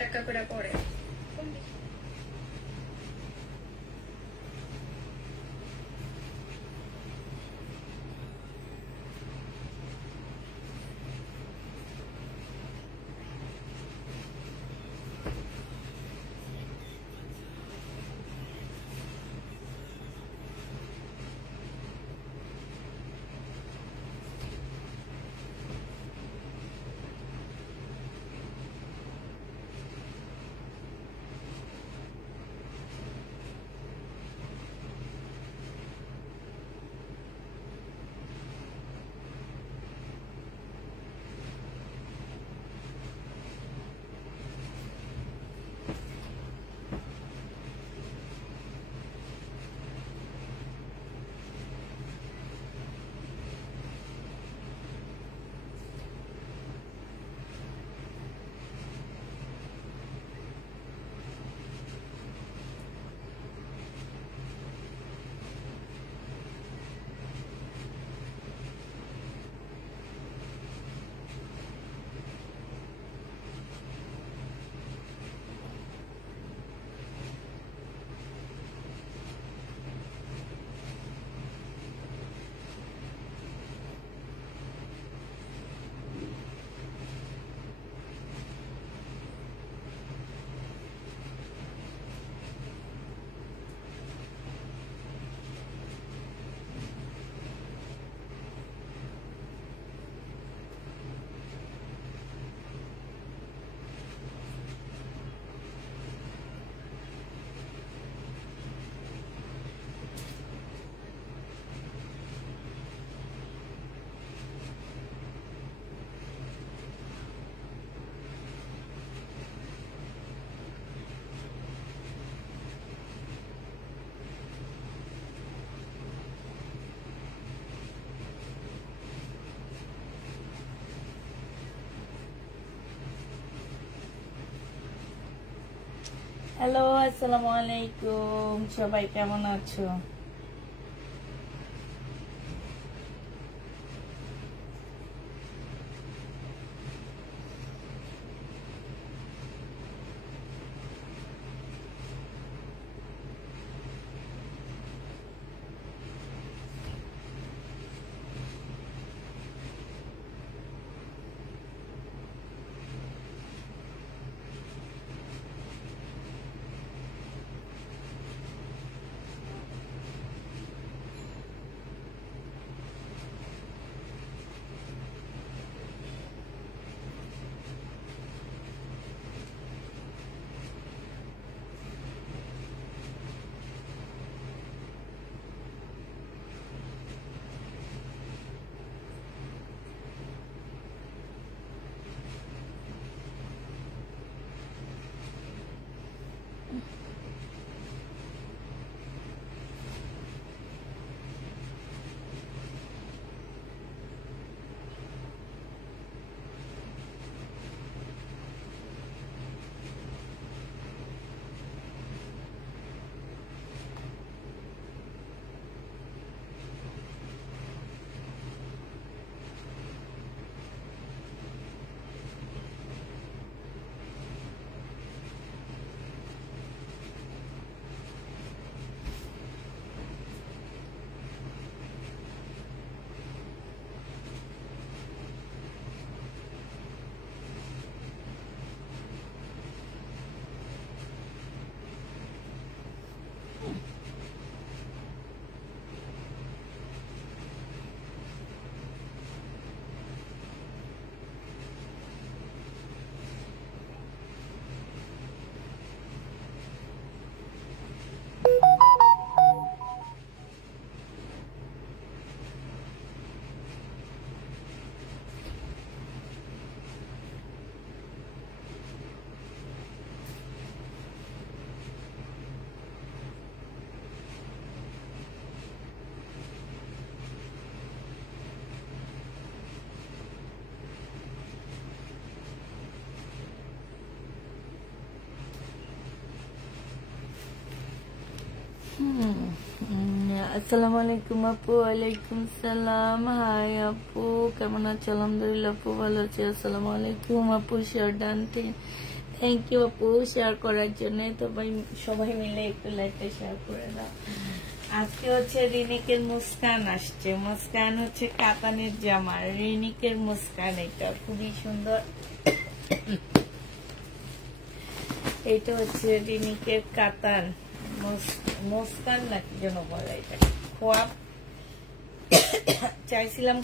টাকা করে পড়ে। হ্যালো, আসসালামু আলাইকুম। সবাই কেমন আছো? আসসালামু আলাইকুম আপু। ওয়ালাইকুম সালাম। হাই আপু, কেমন আছো? আলহামদুলিল্লাহ আপু ভালো আছি। আসসালামু আলাইকুম আপু। শারদান থ্যাংক ইউ আপু শেয়ার করার জন্য। তো ভাই সবাই মিলে একটু লাইভটা শেয়ার করে দাও। আজকে হচ্ছে রিনিকের মুস্কান আসছে, মুস্কান হচ্ছে কাতানের জামা, রিনিকের মুস্কান, এটা খুবই সুন্দর। এটা হচ্ছে রিনিকের কাতান মুস্কান নাকি যেন বলে, এটা খোয়াব চাইছিলাম,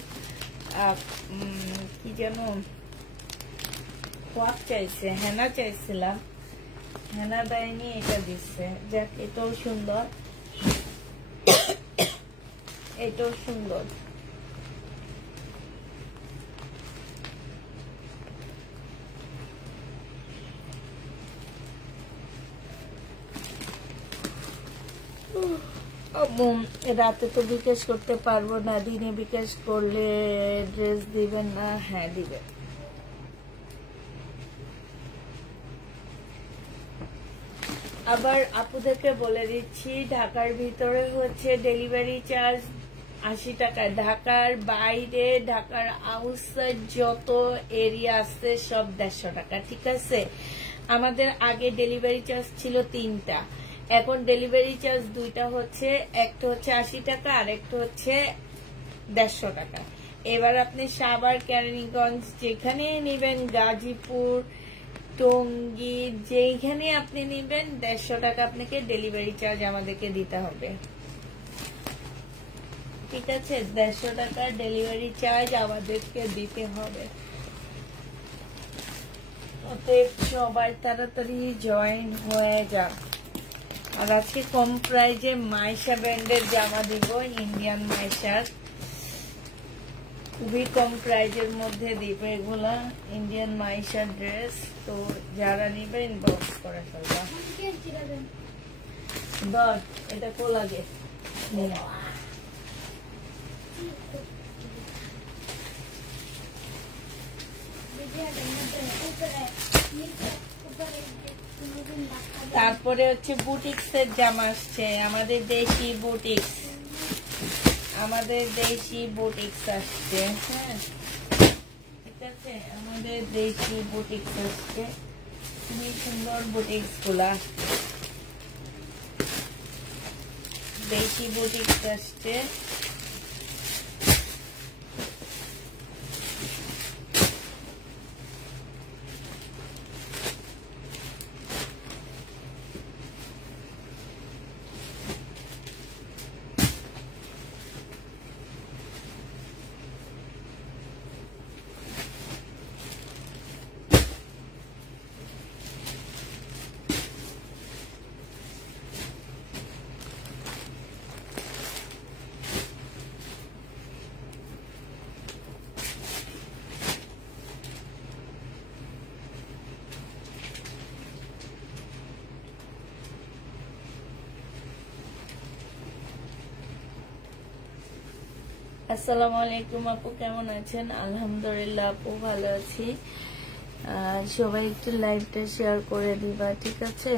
কি যেন খোয়াব চাইছে, হেনা চাইছিলাম, হেনা দেয়নি, এটা দিচ্ছে। যাক, এটাও সুন্দর, এটাও সুন্দর। রাতে তো বিকাশ করতে পারবো না, দিনে বিকাশ করলে ড্রেস দিবেন না? হ্যাঁ দিবেন। আবার আপুদেরকে বলে দিচ্ছি, ঢাকার ভিতরে হচ্ছে ডেলিভারি চার্জ 80 টাকা, ঢাকার বাইরে, ঢাকার আউটসাইড যত এরিয়া আছে সব 150 টাকা, ঠিক আছে? আমাদের আগে ডেলিভারি চার্জ ছিল 3টা, এখন ডেলিভারি চার্জ 2টা হচ্ছে, একটা হচ্ছে 80 টাকা আর একটা হচ্ছে 150 টাকা। এবার আপনি সাভার, কেরানীগঞ্জ যেখানে নিবেন, গাজীপুর, টঙ্গী, যেখানে আপনি নিবেন 150 টাকা আপনাকে ডেলিভারি চার্জ আমাদেরকে দিতে হবে, ঠিক আছে? 150 টাকা ডেলিভারি চার্জ আমাদেরকে দিতে হবে। অতএব সবাই তাড়াতাড়ি জয়েন হয়ে যান। আর আজকে কম প্রাইজে মাইশা ব্র্যান্ডের জামা দিব, ইন্ডিয়ান মাইশার, খুবই কম প্রাইজের মধ্যে দিব এগুলা, ইন্ডিয়ান মাইশার ড্রেস। তো যারা নিবে ইনবক্স করে ফেলবা। ধর, এটা কোলাগে তারপরে হচ্ছে বুটিক্স এর জামা আসছে, আমাদের দেশি বুটিক্স, আমাদের দেশি বুটিক্স আসছে, হ্যাঁ ঠিক আছে? আমাদের দেশি বুটিক্স আসছে, খুবই সুন্দর বুটিক্স গুলা, দেশি বুটিক্স আসছে। আসসালামু আলাইকুম আপু, কেমন আছেন? আলহামদুলিল্লাহ আপু ভালো আছি। আর সবাই একটু লাইভটা শেয়ার করে দিবা, ঠিক আছে?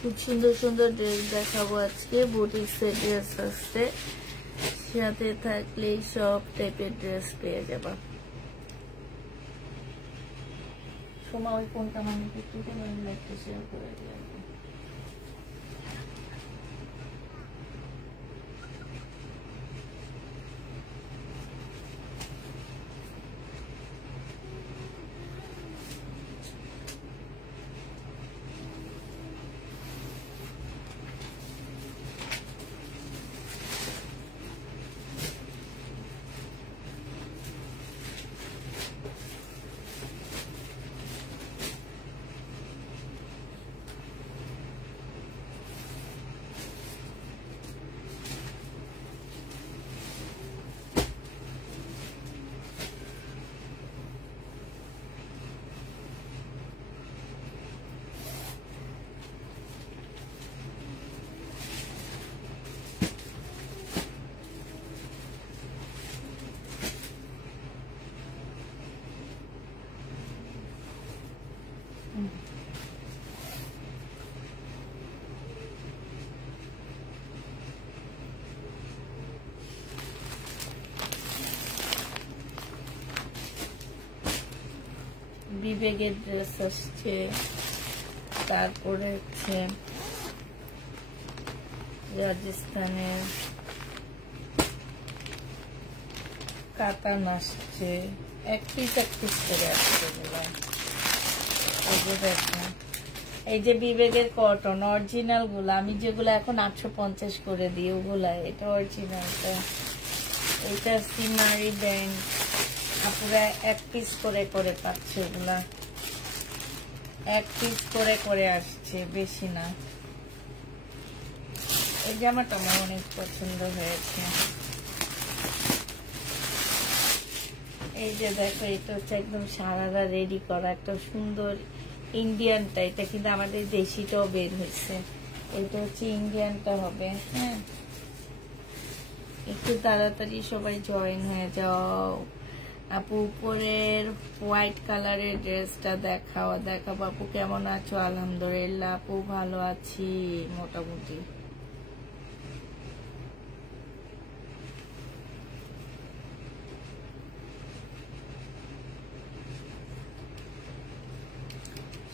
খুব সুন্দর সুন্দর ড্রেস দেখাবো আজকে, বুটিক্সের ড্রেস আসছে, সাথে থাকলেই সব টাইপের ড্রেস পেয়ে যাবা। সময় কোনটা মানে একটু লাইভটা শেয়ার করে দিলাম। বিবেকের ড্রেস আসছে, তারপরে হচ্ছে রাজস্থানের কাতান আসছে, এক পিস করে আসছে এগুলো। এই যে দেখেন, এই যে বিবেকের কটন অরিজিনাল গুলা, আমি যেগুলো এখন 850 করে দিই ওগুলা, এটা অরিজিনালটা। এটা সিমারি ব্যান্ড, আপনারা এক পিস করে পাচ্ছে, এগুলা এক পিস করে আসছে, বেশি না। এই জামাটা আমার অনেক পছন্দ হয়েছে। এই যে দেখো, এটা হচ্ছে একদম সারারা রেডি করা একটা সুন্দর ইন্ডিয়ানটা। এটা কিন্তু আমাদের দেশিটাও বের হয়েছে, এটা হচ্ছে ইন্ডিয়ানটা হবে। হ্যাঁ, একটু তাড়াতাড়ি সবাই জয়েন হয়ে যাও। আপু উপরের হোয়াইট কালারের ড্রেসটা দেখাও। দেখাবো আপু, কেমন আছো? আলহামদুলিল্লাহ আপু, ভালো আছি মোটামুটি।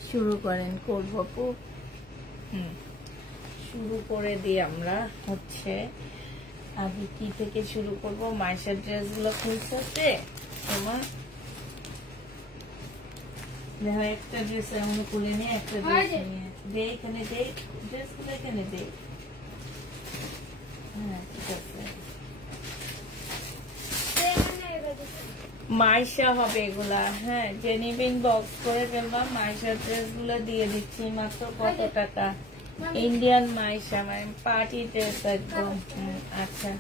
শুরু করেন, করবো আপু। শুরু করে দিই আমরা। হচ্ছে আগে কি থেকে শুরু করবো? মাইশার ড্রেস গুলো খুলছে তোমার, দেখো একটা ড্রেস এমন খুলে নিয়ে একটা ড্রেস নিয়ে দে, এখানে দে ড্রেস গুলো, এখানে দে। হ্যাঁ ঠিক আছে, মাইশা হবে এগুলা। হ্যাঁ, জেনিবিন বক্স করে ফেলবা। মাইশার ড্রেস গুলো দিয়ে দিচ্ছি মাত্র কত টাকা? ইন্ডিয়ান মাইশা, মানে পার্টি ড্রেস একদম। আচ্ছা,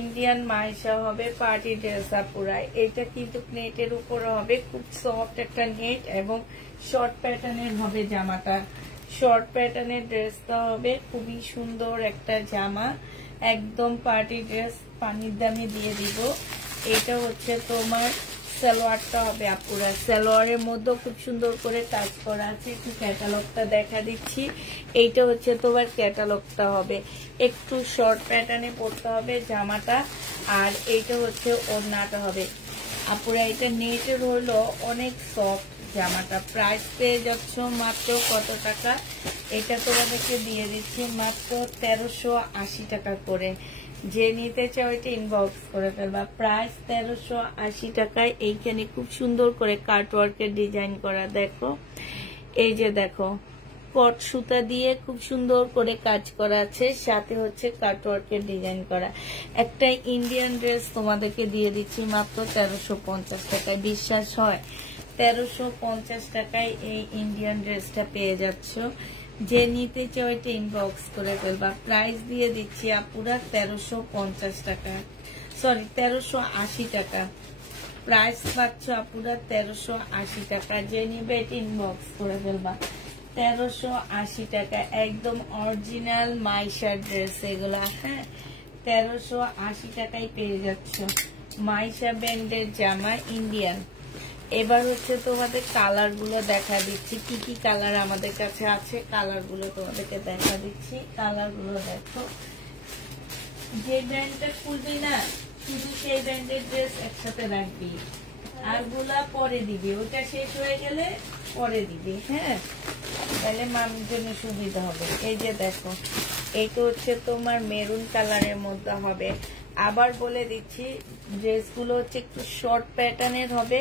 ইন্ডিয়ান মাইশা হবে পার্টি ড্রেস আপুরাই। এটা কিন্তু নেটের উপরে হবে, খুব সফট একটা নেট এবং শর্ট প্যাটার্নের হবে জামাটা। শর্ট প্যাটার্নের ড্রেসটা হবে খুবই সুন্দর একটা জামা, একদম পার্টি ড্রেস। পানির দামে দিয়ে দিব। এটা হচ্ছে তোমার সালোয়ারটা হবে আপুরা। সালোয়ারের মধ্যে খুব সুন্দর করে কাজ করা আছে। একটু ক্যাটালগটা দেখা দিচ্ছি। এইটা হচ্ছে তোমার ক্যাটালগটা হবে, একটু শর্ট প্যাটার্নে পড়তে হবে জামাটা। আর এইটা হচ্ছে ওড়নাটা হবে আপুরা। এটা নেটের হলো অনেক সফট জামাটা। প্রাইস পেয়ে যাচ্ছ মাত্র কত টাকা? এটা তোমাদেরকে দিয়ে দিচ্ছি মাত্র 1380 টাকা করে। যে নিতে চাও এটা ইনবক্স করে ফেলবা। প্রাইস 1380 টাকায়। এইখানে খুব সুন্দর করে কাটওয়ার্কের ডিজাইন করা, দেখো এই যে দেখো কট সুতা দিয়ে খুব সুন্দর করে কাজ করা আছে, সাথে হচ্ছে কাটওয়ার্কের ডিজাইন করা। একটা ইন্ডিয়ান ড্রেস তোমাদেরকে দিয়ে দিচ্ছি মাত্র 1350 টাকায়। বিশ্বাস হয়? 1350 টাকায় এই ইন্ডিয়ান ড্রেসটা পেয়ে যাচ্ছ। যে নিতে চাও এটা ইনবক্স করে ফেলবা। প্রাইস দিয়ে দিচ্ছি আপুরা 1350 টাকা, সরি 1380 টাকা। প্রাইস পাচ্ছ আপুরা 1380 টাকা। যে নিবে এটা ইনবক্স করে ফেলবা। 1380 টাকা, একদম অরিজিনাল মাইশার ড্রেস এগুলা। হ্যাঁ, 1380 টাকায় পেয়ে যাচ্ছ মাইশা ব্র্যান্ডের জামা ইন্ডিয়ান। এবার হচ্ছে তোমাদের কালার গুলো দেখা দিচ্ছি, কি কি কালার আমাদের কাছে আছে। কালার গুলো তোমাদেরকে দেখা দিচ্ছি। কালার গুলো দেখো, যে ব্র্যান্ডটা খুলবি না শুধু সেই ব্র্যান্ডের ড্রেস একসাথে রাখবি, আর গুলা পরে দিবি। ওটা শেষ হয়ে গেলে পরে দিবি। হ্যাঁ, তাহলে মামির জন্য সুবিধা হবে। এই যে দেখো, এইটা হচ্ছে তোমার মেরুন কালারের মধ্যে হবে। আবার বলে দিচ্ছি, ড্রেসগুলো হচ্ছে একটু শর্ট প্যাটার্নের হবে,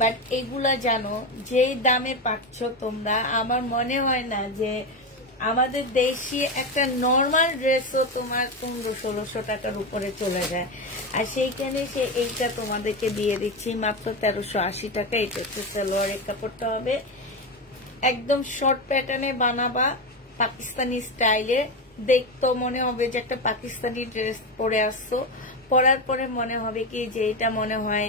বাট এগুলা জানো যেই দামে পাচ্ছ তোমরা, আমার মনে হয় না যে আমাদের দেশি একটা নর্মাল ড্রেসও তোমার 1500-1600 টাকার উপরে চলে যায়। আর সেইখানে এইটা তোমাদেরকে দিয়ে দিচ্ছি মাত্র 1380 টাকা। এটা হচ্ছে সালোয়ারের কাপড়টা হবে, একদম শর্ট প্যাটার্নে বানাবা, পাকিস্তানি স্টাইলে। দেখতো মনে হবে যে একটা পাকিস্তানি ড্রেস পরে আসছো, পরার পরে মনে হবে কি যে এটা মনে হয়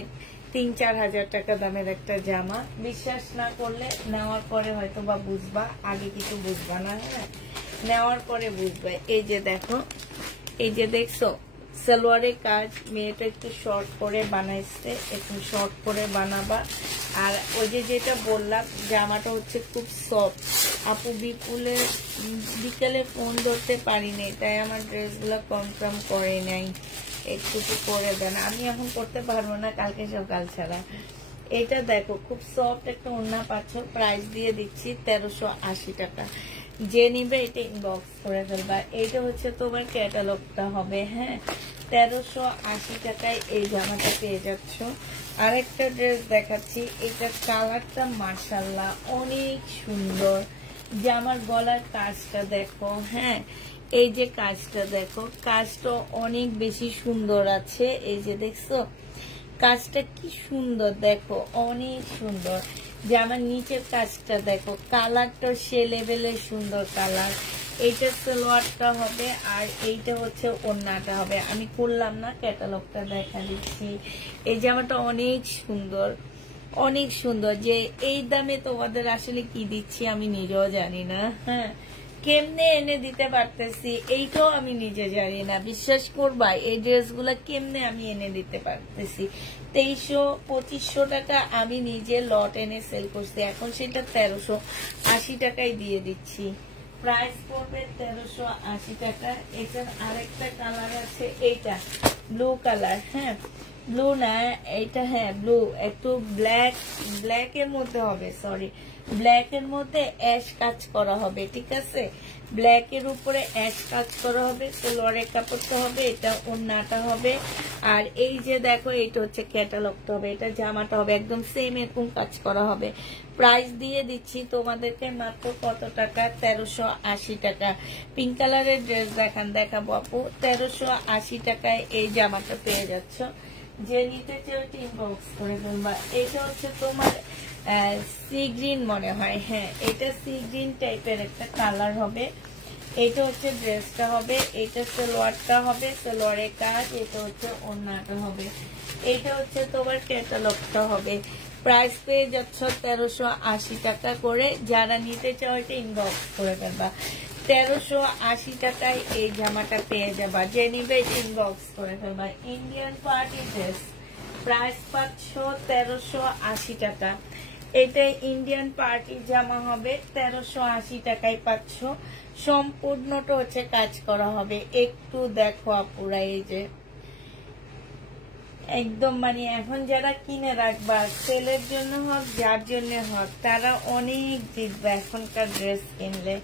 3-4 হাজার টাকা দামের একটা জামা। বিশ্বাস না করলে নেওয়ার পরে হয়তো বা বুঝবা, আগে কিছু বুঝবা না। হ্যাঁ, নেওয়ার পরে বুঝবা। এই যে দেখো, এই যে দেখছো সালোয়ারের কাজ, মেয়েটা একটু শর্ট করে বানাইছে, একটু শর্ট করে বানাবা। আর ওই যে যেটা বললাম জামাটা হচ্ছে খুব সফট। আপু বিকেলে ফোন ধরতে পারিনি, তাই আমার ড্রেসগুলো কনফার্ম করে নাই, একটু করে দেন। আমি এখন করতে পারবো না, কালকে সকাল ছাড়া। এটা দেখো খুব সফট একটা ওড়না পাচ্ছ, প্রাইস দিয়ে দিচ্ছি 1380 টাকা। যে নিবে এটা ইনবক্স করে ফেলবা। এইটা হচ্ছে তোমার ক্যাটালগটা হবে, হ্যাঁ 1380 টাকায় এই জামাটা পেয়ে যাচ্ছ। আরেকটা ড্রেস দেখাচ্ছি, এটা কালারটা মাশাআল্লাহ অনেক সুন্দর। জামার গলার কাজটা দেখো, হ্যাঁ এই যে কাজটা দেখো, কাজটা অনেক বেশি সুন্দর আছে। এই যে দেখছো কাজটা কি সুন্দর, দেখো অনেক সুন্দর। জামার নিচের কাজটা দেখো, কালারটা সে লেভেলের সুন্দর কালার। এইটা সালোয়ারটা হবে আর এইটা হচ্ছে ওড়নাটা হবে। আমি করলাম না, ক্যাটালগটা দেখা দিচ্ছি। এই জামাটা অনেক সুন্দর, অনেক সুন্দর। যে এই দামে তোমাদের আসলে কি দিচ্ছি আমি নিজেও জানি না, হ্যাঁ কেমনে এনে দিতে পারতেছি এইটাও আমি নিজে জানি না। বিশ্বাস করবা এই ড্রেসগুলো কেমনে আমি এনে দিতে পারতেছি। 2300-2500 টাকা আমি নিজে লট এনে সেল করছি, এখন সেটা 1380 টাকায় দিয়ে দিচ্ছি। প্রাইস পড়বে 1380 টাকা। এটার আরেকটা কালার আছে, এইটা ব্লু কালার, হ্যাঁ ব্লু না এইটা, হ্যাঁ ব্লু, একটু ব্ল্যাক এর মধ্যে হবে, সরি ব্ল্যাক এর মধ্যে অ্যাশ কাজ করা হবে, ঠিক আছে ব্ল্যাক এর উপরে অ্যাশ কাজ করা হবে। সালোয়ারের কাপড়টা হবে, এটা ওড়নাটা হবে। আর এই যে দেখো এটা হচ্ছে ক্যাটালগটা হবে, এটা জামাটা হবে একদম সেম এরকম কাজ করা হবে। প্রাইস দিয়ে দিচ্ছি তোমাদেরকে মাত্র কত টাকা, 1380 টাকা। পিঙ্ক কালারের ড্রেস দেখাবো আপু, 1380 টাকায় এই জামাটা পেয়ে যাচ্ছ। যে নিতে চাও ইনবক্স করে ফেলবা। এটা হচ্ছে তোমার সি গ্রিন মনে হয়, হ্যাঁ এটা সি গ্রিন টাইপের একটা কালার হবে। এটা হচ্ছে ড্রেসটা হবে, এটা সালোয়ারটা হবে, সালোয়ারের কাজ। এটা হচ্ছে ওড়নাটা হবে, এটা হচ্ছে তোমার ক্যাটালগটা হবে। প্রাইস পেয়ে যাচ্ছ 1380 টাকা করে। যারা নিতে চাও এটা ইনবক্স করে ফেলবা। 1380 টাকায় এই জামাটা পেয়ে যাবা। যে নিবে ইনবক্স করে ফেলবা। ইন্ডিয়ান পার্টি ড্রেস, প্রাইস পাচ্ছ 1380 টাকা। এটা ইন্ডিয়ান পার্টি জামা হবে, 1380 টাকায় পাচ্ছ। সম্পূর্ণটা হচ্ছে কাজ করা হবে। একটু দেখো আপুরা, এই যে একদম মানে এখন যারা কিনে রাখবা সেলের জন্য হোক যার জন্য হোক তারা অনেক জিতবে এখনকার ড্রেস কিনলে।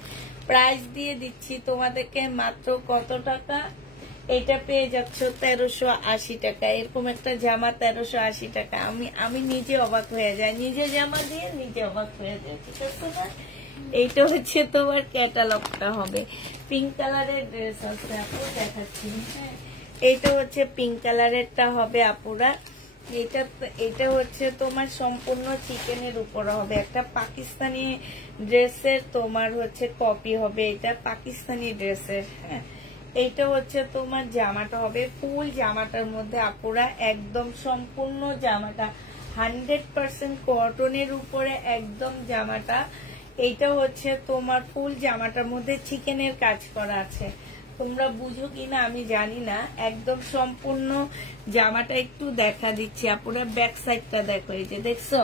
প্রাইস দিয়ে দিচ্ছি তোমাদেরকে মাত্র কত টাকা, এটা পেয়ে যাচ্ছ 1380 টাকা। এরকম একটা জামা 1380 টাকা, আমি নিজে অবাক হয়ে যাই, নিজে জামা দিয়ে নিজে অবাক হয়ে যায়, ঠিক আছে না। এইটা হচ্ছে তোমার ক্যাটালগটা হবে। পিঙ্ক কালারের ড্রেস আছে আপু, দেখাচ্ছি, হ্যাঁ এইটা হচ্ছে পিঙ্ক কালারেরটা হবে আপুরা। এটা হচ্ছে তোমার সম্পূর্ণ চিকেনের উপর হবে, একটা পাকিস্তানি ড্রেসের তোমার হচ্ছে কপি হবে, এটা পাকিস্তানি ড্রেসের, হ্যাঁ এইটা হচ্ছে তোমার জামাটা হবে। ফুল জামাটার মধ্যে আপুরা একদম সম্পূর্ণ জামাটা 100% কটনের উপরে একদম জামাটা। এইটা হচ্ছে তোমার ফুল জামাটার মধ্যে চিকেনের কাজ করা আছে। তোমরা বুঝো কিনা আমি জানি না, একদম সম্পূর্ণ জামাটা একটু দেখা দিচ্ছি আপুরা। ব্যাক সাইডটা দেখো, এই যে দেখছো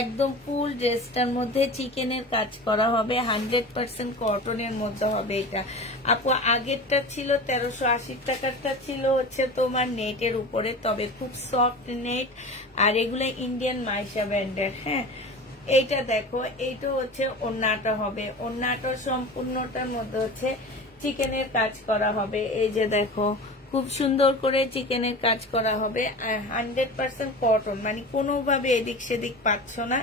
একদম ফুল ড্রেসটার মধ্যে চিকেনের কাজ করা হবে, 100% কটনের মধ্যে হবে এটা আপু। আগেরটা ছিল 1380 টাকারটা ছিল হচ্ছে তোমার নেটের উপরে, তবে খুব সফট নেট। আর এগুলো ইন্ডিয়ান মাইশা ব্র্যান্ডের, হ্যাঁ এইটা দেখো, এইটা হচ্ছে ওড়নাটা হবে। ওড়নাটা সম্পূর্ণটার মধ্যে হচ্ছে চিকেনের কাজ করা হবে। এই যে দেখো খুব সুন্দর করে চিকেনের কাজ করা হবে, 100% কটন, মানে কোনোভাবে এদিক সেদিক পাচ্ছ না।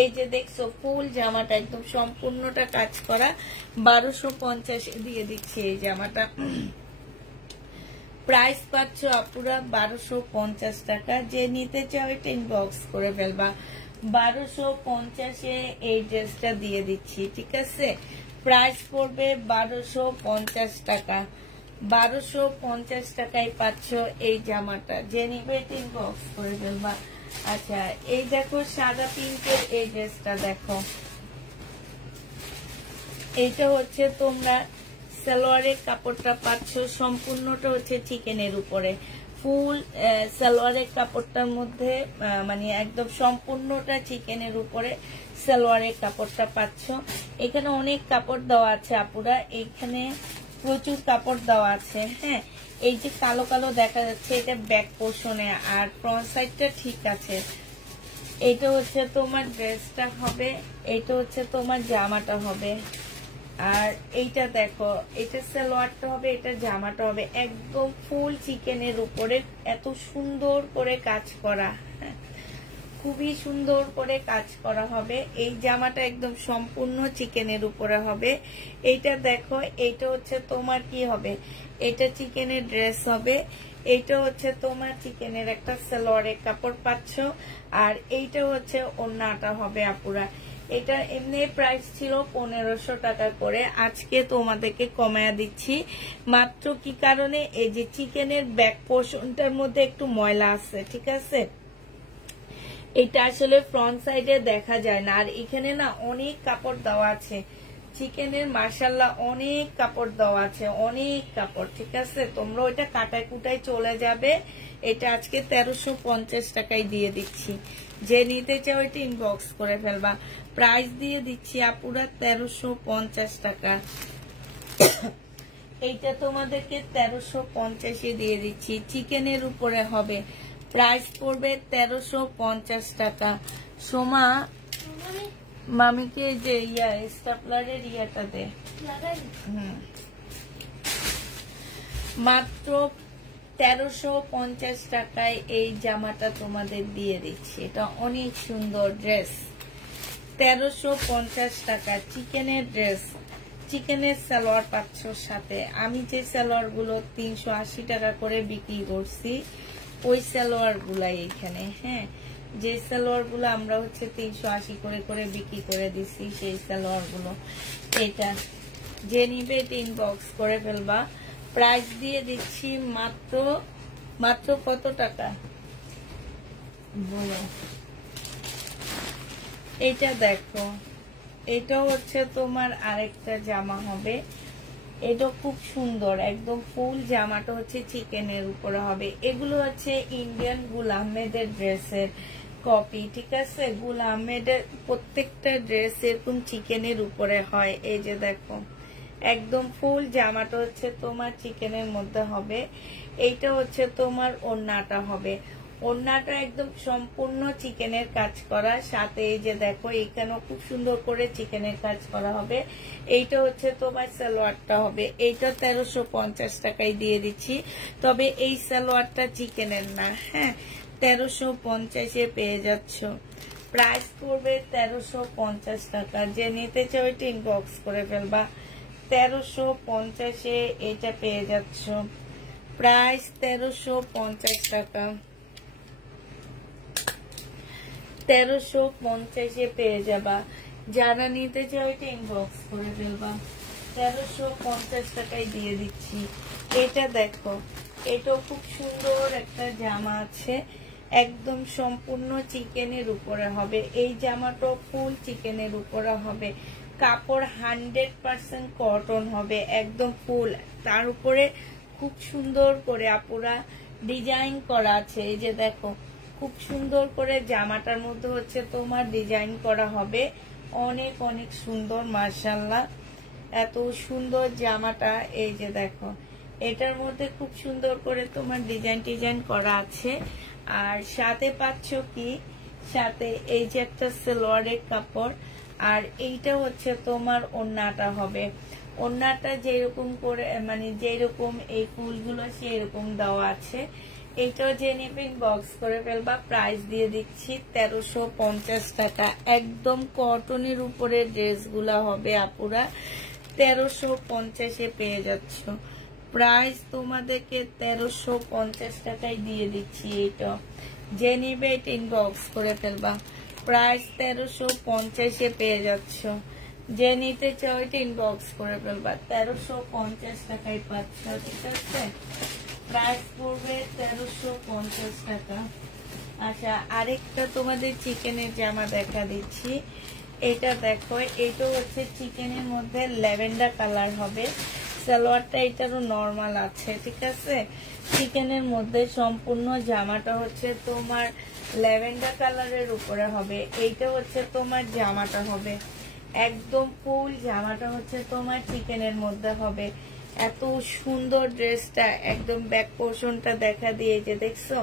এই যে দেখছো ফুল জামাটা একদম সম্পূর্ণটা কাজ করা, 1250 দিয়ে দিচ্ছি এই জামাটা। প্রাইস পাচ্ছ আপুরা 1250 টাকা। যে নিতে চাও এটা ইনবক্স করে ফেলবা। 1250-এ এই ড্রেসটা দিয়ে দিচ্ছি, ঠিক আছে। প্রাইস পড়বে 1250 টাকা। 1250 টাকায় পাচ্ছ এই জামাটা। যে নিবে ইনবক্স করে ফেলবা। আচ্ছা এই দেখো সাদা পিঙ্কের এই ড্রেসটা দেখো, এইটা হচ্ছে তোমরা সালোয়ারের কাপড়টা পাচ্ছ সম্পূর্ণটা হচ্ছে চিকেনের উপরে। ফুল সালোয়ারের কাপড়টার মধ্যে মানে একদম সম্পূর্ণটা চিকেনের উপরে সালোয়ারের কাপড়টা পাচ্ছ। এখানে অনেক কাপড় দেওয়া আছে আপুরা, এইখানে প্রচুর কাপড় দেওয়া আছে, হ্যাঁ এই যে কালো কালো দেখা যাচ্ছে এটা ব্যাক পোর্শনে, আর ফ্রন্ট সাইডটা ঠিক আছে। এটা হচ্ছে তোমার ড্রেসটা হবে, এটা হচ্ছে তোমার জামাটা হবে। আর এইটা দেখো, এটা সালোয়ারটা হবে, এটা জামাটা হবে। একদম ফুল চিকেনের উপরে এত সুন্দর করে কাজ করা, খুবই সুন্দর করে কাজ করা হবে। এই জামাটা একদম সম্পূর্ণ চিকেনের উপরে হবে। এইটা দেখো, এইটা হচ্ছে তোমার কি হবে, এটা চিকেনের ড্রেস হবে। এইটা হচ্ছে তোমার চিকেনের একটা সালোয়ারের কাপড় পাচ্ছ। আর এইটা হচ্ছে ওড়নাটা হবে আপুরা। এটা এমনি প্রাইস ছিল 1500 টাকা করে, আজকে তোমাদেরকে কমায়া দিচ্ছি। মাত্র কি কারণে, এই যে চিকেনের ব্যাক পোর্শনটার মধ্যে একটু ময়লা আছে, ঠিক আছে, এটা আসলে ফ্রন্ট সাইডে দেখা যায় না। আর এখানে না অনেক কাপড় দেওয়া আছে চিকেনের, মাশাআল্লাহ অনেক কাপড় দেওয়া আছে, অনেক কাপড়, ঠিক আছে। তোমরা ওইটা কাটায় কুটায় চলে যাবে। এটা আজকে 1350 টাকায় দিয়ে দিচ্ছি। যে নিতে চাও এটা ইনবক্স করে ফেলবা। প্রাইস দিয়ে দিচ্ছি আপুরা 1350 টাকা। এইটা তোমাদেরকে 1350 দিয়ে দিচ্ছি। চিকেনের উপরে হবে, প্রাইস পড়বে 1350 টাকা। সোমা মামিকে যে স্টাপলারের ইয়াটা দে। মাত্র 1350 টাকায় এই জামাটা তোমাদের দিয়ে দিচ্ছি। এটা অনেক সুন্দর ড্রেস, 1350 টাকা চিকেনের ড্রেস। চিকেনের সালোয়ার পাচ্ছ সাথে। আমি যে সালোয়ার গুলো 380 টাকা করে বিক্রি করছি, ওই সালোয়ার গুলাই এখানে, হ্যাঁ, যে সালোয়ার গুলো আমরা হচ্ছে 380 করে বিক্রি করে দিচ্ছি, সেই সালোয়ার গুলো। এটা যে নিবে ইনবক্স করে ফেলবা। প্রাইস দিয়ে দিচ্ছি মাত্র কত টাকা বলো। এটা দেখো, এটা হচ্ছে তোমার আরেকটা জামা হবে। এটা খুব সুন্দর, একদম ফুল জামাটা হচ্ছে চিকেনের উপরে হবে। এগুলো হচ্ছে ইন্ডিয়ান গুল আহমেদের ড্রেসের কপি, ঠিক আছে। গুল আহমেদের প্রত্যেকটা ড্রেস এরকম চিকেনের উপরে হয়। এই যে দেখো, একদম ফুল জামাটা হচ্ছে তোমার চিকেনের মধ্যে হবে। এইটা হচ্ছে তোমার ওড়নাটা হবে। ওড়নাটা একদম সম্পূর্ণ চিকেনের কাজ করা, সাথে এই যে দেখো এখানেও খুব সুন্দর করে চিকেনের কাজ করা হবে। এইটা হচ্ছে তোমার সালোয়ারটা হবে। এইটা 1350 টাকায় দিয়ে দিচ্ছি। তবে এই সালোয়ারটা চিকেনের না, হ্যাঁ, 1350 পেয়ে যাচ্ছ। প্রাইস পড়বে 1350 টাকা। যে নিতে চাও এটা ইনবক্স করে ফেলবা। 1350 এটা পেয়ে যাচ্ছ। প্রাইস 1350 টাকা, 1350 পেয়ে যাবা। যারা নিতে চাও এটা ইনবক্স করে ফেলবা। 1350 টাকায় দিয়ে দিচ্ছি। এটা দেখো, এটাও খুব সুন্দর একটা জামা আছে, একদম সম্পূর্ণ চিকেনের উপরে হবে। এই জামাটাও ফুল চিকেনের উপরে হবে। কাপড় 100% কটন হবে, একদম ফুল। তার উপরে খুব সুন্দর করে আপুরা ডিজাইন করা আছে। এই যে দেখো, খুব সুন্দর করে জামাটার মধ্যে হচ্ছে তোমার ডিজাইন করা হবে। অনেক অনেক সুন্দর, মাশাআল্লাহ এত সুন্দর জামাটা। এই যে দেখো, এটার মধ্যে খুব সুন্দর করে তোমার ডিজাইন করা আছে। আর সাথে পাচ্ছ কি, সাথে এই যে একটা সালোয়ারের কাপড়। আর এইটা হচ্ছে তোমার ওড়নাটা হবে। ওড়নাটা যেরকম করে, মানে যেরকম এই ফুলগুলো সেরকম দেওয়া আছে। এইটাও যে নেবে বক্স করে ফেলবা। প্রাইস দিয়ে দিচ্ছি 1350 টাকা। একদম কটনের উপরে ড্রেসগুলা হবে আপুরা, 1350 পেয়ে যাচ্ছ। প্রাইস তোমাদেরকে 1350 টাকায় দিয়ে দিচ্ছি। এইটা যে নিবে এটা ইনবক্স করে ফেলবা। প্রাইস 1350 পেয়ে যাচ্ছ। যে নিতে চাও এটা ইনবক্স করে ফেলবা। 1350 টাকায় পাচ্ছ, ঠিক আছে। প্রাইস পড়বে 1350 টাকা। আচ্ছা, আরেকটা তোমাদের চিকেনের জামা দেখা দিচ্ছি। এটা দেখো, এটা হচ্ছে চিকেনের মধ্যে ল্যাভেন্ডার কালার হবে। সালোয়ারটা এটারও নরমাল আছে, ঠিক আছে। চিকেনের মধ্যে সম্পূর্ণ জামাটা হচ্ছে তোমার ল্যাভেন্ডার কালারের উপরে হবে। এইটা হচ্ছে তোমার জামাটা হবে, একদম ফুল জামাটা হচ্ছে তোমার চিকেনের মধ্যে হবে। এত সুন্দর ড্রেসটা, একদম ব্যাক পোর্শনটা দেখা দিয়ে, যে দেখছো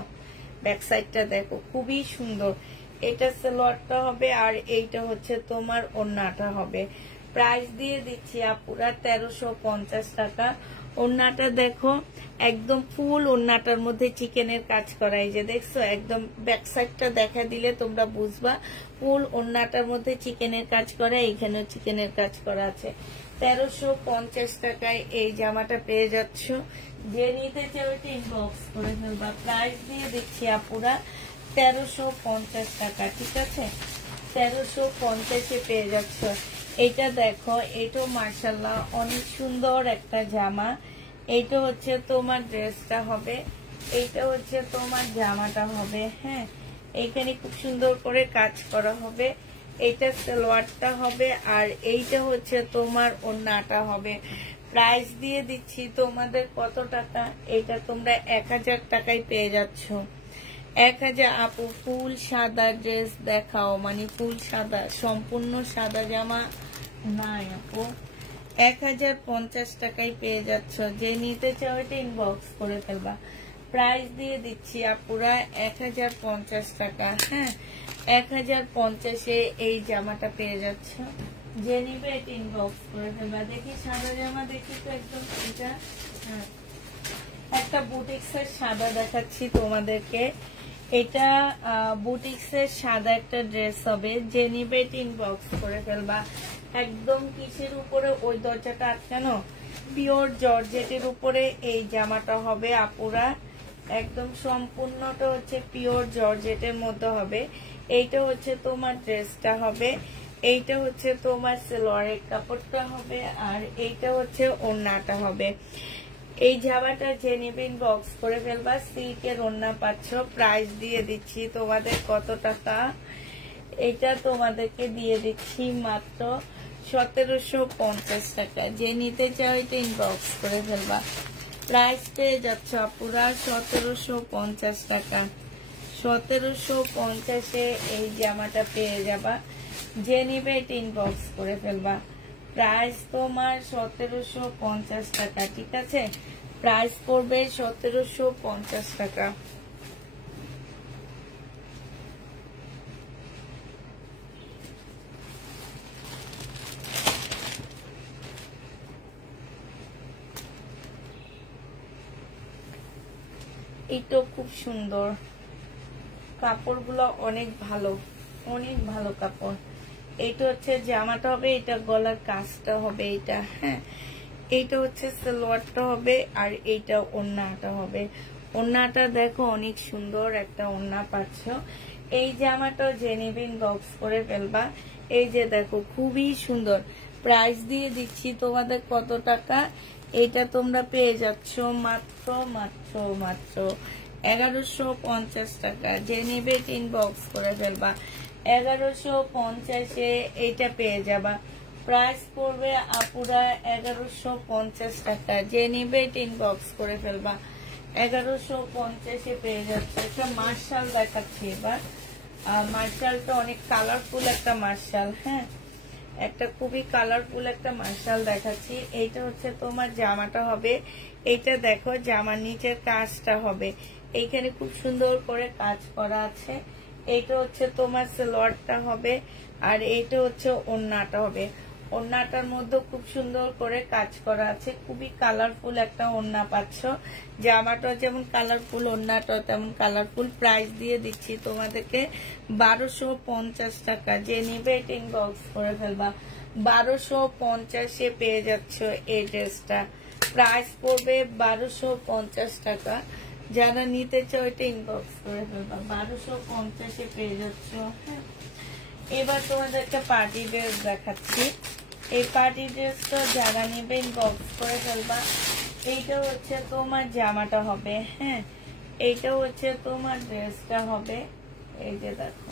ব্যাক সাইডটা দেখো, খুবই সুন্দর। এটা সালোয়ারটা হবে আর এইটা হচ্ছে তোমার ওড়নাটা হবে। প্রাইস দিয়ে দিচ্ছি আপুরা 1350 টাকা। ওড়নাটা দেখো একদম ফুল ওড়নাটার মধ্যে চিকেনের কাজ করা, এই যে দেখছো একদম ব্যাক সাইডটা দেখা দিলে তোমরা বুঝবা ফুল ওড়নাটার মধ্যে চিকেনের কাজ করা, এইখানেও চিকেনের কাজ করা আছে। 1350 টাকায় এই জামাটা পেয়ে যাচ্ছ। যে নিতে চাও এটা ইনবক্স করে ফেলবা। প্রাইস দিয়ে দিচ্ছি আপুরা 1350 টাকা, ঠিক আছে? 1350-এ পেয়ে যাচ্ছ। এটা দেখো, এটাও মাশাআল্লাহ অনেক সুন্দর একটা জামা। এইটা হচ্ছে তোমার ড্রেসটা হবে, এইটা হচ্ছে তোমার জামাটা হবে। হ্যাঁ, এইখানে খুব সুন্দর করে কাজ করা হবে। এইটা সালোয়ারটা হবে আর এইটা হচ্ছে তোমার ওড়নাটা হবে। প্রাইস দিয়ে দিচ্ছি তোমাদের কত টাকা? এটা তোমরা 1000 টাকায় পেয়ে যাচ্ছ। 1000। আপু ফুল সাদা ড্রেস দেখাও, মানে ফুল সাদা সম্পূর্ণ সাদা জামা নাই আপু। 1050 টাকায় পেয়ে যাচ্ছ। যে নিতে চাও এটা ইনবক্স করে ফেলবা। প্রাইস দিয়ে দিচ্ছি আপুরা 1050 টাকা। হ্যাঁ, 1050-এ এই জামাটা পেয়ে যাচ্ছ। যে নিবে এটা ইনবক্স করে ফেলবা। দেখি সাদা জামা, দেখি তো একদম এটা। হ্যাঁ, একটা বুটিক্সের সাদা দেখাচ্ছি তোমাদেরকে। এটা বুটিক্সের সাদা একটা ড্রেস হবে। যে নিবে এটা ইনবক্স করে ফেলবা। একদম কিসের উপরে ওই দরজাটা আটকানো, পিওর জর্জেটের উপরে এই জামাটা হবে আপুরা। একদম সম্পূর্ণটা হচ্ছে পিওর জর্জেটের মধ্যে হবে। এইটা হচ্ছে তোমার ড্রেসটা হবে, এইটা হচ্ছে তোমার সালোয়ারের কাপড়টা হবে আর এইটা হচ্ছে ওড়নাটা হবে। এই জামাটা যে নিবে ইনবক্স করে ফেলবা। সিল্কের ওড়না পাচ্ছ। প্রাইস দিয়ে দিচ্ছি তোমাদের কত টাকা? এটা তোমাদেরকে দিয়ে দিচ্ছি মাত্র 1750 টাকা। যে নিতে চাও এটা ইনবক্স করে ফেলবা। প্রাইস পেয়ে যাচ্ছ পুরা 1750 টাকা। 1750-এ এই জামাটা পেয়ে যাবা। যে নিবে এটা ইনবক্স করে ফেলবা। প্রাইস তোমার 1750 টাকা, ঠিক আছে? প্রাইস পড়বে 1750 টাকা। এটা খুব সুন্দর, কাপড়গুলো অনেক ভালো, অনেক ভালো কাপড়। এইটা হচ্ছে জামাটা হবে, এটা গলার কাজটা হবে এইটা। হ্যাঁ, এইটা হচ্ছে সালোয়ারটা হবে আর এইটা ওড়নাটা হবে। ওড়নাটা দেখো অনেক সুন্দর একটা ওড়না পাচ্ছ। এই জামাটা জেনিবিন বক্স করে ফেলবা। এই যে দেখো খুবই সুন্দর। প্রাইস দিয়ে দিচ্ছি তোমাদের কত টাকা? এটা তোমরা পেয়ে যাচ্ছ মাত্র মাত্র মাত্র 1150 টাকা। যে নিবে ইনবক্স করে ফেলবা। 1150-এ এটা পেয়ে যাবা। প্রাইস পড়বে আপুরা 1150 টাকা। যে নিবে ইনবক্স করে ফেলবা। 1150-এ পেয়ে যাচ্ছে। একটা মার্শাল দেখাচ্ছি এবার। মার্শালটা অনেক কালারফুল একটা মার্শাল। হ্যাঁ, একটা খুবই কালারফুল একটা মার্শাল দেখাচ্ছি। এইটা হচ্ছে তোমার জামাটা হবে। এইটা দেখো জামার নিচের কাজটা হবে, এইখানে খুব সুন্দর করে কাজ করা আছে। এইটা হচ্ছে তোমার সালোয়ারটা হবে আর এইটা হচ্ছে ওড়নাটা হবে। ওড়নাটার মধ্যে খুব সুন্দর করে কাজ করা আছে। খুবই কালারফুল একটা ওড়না পাচ্ছ। জামাটা যেমন কালারফুল, ওড়নাটা তেমন কালারফুল। প্রাইস দিয়ে দিচ্ছি তোমাদেরকে 1250 টাকা। যে নিবে এটা ইনবক্স করে ফেলবা। 1250-এ পেয়ে যাচ্ছ এই ড্রেসটা। প্রাইস পড়বে 1250 টাকা। যারা নিতে চাও এটা ইনবক্স করে ফেলবা। 1250-এ পেয়ে যাচ্ছ। হ্যাঁ, এবার তোমাদের একটা পার্টি ড্রেস দেখাচ্ছি। এই পার্টি ড্রেসটা যারা নেবে ইনবক্স করে ফেলবা। এইটা হচ্ছে তোমার জামাটা হবে। হ্যাঁ, এইটা হচ্ছে তোমার ড্রেসটা হবে। এই যে দেখো,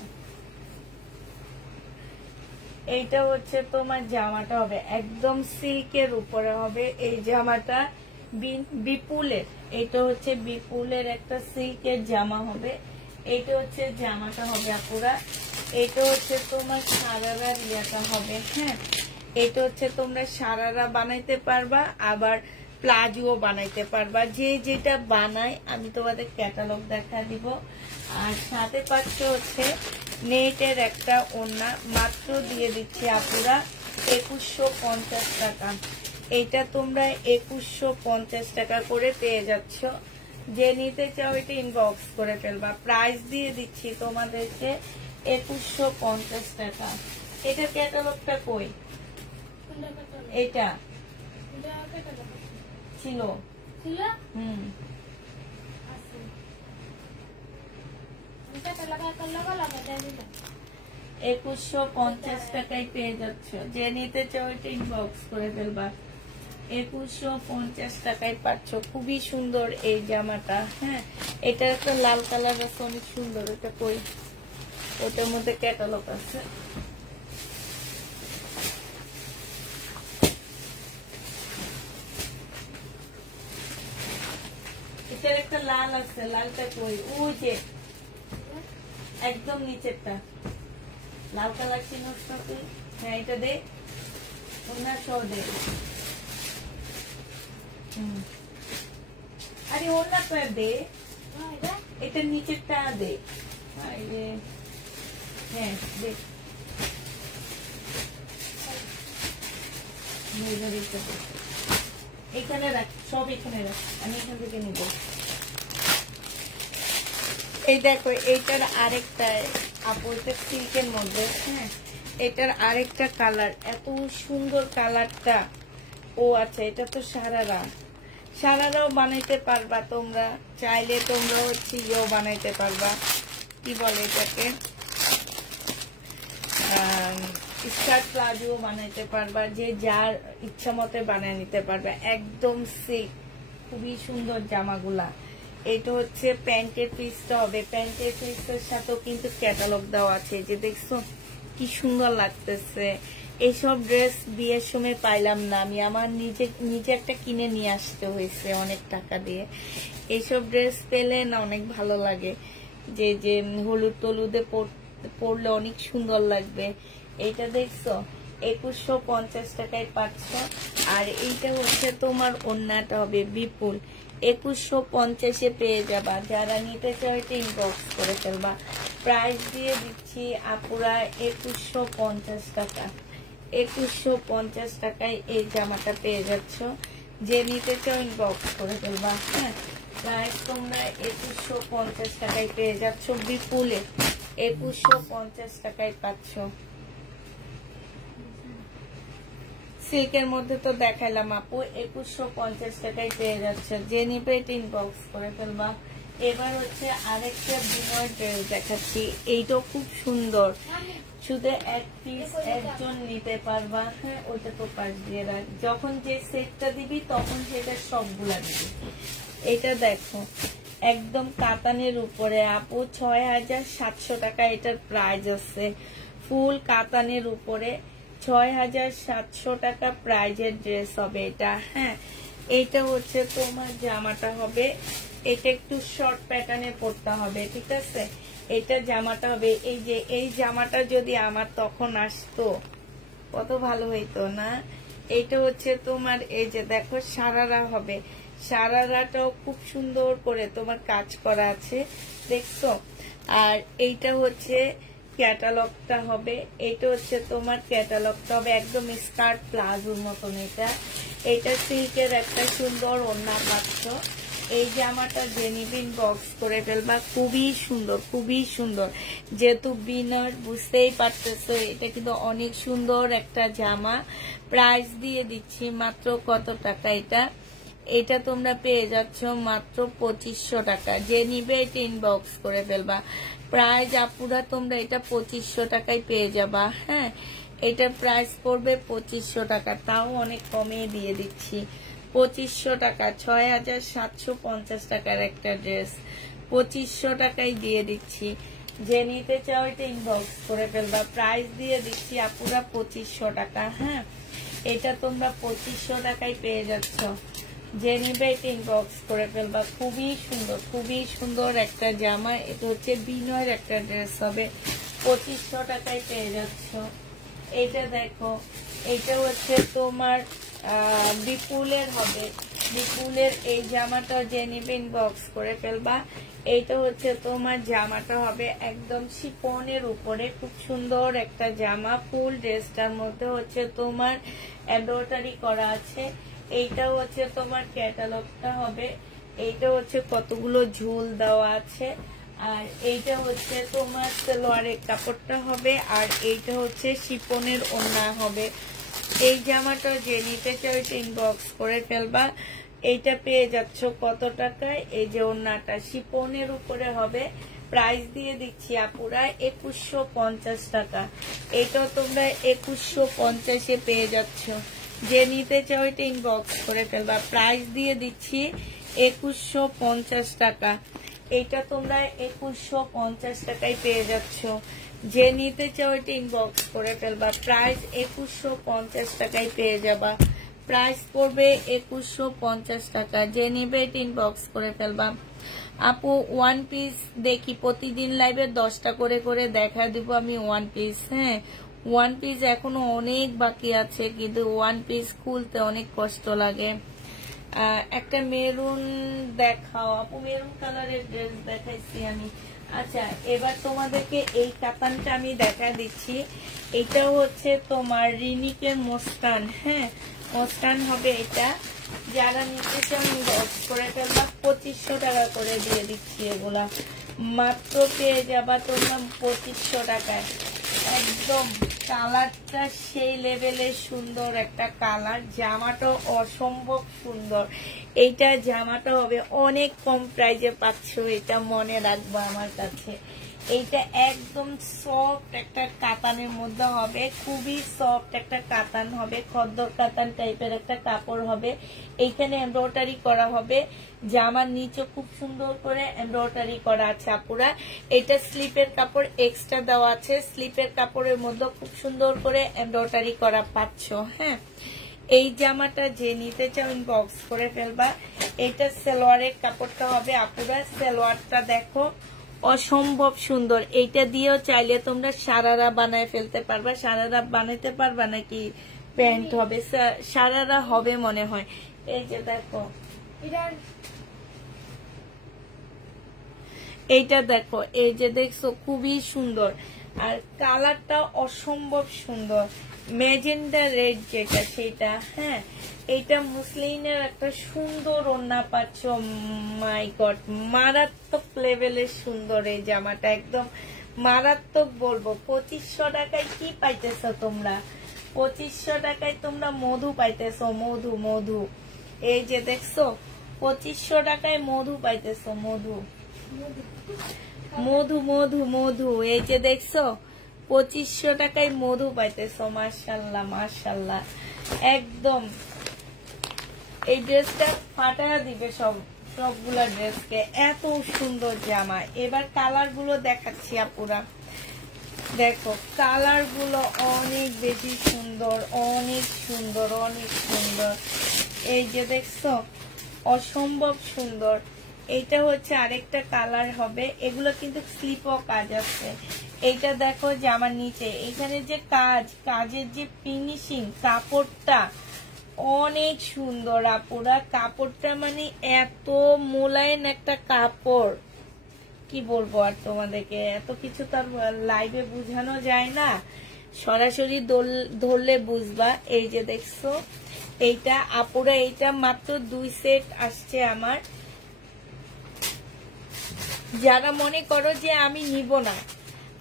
এইটা হচ্ছে তোমার জামাটা হবে, একদম সিল্কের উপরে হবে এই জামাটা। বিপুলের, এটা হচ্ছে বিপুলের একটা সিল্কের জামা হবে। এটা হচ্ছে জামাটা হবে আপুরা। এটা হচ্ছে তোমার সারারা রিয়াটা হবে। হ্যাঁ, এটা হচ্ছে তোমরা সারারা বানাইতে পারবা, আবার প্লাজো বানাইতে পারবা। যে যেটা বানায় আমি তোমাদের ক্যাটালগ দেখা দিব। আর সাথে পাচ্ছ হচ্ছে নেটের একটা ওড়না মাত্র দিয়ে দিচ্ছি আপুরা 2150 টাকা। এটা তোমরা 2150 টাকা করে পেয়ে যাচ্ছ। যে নিতে চাও এটা ইনবক্স করে ফেলবা। প্রাইস দিয়ে দিচ্ছি তোমাদেরকে 2150 টাকা। এটার ক্যাটালগটা কই? এটা ছিল 2150 টাকায় পেয়ে যাচ্ছ। যে নিতে চাও এটা ইনবক্স করে ফেলবা। 2150 টাকায় পাচ্ছ। খুবই সুন্দর এই জামাটা। হ্যাঁ, এটা একটা লাল কালার আছে, অনেক সুন্দর। এটা কই? ওটার মধ্যে ক্যাটালগ আছে। এটার একটা লাল আছে, লালটা কই? ওই যে একদম নিচেরটা লাল কালার চিহ্নটা তুই। হ্যাঁ, এটা দে, ওনা সহ দে। আরে ওনা তো দে, এটা নিচেরটা দে। হ্যাঁ দে, এখানে রাখ, সব এখানে রাখ, আমি এখান থেকে নিব। এই দেখো, এইটার আরেকটা আপু, এটা সিল্কের মধ্যে। হ্যাঁ, এটার আরেকটা কালার, এত সুন্দর কালারটা। ও আচ্ছা, এটা তো সারারাও বানাইতে পারবা তোমরা চাইলে। তোমরা হচ্ছে ইয়েও বানাইতে পারবা, কি বলে এটাকে, স্কার্ট প্লাজো বানাইতে পারবা। যে যার ইচ্ছা মতে বানিয়ে নিতে পারবা। একদম সিল্ক, খুবই সুন্দর জামাগুলা। এটা হচ্ছে প্যান্টের পিসটা হবে। প্যান্টের পিসের সাথেও কিন্তু ক্যাটালগ দেওয়া আছে। যে দেখছো কি সুন্দর লাগতেছে। এইসব ড্রেস বিয়ের সময় পাইলাম না আমি, আমার নিজে একটা কিনে নিয়ে আসতে হয়েছে অনেক টাকা দিয়ে। এইসব ড্রেস পেলে না অনেক ভালো লাগে। যে হলুদ টলুদে পরলে অনেক সুন্দর লাগবে। এইটা দেখছো 2150 টাকায় পাচ্ছ। আর এইটা হচ্ছে তোমার ওড়নাটা হবে বিপুল, 2150-এ পেয়ে যাবা। যারা নিতে চাও এটা ইনবক্স করে ফেলবা। প্রাইস দিয়ে দিচ্ছি আপুরা 2150 টাকা। 2150 টাকায় এই জামাটা পেয়ে যাচ্ছ। যে নিতে চাও ইনবক্স করে ফেলবা। হ্যাঁ, প্রাইস তোমরা 2150 টাকায় পেয়ে যাচ্ছ। বিপুলে 2150 টাকায় পাচ্ছ। সিল্কের মধ্যে তো দেখাইলাম আপু, 2150 টাকায় পেয়ে যাচ্ছে। যে নিবে এটা ইনবক্স করে ফেলবা। এবার হচ্ছে আরেকটা বিনয় ড্রেস দেখাচ্ছি। এইটাও খুব সুন্দর, শুধু এক পিস একজন নিতে পারবা। হ্যাঁ, ওইটা তো পাশ দিয়ে রাখ, যখন যে সেটটা দিবি তখন সেটা সবগুলা দিবি। এটা দেখো, একদম কাতানের উপরে আপু, 6700 টাকা এটার প্রাইস আছে। ফুল কাতানের উপরে 6700 টাকা প্রাইজের ড্রেস হবে এটা। হ্যাঁ, এইটা হচ্ছে তোমার জামাটা হবে। এটা একটু শর্ট প্যাটার্নে পরতে হবে, ঠিক আছে। এটা জামাটা হবে এই যে, এই জামাটা যদি আমার তখন আসতো কত ভালো হইতো না। এইটা হচ্ছে তোমার এই যে দেখো সারারা হবে। সারারাটাও খুব সুন্দর করে তোমার কাজ করা আছে, দেখছো। আর এইটা হচ্ছে ক্যাটালগটা হবে। এটা হচ্ছে তোমার ক্যাটালগটা হবে একদম স্কার্ট প্লাজোর মতন। এটা সিল্কের একটা সুন্দর ওড়না পাচ্ছ। এই জামাটা জেনিবিন বক্স করে ফেলবা। খুবই সুন্দর, খুবই সুন্দর। যেহেতু বিনার বুঝতেই পারতেছো, এটা কিন্তু অনেক সুন্দর একটা জামা। প্রাইস দিয়ে দিচ্ছি মাত্র কত টাকা? এটা তোমরা পেয়ে যাচ্ছ মাত্র 2500 টাকা। যে নিবে এটা ইনবক্স করে ফেলবা। প্রাইস আপুরা তোমরা এটা 2500 টাকায় পেয়ে যাবা। হ্যাঁ, এটার প্রাইস পড়বে 2500 টাকা, তাও অনেক কমে দিয়ে দিচ্ছি। 2500 টাকা, 6750 টাকার একটা ড্রেস 2500 টাকায় দিয়ে দিচ্ছি। যে নিতে চাও এটা ইনবক্স করে ফেলবা। প্রাইস দিয়ে দিচ্ছি আপুরা 2500 টাকা। হ্যাঁ, এটা তোমরা 2500 টাকায় পেয়ে যাচ্ছ। যে নিবে এটা ইনবক্স করে ফেলবা। খুবই সুন্দর, খুবই সুন্দর একটা জামা। এটা হচ্ছে বিনয়ের একটা ড্রেস হবে। 2500 টাকায় পেয়ে যাচ্ছ। এইটা দেখো, এইটা হচ্ছে তোমার বিপুলের হবে। বিপুলের এই জামাটা যে নিবে ইনবক্স করে ফেলবা। এইটা হচ্ছে তোমার জামাটা হবে একদম শিফনের উপরে, খুব সুন্দর একটা জামা। ফুল ড্রেসটার মধ্যে হচ্ছে তোমার এমব্রয়ডারি করা আছে। এইটা হচ্ছে তোমার ক্যাটালগটা হবে। এইটা হচ্ছে কতগুলো ঝুল দেওয়া আছে। আর এইটা হচ্ছে তোমার সালোয়ারের কাপড়টা হবে। আর এইটা হচ্ছে শিফনের ওড়না হবে। এই জামাটা যে নিতে চাই ইনবক্স করে ফেলবা। এইটা পেয়ে যাচ্ছ কত টাকায়? এই যে ওড়নাটা শিফনের উপরে হবে, প্রাইস দিয়ে দিচ্ছি আপুরা 2150 টাকা। এটা তোমরা 2150-এ পেয়ে যাচ্ছ। যে নিতে চাও এটা ইনবক্স করে ফেলবা। প্রাইস দিয়ে দিচ্ছি 2150 টাকা। এটা তোমরা 2150 টাকায় পেয়ে যাচ্ছ। যে নিতে চাও এটা ইনবক্স করে ফেলবা। প্রাইস 2150 টাকায় পেয়ে যাবা। প্রাইস পড়বে 2150 টাকা। যে নিবে এটা ইনবক্স করে ফেলবা। আপু ওয়ান পিস দেখি, প্রতিদিন লাইভে 10টা করে করে দেখা দিব আমি ওয়ান পিস। হ্যাঁ, ওয়ান পিস এখনো অনেক বাকি আছে, কিন্তু ওয়ান পিস খুলতে অনেক কষ্ট লাগে। একটা মেরুন দেখাও আপু, মেরুন কালারের ড্রেস দেখাইছি আমি। আচ্ছা, এবার তোমাদেরকে এই কাতানটা আমি দেখা দিচ্ছি। এটা হচ্ছে তোমার রিনিকের মোস্তান। হ্যাঁ, মোস্তান হবে এটা। যারা নিতে চান বক্স করে ফেলবা। 2500 টাকা করে দিয়ে দিচ্ছি। এগুলা মাত্র পেয়ে যাবা তোমরা 2500 টাকায়। একদম কালারটা সেই লেভেলের সুন্দর একটা কালার। জামাটা অসম্ভব সুন্দর। এইটা জামাটা হবে অনেক কম প্রাইজে পাচ্ছ, এটা মনে রাখবা আমার কাছে। এইটা একদম সফট একটা কাতানের মধ্যে হবে, খুবই সফট একটা কাতান হবে, খদ্দর কাতান টাইপের একটা কাপড় হবে। এইখানে এমব্রয়ডারি করা হবে। জামার নিচে খুব সুন্দর করে এমব্রয়ডারি করা আছে আপুরা। এটা স্লিপের কাপড় এক্সট্রা দেওয়া আছে। স্লিপের কাপড়ের মধ্যে খুব সুন্দর করে এমব্রয়ডারি করা পাচ্ছ। হ্যাঁ, এই জামাটা যে নিতে চাও ইনবক্স করে ফেলবা। এটা সালোয়ারের কাপড়টা হবে আপুরা। সালোয়ারটা দেখো অসম্ভব সুন্দর। এইটা দিয়েও চাইলে তোমরা সারারা বানায় ফেলতে পারবা। সারারা বানাইতে পারবা নাকি প্যান্ট হবে? সারারা হবে মনে হয়। এই যে দেখো, এইটা দেখো, এই যে দেখছো খুবই সুন্দর। আর কালারটা অসম্ভব সুন্দর, ম্যাজেন্ডা রেড যেটা সেটা। হ্যাঁ, এটা মুসলিনের একটা সুন্দর ওড়না পাচ্ছ। মাই গড, মারাত্মক লেভেলের সুন্দর এই জামাটা, একদম মারাত্মক বলবো। 2500 টাকায় কি পাইতেছ তোমরা? 2500 টাকায় তোমরা মধু পাইতেছ। মধু মধু, এই যে দেখছো 2500 টাকায় মধু পাইতেছ। মধু মধু মধু মধু, এই যে দেখছো 2500 টাকায় মধু পাইতেছ। মাশাল্লাহ মাশাল্লাহ, একদম এই ড্রেসটা ফাটায়া দিবে সবগুলা ড্রেসকে। এত সুন্দর জামা। এবার কালার গুলো দেখাচ্ছি আপুরা। দেখো কালার গুলো অনেক বেশি সুন্দর, অনেক সুন্দর, অনেক সুন্দর। এই যে দেখছো অসম্ভব সুন্দর। এইটা হচ্ছে আরেকটা কালার হবে। এগুলো কিন্তু স্লিপও কাজ আছে। এইটা দেখো জামার নিচে এখানে যে কাজের যে ফিনিশিং, কাপড়টা অনেক সুন্দর আপুরা। কাপড়টা মানে এত মোলায়েম একটা কাপড়, কি বলবো আর তোমাদেরকে। এত কিছু তার লাইভে বোঝানো যায় না, সরাসরি ধরলে বুঝবা। এই যে দেখছো এইটা আপুরা, এইটা মাত্র 2 সেট আসছে আমার। যারা মনে করো যে আমি নিব না,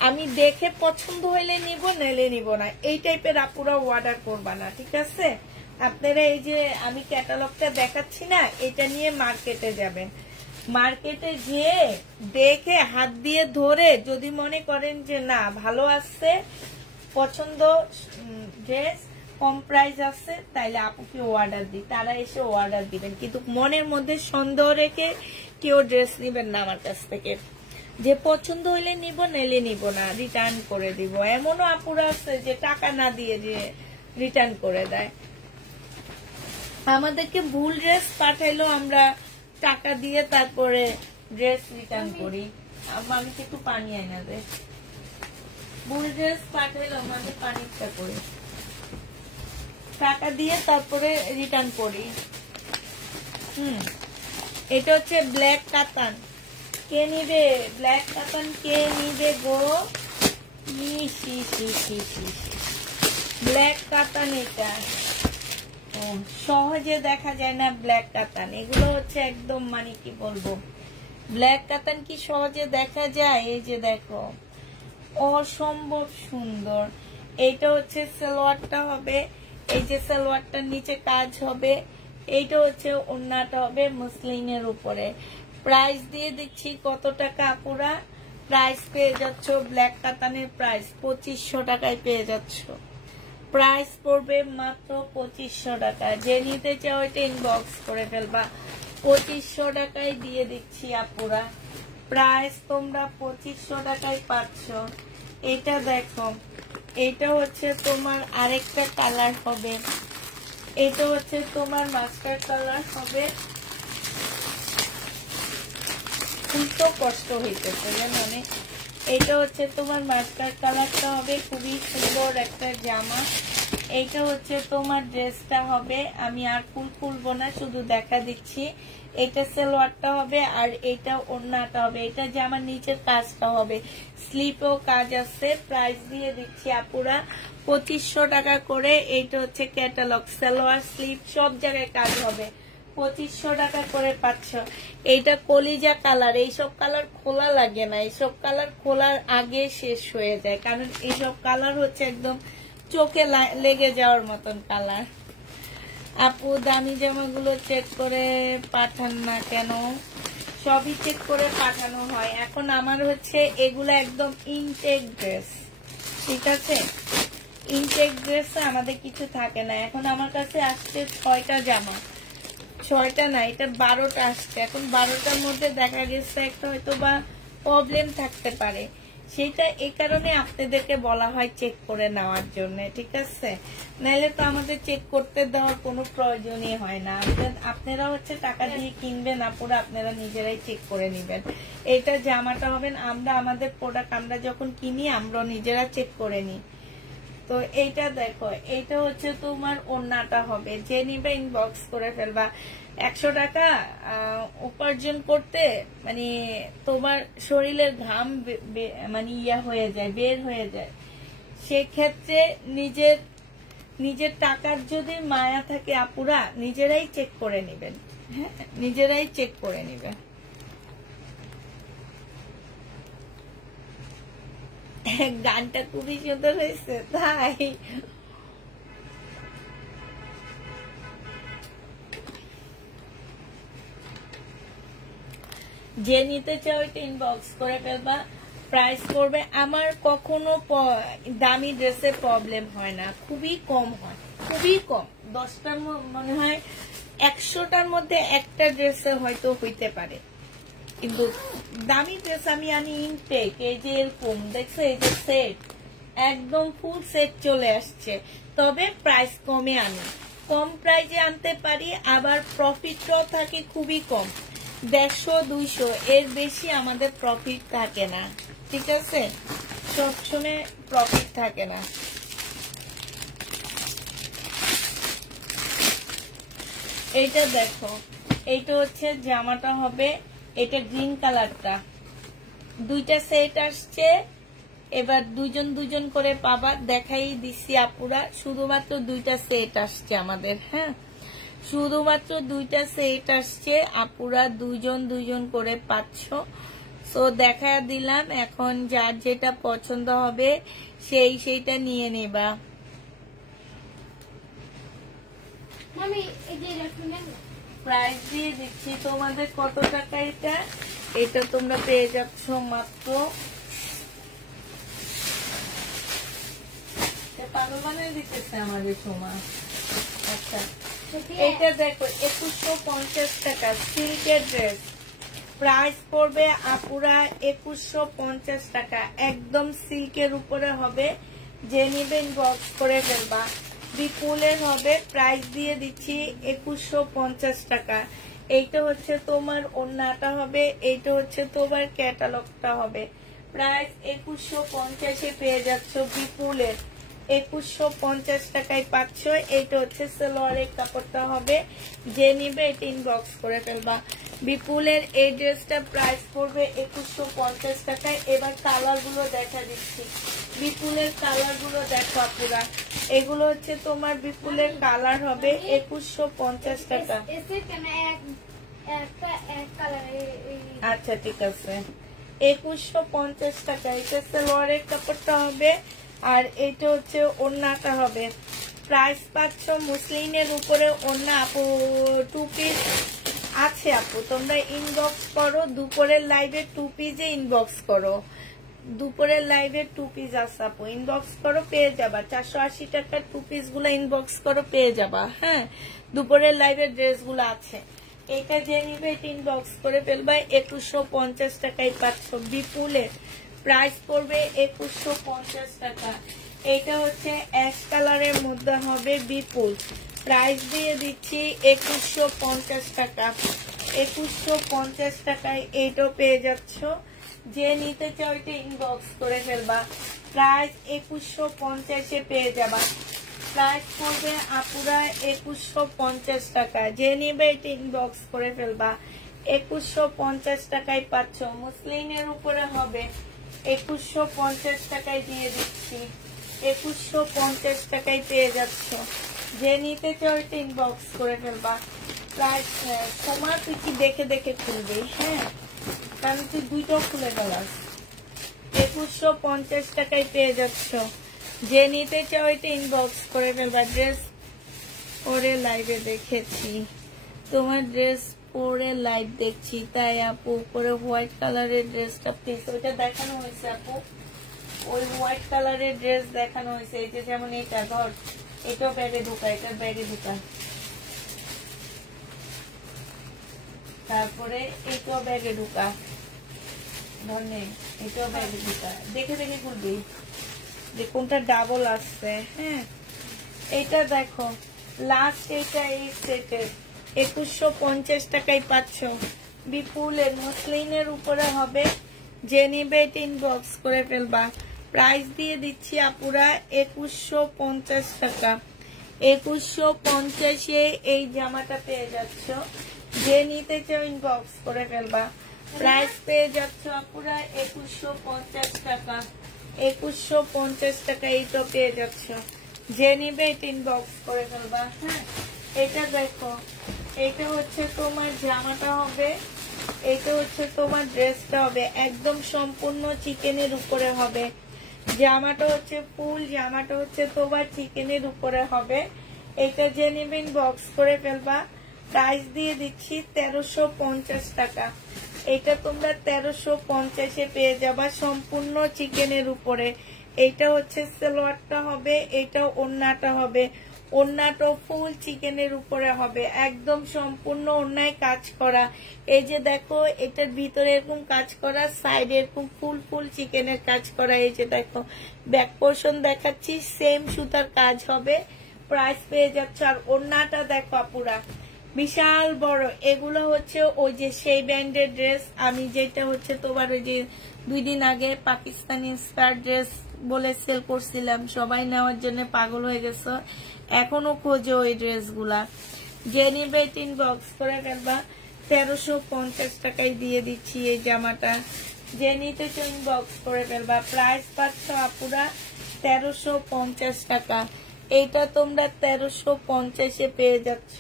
আমি দেখে পছন্দ হইলে নিব, নাইলে নিব না, এই টাইপের আপুরা অর্ডার করবা না, ঠিক আছে? আপনারা এই যে আমি ক্যাটালগটা দেখাচ্ছি না, এটা নিয়ে মার্কেটে যাবেন। মার্কেটে গিয়ে দেখে হাত দিয়ে ধরে যদি মনে করেন যে না ভালো আসছে, পছন্দ ড্রেস, কম প্রাইস আছে, তাইলে আপুকে অর্ডার দিই, তারা এসে অর্ডার দিবেন। কিন্তু মনের মধ্যে সন্দেহ রেখে কেউ ড্রেস নিবেন না আমার কাছ থেকে। যে পছন্দ হইলে নিব, নাইলে নিব না, রিটার্ন করে দিব। এমনও আপুরা আছে যে টাকা না দিয়ে যে রিটার্ন করে দেয়। আমাদেরকে ভুল ড্রেস পাঠাইলো, আমরা টাকা দিয়ে তারপরে ড্রেস রিটার্ন করি। আমি একটু পানি আইনা দে। ভুল ড্রেস পাঠাইলো আমাদের পানিটা করি, টাকা দিয়ে তারপরে রিটার্ন করি। এটা হচ্ছে ব্ল্যাক কাতান। কে নিবে ব্ল্যাক কাতান, কে নিবে গো? ব্ল্যাক কাতান এটা সহজে দেখা যায় না। ব্ল্যাক কাতান এগুলো হচ্ছে একদম মানে কি বলবো, ব্ল্যাক কাতান কি সহজে দেখা যায়? এই যে দেখো অসম্ভব সুন্দর। এইটা হচ্ছে সালোয়ারটা হবে, এই যে সালোয়ারটার নিচে কাজ হবে, এইটা হচ্ছে ওড়নাটা হবে মসলিনের উপরে। প্রাইস দিয়ে দিচ্ছি কত টাকা আপুরা? প্রাইস পেয়ে যাচ্ছ ব্ল্যাক কাতানের প্রাইস 2500 টাকায় পেয়ে যাচ্ছ। প্রাইস পড়বে মাত্র 2500 টাকা। যে নিতে চাও এটা ইনবক্স করে ফেলবা। 2500 টাকায় দিয়ে দিচ্ছি আপুরা। প্রাইস তোমরা 2500 টাকায় পাচ্ছ। এটা দেখো, এটা হচ্ছে তোমার আরেকটা কালার হবে, এটা হচ্ছে তোমার মাস্টার কালার হবে। খুলতে কষ্ট হইতেছে মানে, এটা হচ্ছে তোমার মাস্টার কালারটা হবে, খুবই সুন্দর একটা জামা। এইটা হচ্ছে তোমার ড্রেসটা হবে। আমি আর খুলবো না, শুধু দেখা দিচ্ছি। এটা সালোয়ারটা হবে আর এটা ওড়নাটা হবে। এটা জামার নিচের কাজটা হবে, স্লিপেও কাজ আছে। প্রাইস দিয়ে দিচ্ছি আপুরা 2500 টাকা করে। এইটা হচ্ছে ক্যাটালগ, সালোয়ার স্লিপ সব জায়গায় কাজ হবে। 2500 টাকা করে পাচ্ছ। এইটা কলিজা কালার, এইসব কালার খোলা লাগে না, এইসব কালার খোলার আগে শেষ হয়ে যায়, কারণ এইসব কালার হচ্ছে একদম চোখে লেগে যাওয়ার মতন কালার। আপু দামি জামাগুলো চেক করে পাঠান না কেন? সবই চেক করে পাঠানো হয়। এখন আমার হচ্ছে এগুলো একদম ইনটেক ড্রেস, ঠিক আছে? ইনটেক ড্রেসে আমাদের কিছু থাকে না। এখন আমার কাছে আসছে 6টা জামা, 6টা না, এটা 12টা আসছে। এখন 12টার মধ্যে দেখা গেছে একটা হয়তো বা প্রবলেম থাকতে পারে, সেটা এই কারণে আপনাদেরকে বলা হয় চেক করে নেওয়ার জন্য, ঠিক আছে? নাইলে তো আমাদের চেক করতে দেওয়ার কোনো প্রয়োজনই হয় না। আপনারা হচ্ছে টাকা দিয়ে কিনবেন, আপুরা আপনারা নিজেরাই চেক করে নেবেন। এটা জামাটা হবেন, আমরা আমাদের প্রোডাক্ট আমরা যখন কিনি আমরা নিজেরা চেক করে নিই। তো এইটা দেখো, এইটা হচ্ছে তোমার ওড়নাটা হবে। যে নিবে ইনবক্স করে ফেলবা। 100 টাকা উপার্জন করতে মানে তোমার শরীরের ঘাম মানে ইয়া হয়ে যায়, বের হয়ে যায়। সেক্ষেত্রে নিজের টাকার যদি মায়া থাকে আপুরা নিজেরাই চেক করে নেবেন। হ্যাঁ, নিজেরাই চেক করে নেবেন। গানটা খুবই সুন্দর হয়েছে, তাই যে নিতে চাও এটা ইনবক্স করে ফেলবা। প্রাইস পড়বে আমার কখনো দামি ড্রেসে প্রবলেম হয় না, খুবই কম হয়, খুবই কম। 10টার মনে হয় 100টার মধ্যে একটা ড্রেসে হয়তো হইতে পারে, কিন্তু দামি ড্রেস আমি আনি ইনটেক। এই যে এরকম দেখছো, এই যে সেট একদম ফুল সেট চলে আসছে, তবে প্রাইস কমে আনি। কম প্রাইসে আনতে পারি, আবার প্রফিটটাও থাকে খুবই কম, 150-200 এর বেশি আমাদের প্রফিট থাকে না, ঠিক আছে? সবসময় প্রফিট থাকে না। এইটা দেখো, এইটা হচ্ছে জামাটা হবে, এটা গ্রিন কালারটা। 2টা সেট আসছে, এবার দুজন করে পাবা। দেখাই দিচ্ছি আপুরা, শুধুমাত্র 2টা সেট আসছে আমাদের। হ্যাঁ, শুধুমাত্র 2টা সেট আসছে আপুরা, দুজন করে পাচ্ছ। সো দেখা দিলাম। এখন যার যেটা পছন্দ হবে সেইটা নিয়ে নেবা। প্রাইস দিয়ে দিচ্ছি তোমাদের কত টাকা। এটা তোমরা পেয়ে যাচ্ছ মাত্র, পাগল বানিয়ে দিতেছে আমাদের সময়। আচ্ছা, এটা দেখো 2150 টাকা সিল্কের ড্রেস। প্রাইস পড়বে আপুরা 2150 টাকা, একদম সিল্কের উপরে হবে। যে নিবেন বক্স করে ফেলবা। বিপুলের হবে। প্রাইস দিয়ে দিচ্ছি 2150 টাকা। এইটা হচ্ছে তোমার ওড়নাটা হবে, এইটা হচ্ছে তোমার ক্যাটালগটা হবে। প্রাইস 2150-এ পেয়ে যাচ্ছ বিপুলের। 2150 টাকায় পাচ্ছ। এইটা হচ্ছে সালোয়ারের কাপড়টা হবে, যে নিবে এটা ইনবক্স করে ফেলবা। বিপুলের এই ড্রেসটা প্রাইস পড়বে 2150 টাকায়। এবার কালার গুলো দেখা দিচ্ছি, বিপুলের কালার গুলো দেখো আপুরা। এগুলো হচ্ছে তোমার বিপুলের কালার হবে 2150 টাকা। আচ্ছা ঠিক আছে, 2150 টাকা। এটা সালোয়ারের কাপড়টা হবে, আর এটা হচ্ছে ওড়নাটা হবে। প্রাইস পাচ্ছ মুসলিনের উপরে ওড়না আপু 2 পিস আছে আপু, তোমরা ইনবক্স করো। দুপুরের লাইভে 2 পিসে ইনবক্স করো, দুপুরের লাইভে 2 পিস আছে আপু, ইনবক্স করো পেয়ে যাবা। 480 টাকার 2 পিস গুলো ইনবক্স করো পেয়ে যাবা। হ্যাঁ, দুপুরের লাইভের ড্রেস গুলো আছে। এটা যে নিবে এটা ইনবক্স করে ফেলবা। 2150 টাকায় পাচ্ছ। বিপুলের প্রাইস পড়বে 2150 টাকা। এটা হচ্ছে অ্যাশ কালারের মধ্যে হবে বিপুল, প্রাইস দিয়ে দিচ্ছি 2150 টাকা। 2150 টাকায় এইটাও পেয়ে যাচ্ছ। যে নিতে চাও এটা ইনবক্স করে ফেলবা। প্রাইস 2150 পেয়ে যাবা। প্রাইস পড়বে আপুরা 2150 টাকা। যে নিবে এটা ইনবক্স করে ফেলবা। 2150 টাকায় পাচ্ছ। মুসলিনের উপরে হবে 2150 টাকায় দিয়ে দিচ্ছি। 2150 টাকায় পেয়ে যাচ্ছ। যে নিতে চাও এটা ইনবক্স করে ফেলবা। প্রাইস সময় তুই কি দেখে দেখে খুলবি, হ্যাঁ, কারণ তুই দুইটাও খুলে গেলাস। 2150 টাকায় পেয়ে যাচ্ছ। যে নিতে চাও এটা ইনবক্স করে ফেলবা। ড্রেস পরে লাইভে দেখেছি, তোমার ড্রেস পরে লাইভ দেখছি, তাই আপু পরে হোয়াইট কালারের ড্রেসটা প্লিজ, ওইটা দেখানো হয়েছে আপু, ওই হোয়াইট কালারের ড্রেস দেখানো হয়েছে। এই যে যেমন এটা ধর, এটাও ব্যাগে ঢুকা, এটা ব্যাগে ঢুকা, তারপরে এটাও ব্যাগে ঢুকা, ধরনে এটাও ব্যাগে ঢুকা, দেখে দেখে খুলবি যে কোনটা ডাবল আসছে। হ্যাঁ, এটা দেখো লাস্ট, এটা এই সেটের 2150 টাকায় পাচ্ছ। বিপুলের মুসলিনের উপরে হবে। যে নিবে এটা ইনবক্স করে ফেলবা। প্রাইস দিয়ে দিচ্ছি আপুরা 2150 টাকা। 2150 এই জামাটা পেয়ে যাচ্ছ। যে নিতে চাও ইনবক্স করে ফেলবা। প্রাইস পেয়ে যাচ্ছ আপুরা 2150 টাকা। 2150 টাকা এইটা পেয়ে যাচ্ছ। যে নিবে এটা ইনবক্স করে ফেলবা। হ্যাঁ, এটা দেখো, এটা হচ্ছে তোমার জামাটা হবে, এটা হচ্ছে তোমার ড্রেসটা হবে, একদম সম্পূর্ণ চিকেনের উপরে হবে। জামাটা হচ্ছে ফুল, জামাটা হচ্ছে তোমার চিকেনের উপরে হবে। এটা যে নিবে ইনবক্স করে ফেলবা। প্রাইস দিয়ে দিচ্ছি 1350 টাকা। এটা তোমরা 1350 পেয়ে যাবা, সম্পূর্ণ চিকেনের উপরে। এটা হচ্ছে সালোয়ারটা হবে, এটা ওড়নাটা হবে। ওড়নাটা ফুল চিকেনের উপরে হবে, একদম সম্পূর্ণ ওড়নায় কাজ করা। এই যে দেখো, এটার ভিতরে এরকম কাজ করা, সাইডে এরকম ফুল ফুল চিকেনের কাজ করা। এই যে দেখো, ব্যাক পোর্শন দেখাচ্ছি, সেম সুতার কাজ হবে। প্রাইস পেয়ে যাচ্ছে। আর ওড়নাটা দেখো পুরা বিশাল বড়। এগুলো হচ্ছে ওই যে সেই ব্র্যান্ডের ড্রেস, আমি যেটা হচ্ছে তোমার ওই যে 2 দিন আগে পাকিস্তানি স্কার্ট ড্রেস বলে সেল করছিলাম, সবাই নেওয়ার জন্য পাগল হয়ে গেছে, এখনো খোঁজে ওই ড্রেসগুলা। যে নিবে ইনবক্স করে ফেলবা। 1350 টাকায় দিয়ে দিচ্ছি এই জামাটা। যে নিতে ইনবক্স করে ফেলবা। প্রাইস পাচ্ছ আপুরা 1350 টাকা। এইটা তোমরা 1350 পেয়ে যাচ্ছ।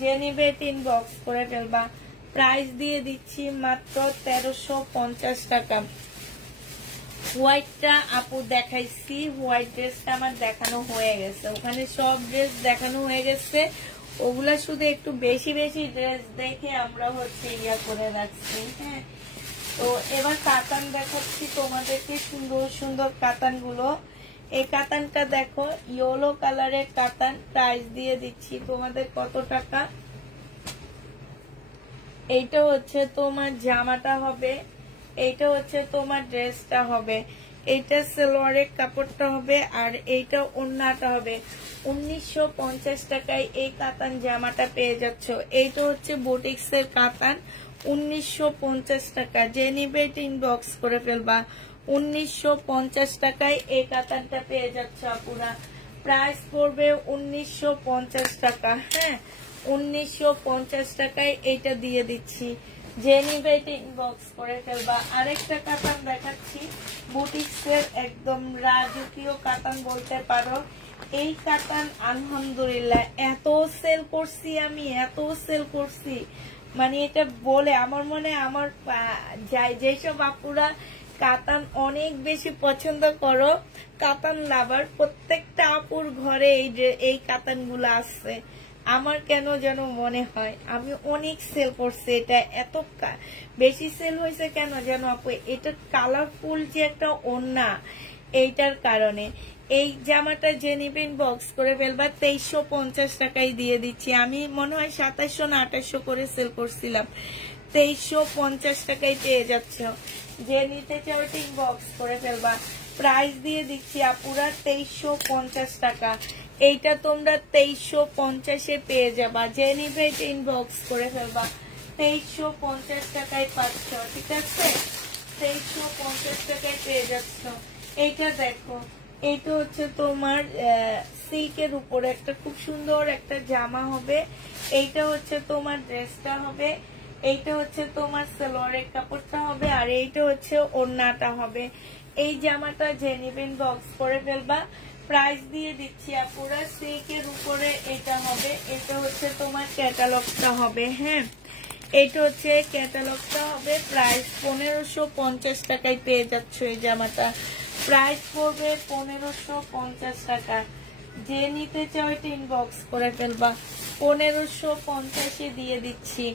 যে নিবে ইনবক্স করে ফেলবা। প্রাইস দিয়ে দিচ্ছি মাত্র 1350 টাকা। হোয়াইটটা আপু দেখাইছি, হোয়াইট ড্রেসটা আমার দেখানো হয়ে গেছে, ওখানে সব ড্রেস দেখানো হয়ে গেছে। ওগুলা শুধু একটু বেশি বেশি ড্রেস দেখে আমরা হচ্ছে ইয়া করে রাখছি। হ্যাঁ, তো এবার কাতান দেখাচ্ছি তোমাদেরকে, সুন্দর সুন্দর কাতান গুলো। এই কাতানটা দেখো, ইয়েলো কালারের কাতান। প্রাইস দিয়ে দিচ্ছি তোমাদের কত টাকা। এইটা হচ্ছে তোমার জামাটা হবে, এইটা হচ্ছে তোমার ড্রেসটা হবে, এইটা সালোয়ারের কাপড়টা হবে, আর এইটা ওড়নাটা হবে। 1950 টাকায় এই কাতান জামাটা পেয়ে যাচ্ছ। এইটা হচ্ছে বুটিক্সের কাতান, 1950 টাকা। যে নিবে এটা ইনবক্স করে ফেলবা। 1950 টাকায় এই কাতানটা পেয়ে যাচ্ছে আপুরা। প্রাইস পড়বে 1950 টাকা। হ্যাঁ, 1950 টাকায় এইটা দিয়ে দিচ্ছি। যে নিবে এটা ইনবক্স করে ফেলবা। আরেকটা কাতান দেখাচ্ছি, বুটিক্সের একদম রাজকীয় কাতান বলতে পারো। এই কাতান আলহামদুলিল্লাহ এত সেল করছি আমি, এত সেল করছি, মানে এটা বলে আমার মনে আমার যেসব আপুরা কাতান অনেক বেশি পছন্দ করো, কাতান লাভার, প্রত্যেকটা আপুর ঘরে এই কাতান গুলো আছে। আমার কেন যেন মনে হয় আমি অনেক সেল করছি এটা, এত বেশি সেল হয়েছে কেন যেন আপু, এটা কালারফুল যে একটা ওড়না, এইটার কারণে। এই জামাটা যে নিবেন বক্স করে ফেলবা। 2350 টাকায় দিয়ে দিচ্ছি। আমি মনে হয় 2700 না 2800 করে সেল করছিলাম, 2350 টাকায় পেয়ে যাচ্ছ। যে নিতে চাও বক্স করে ফেলবা। প্রাইস দিয়ে দিচ্ছি আপুরা 2350 টাকা। এইটা তোমরা 2350-এ পেয়ে যাবা। যে নিবে এটা ইনবক্স করে ফেলবা। 2350 টাকায় পাচ্ছ, ঠিক আছে? 2350 টাকায় পেয়ে যাচ্ছ। এইটা দেখো, এইটা হচ্ছে তোমার সিল্কের উপরে একটা খুব সুন্দর একটা জামা হবে। এইটা হচ্ছে তোমার ড্রেসটা হবে, এইটা হচ্ছে তোমার সালোয়ারের কাপড়টা হবে, আর এইটা হচ্ছে ওড়নাটা হবে। এই জামাটা যে নিবেন বক্স করে ফেলবা। প্রাইস দিয়ে দিচ্ছি আপুরা, সিল্কের উপরে এটা হবে। এটা হচ্ছে তোমার ক্যাটালগটা হবে। হ্যাঁ, এটা হচ্ছে ক্যাটালগটা হবে। প্রাইস 1550 টাকায় পেয়ে যাচ্ছ এই জামাটা। প্রাইস পড়বে 1550 টাকা। যে নিতে চাও এটা ইনবক্স করে ফেলবা। 1550-এ দিয়ে দিচ্ছি।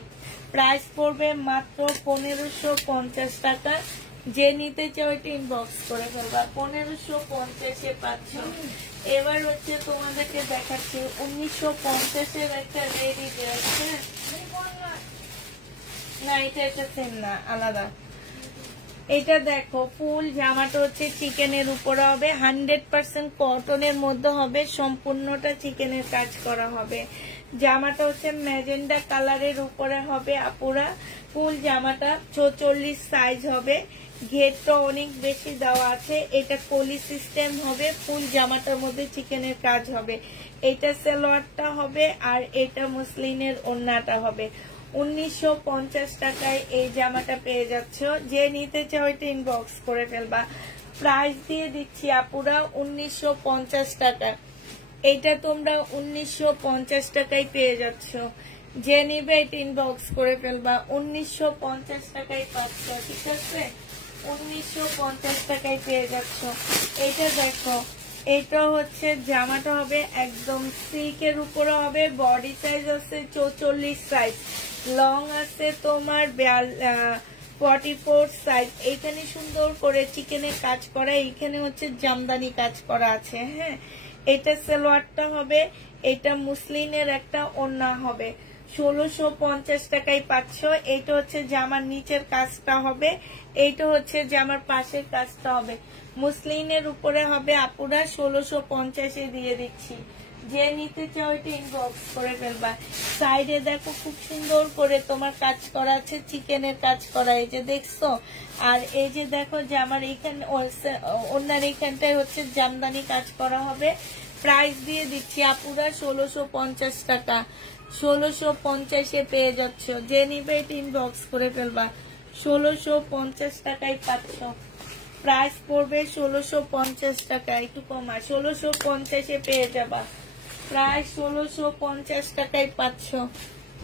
প্রাইস পড়বে মাত্র 1550 টাকা। যে নিতে চাও এটা ইনবক্স করে ফেলবা। 1550-এ পাচ্ছ। এবার হচ্ছে তোমাদেরকে দেখাচ্ছি 1950-এর একটা রেডি ড্রেস। না, এটা সেম না, আলাদা। এটা দেখো, ফুল জামাটা হচ্ছে চিকেনের উপরে হবে, 100% কটনের মধ্যে হবে, সম্পূর্ণটা চিকেনের কাজ করা হবে। জামাটা হচ্ছে ম্যাজেন্ডা কালারের উপরে হবে আপুরা। ফুল জামাটা 44 সাইজ হবে। ঘেরটা অনেক বেশি দেওয়া আছে। এটা কলি সিস্টেম হবে। ফুল জামাটার মধ্যে চিকেনের কাজ হবে। এটা সালোয়ারটা হবে, আর এটা মুসলিনের ওড়নাটা হবে। 1950 টাকায় এই জামাটা পেয়ে যাচ্ছ। যে নিতে চাও এটা ইনবক্স করে ফেলবা। প্রাইস দিয়ে দিচ্ছি আপুরা 1950 টাকা। এটা তোমরা 1950 টাকায় পেয়ে যাচ্ছ। যে নিবে এটা ইনবক্স করে ফেলবা। 1950 টাকায় পাচ্ছ, ঠিক আছে? 1950 টাকায় পেয়ে যাচ্ছ। এটা দেখো, এটা হচ্ছে জামাটা হবে একদম সিল্কের উপরে হবে। বডি সাইজ আছে 44 সাইজ, লং আছে তোমার 44 সাইজ। এইখানে সুন্দর করে চিকেনের কাজ করা, এইখানে হচ্ছে জামদানি কাজ করা আছে। হ্যাঁ, এটা সালোয়ারটা হবে, এটা মুসলিনের একটা ওড়না হবে। 1650 টাকায় পাচ্ছ। এইটা হচ্ছে জামার নিচের কাজটা হবে, এইটা হচ্ছে জামার পাশের কাজটা হবে। মুসলিনের উপরে হবে আপুরা। 1650-এ দিয়ে দিচ্ছি। যে নিতে চাও এটা ইনবক্স করে ফেলবা। সাইডে দেখো খুব সুন্দর করে তোমার কাজ করা আছে, চিকেনের কাজ করা, এই যে দেখছো। আর এই যে দেখো জামার এইখানে ওনার এইখানটায় হচ্ছে জামদানি কাজ করা হবে। প্রাইস দিয়ে দিচ্ছি আপুরা 1650 টাকা। 1650-এ পেয়ে যাচ্ছ। যে নিবে এটা ইনবক্স করে ফেলবা। 1650 টাকায় পাচ্ছ। প্রাইস পড়বে 1650 টাকা, একটু কমা, 1650-এ পেয়ে যাবা। প্রায় 1650 টাকায় পাচ্ছ।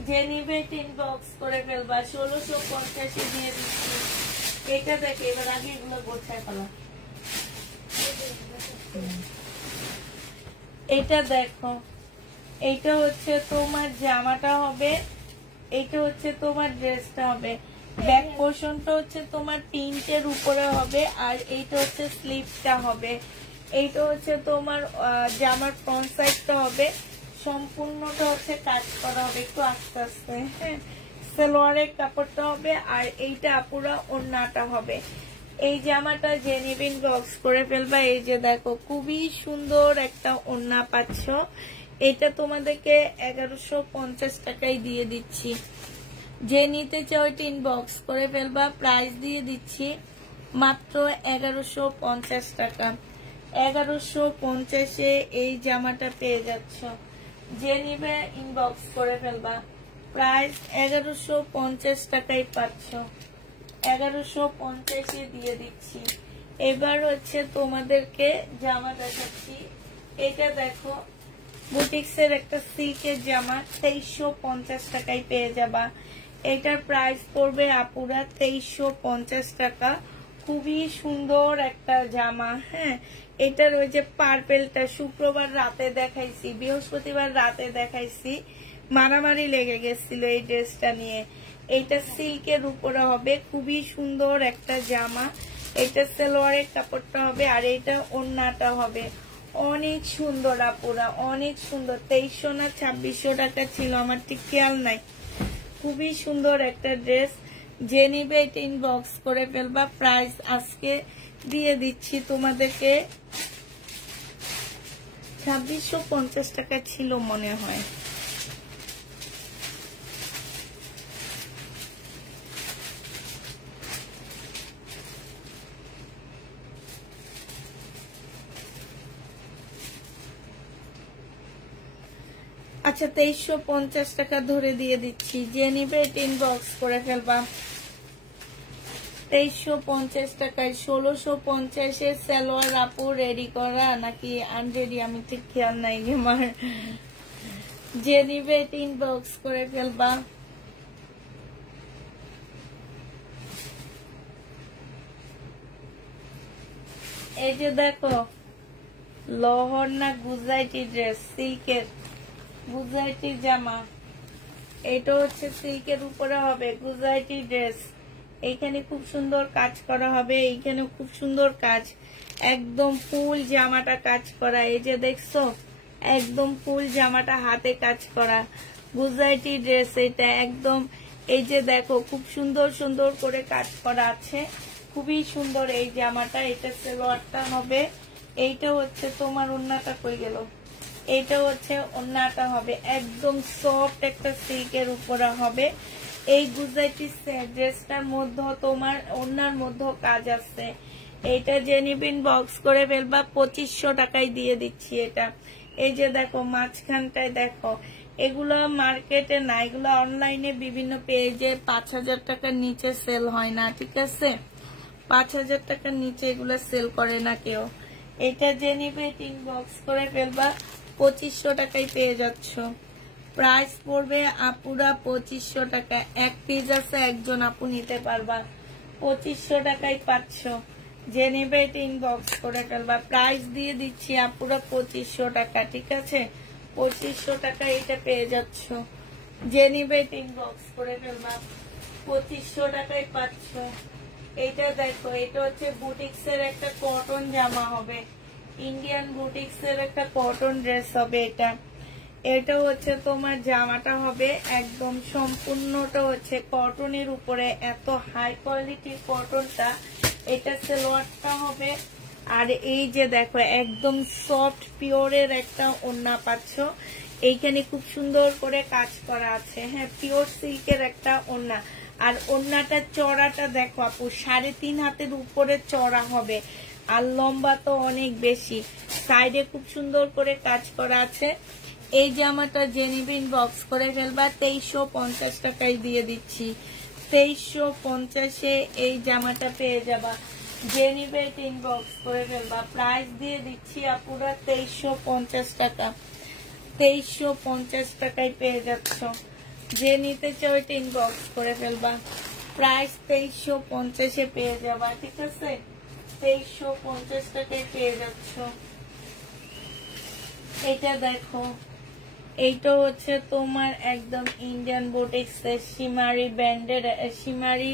যে নিবে এটা ইনবক্স করে ফেলবা। 1650-এ দিয়ে দিচ্ছি। এটা দেখে এবার আগে এগুলো গোছায় ফেলা। এটা দেখো, এইটা হচ্ছে তোমার জামাটা হবে, এইটা হচ্ছে তোমার ড্রেসটা হবে। ব্যাক পোর্শনটা হচ্ছে তোমার প্রিন্টের উপরে হবে, আর এইটা হচ্ছে স্লিভটা হবে। এইটা হচ্ছে তোমার জামার ফ্রন্ট সাইডটা হবে। সম্পূর্ণটা হচ্ছে কাজ করা হবে একটু আস্তে আস্তে। হ্যাঁ, সালোয়ারের কাপড়টা হবে, আর এইটা পুরো ওড়নাটা হবে। এই জামাটা যে নিবেন বক্স করে ফেলবা। এই যে দেখো, খুবই সুন্দর একটা ওড়না পাচ্ছ। এটা তোমাদেরকে 1150 টাকায় দিয়ে দিচ্ছি। যে নিতে চাও এটা ইনবক্স করে ফেলবা। প্রাইস দিয়ে দিচ্ছি মাত্র 1150 টাকা। 1150-এ এই জামাটা পেয়ে যাচ্ছ। যে নিবে ইনবক্স করে ফেলবা। প্রাইস 1150 টাকায় পাচ্ছ। 1150-এ দিয়ে দিচ্ছি। এবার হচ্ছে তোমাদেরকে জামা দেখাচ্ছি। এটা দেখো, বুটিক্সের একটা সিল্কের জামা 2350 টাকায় পেয়ে যাবা। এটার প্রাইস পড়বে আপুরা 2350 টাকা। খুবই সুন্দর একটা জামা। হ্যাঁ, এটার ওই যে পার্পেলটা শুক্রবার রাতে দেখাইছি, বৃহস্পতিবার রাতে দেখাইছি, মারামারি লেগে গেছিল এই ড্রেসটা নিয়ে। এইটা সিল্কের উপরে হবে, খুবই সুন্দর একটা জামা। এটা সালোয়ারের কাপড়টা হবে আর এটা ওড়নাটা হবে। অনেক সুন্দর আপুরা, অনেক সুন্দর। 2300 না 2600 টাকা ছিল, আমার ঠিক খেয়াল নাই। খুবই সুন্দর একটা ড্রেস। যে নিবে এটা ইনবক্স করে ফেলবা। প্রাইস আজকে দিয়ে দিচ্ছি তোমাদেরকে 2650 টাকা ছিল মনে হয়। আচ্ছা, 2350 টাকা ধরে দিয়ে দিচ্ছি। যে নিবে এটা ইনবক্স করে ফেলবা। 2350 টাকায় 1650-এ সালোয়ার আপু রেডি করা নাকি আনরেডি আমি ঠিক খেয়াল নাই আমার। যে নিবে এটা ইনবক্স করে ফেলবা। এই যে দেখো, লহর না গুজরাটি ড্রেস, সিল্কের গুজরাটি জামা। এটা হচ্ছে সিল্কের উপরে হবে গুজরাটি ড্রেস। এইখানে খুব সুন্দর কাজ করা হবে, এইখানে খুব সুন্দর কাজ, একদম ফুল জামাটা কাজ করা। এই যে দেখছো, একদম ফুল জামাটা হাতে কাজ করা গুজরাটি ড্রেস। এটা একদম, এই যে দেখো খুব সুন্দর সুন্দর করে কাজ করা আছে, খুবই সুন্দর এই জামাটা। এটা সালোয়ারটা হবে, এইটা হচ্ছে তোমার ওড়নাটা কই গেল, এইটা হচ্ছে ওড়নাটা হবে। একদম সফট একটা সিল্কের উপরে হবে। এই গুজরাটি ড্রেসটার মধ্যে তোমার ওড়নার মধ্যে কাজ আছে। এইটা জেনিবিন বক্স করে ফেলবা। 2500 টাকায় দিয়ে দিচ্ছি এটা। এই যে দেখো মাঝখানটায় দেখো, এগুলো মার্কেটে না, এগুলো অনলাইনে বিভিন্ন পেজে 5000 টাকার নিচে সেল হয় না, ঠিক আছে? 5000 টাকার নিচে এগুলো সেল করে না কেউ। এটা জেনিবে ইনবক্স করে ফেলবা। 2500 টাকায় পেয়ে যাচ্ছ। প্রাইস পড়বে আপুরা 2500 টাকা। এক পিস আছে, একজন আপু নিতে পারবা। 2500 টাকায় পাচ্ছ। যে নেবে এটা ইনবক্স করে ফেলবা। প্রাইস দিয়ে দিচ্ছি আপুরা 2500 টাকা, ঠিক আছে? 2500 টাকা এটা পেয়ে যাচ্ছ। যে নেবে এটা ইনবক্স করে ফেলবা। 2500 টাকায় পাচ্ছ। এইটা দেখো, এটা হচ্ছে বুটিক্সের একটা কটন জামা হবে, ইন্ডিয়ান বুটিক্সের একটা কটন ড্রেস হবে এটা। এটা হচ্ছে তোমার জামাটা হবে একদম সম্পূর্ণটা হচ্ছে কটনের উপরে, এত হাই কোয়ালিটির কটনটা। এটা সালোয়ারটা হবে। আর এই যে দেখো একদম সফট পিওরের একটা ওড়না পাচ্ছ। এইখানে খুব সুন্দর করে কাজ করা আছে। হ্যাঁ, পিওর সিল্কের একটা ওড়না। আর ওড়নাটা চড়াটা দেখো আপু, 3.5 হাতের উপরে চড়া হবে। আর লম্বা তো অনেক বেশি। সাইডে খুব সুন্দর করে কাজ করা আছে। এই জামাটা জেনিবিন বক্স করে ফেলবা। 2350 টাকায় দিয়ে দিচ্ছি। 2350-এ এই জামাটা পেয়ে যাবা। জেনিবেন ইনবক্স করে ফেলবা। প্রাইস দিয়ে দিচ্ছি আপুরা 2350 টাকা। 2350 টাকায় পেয়ে যাচ্ছ। যে নিতে চাও এটা ইনবক্স করে ফেলবা। প্রাইস 2350-এ পেয়ে যাবা, ঠিক আছে? 2350 টাকায় পেয়ে যাচ্ছ। এটা দেখো, এইটা হচ্ছে তোমার একদম ইন্ডিয়ান বুটিক্সের শিমারি ব্র্যান্ডের, শিমারি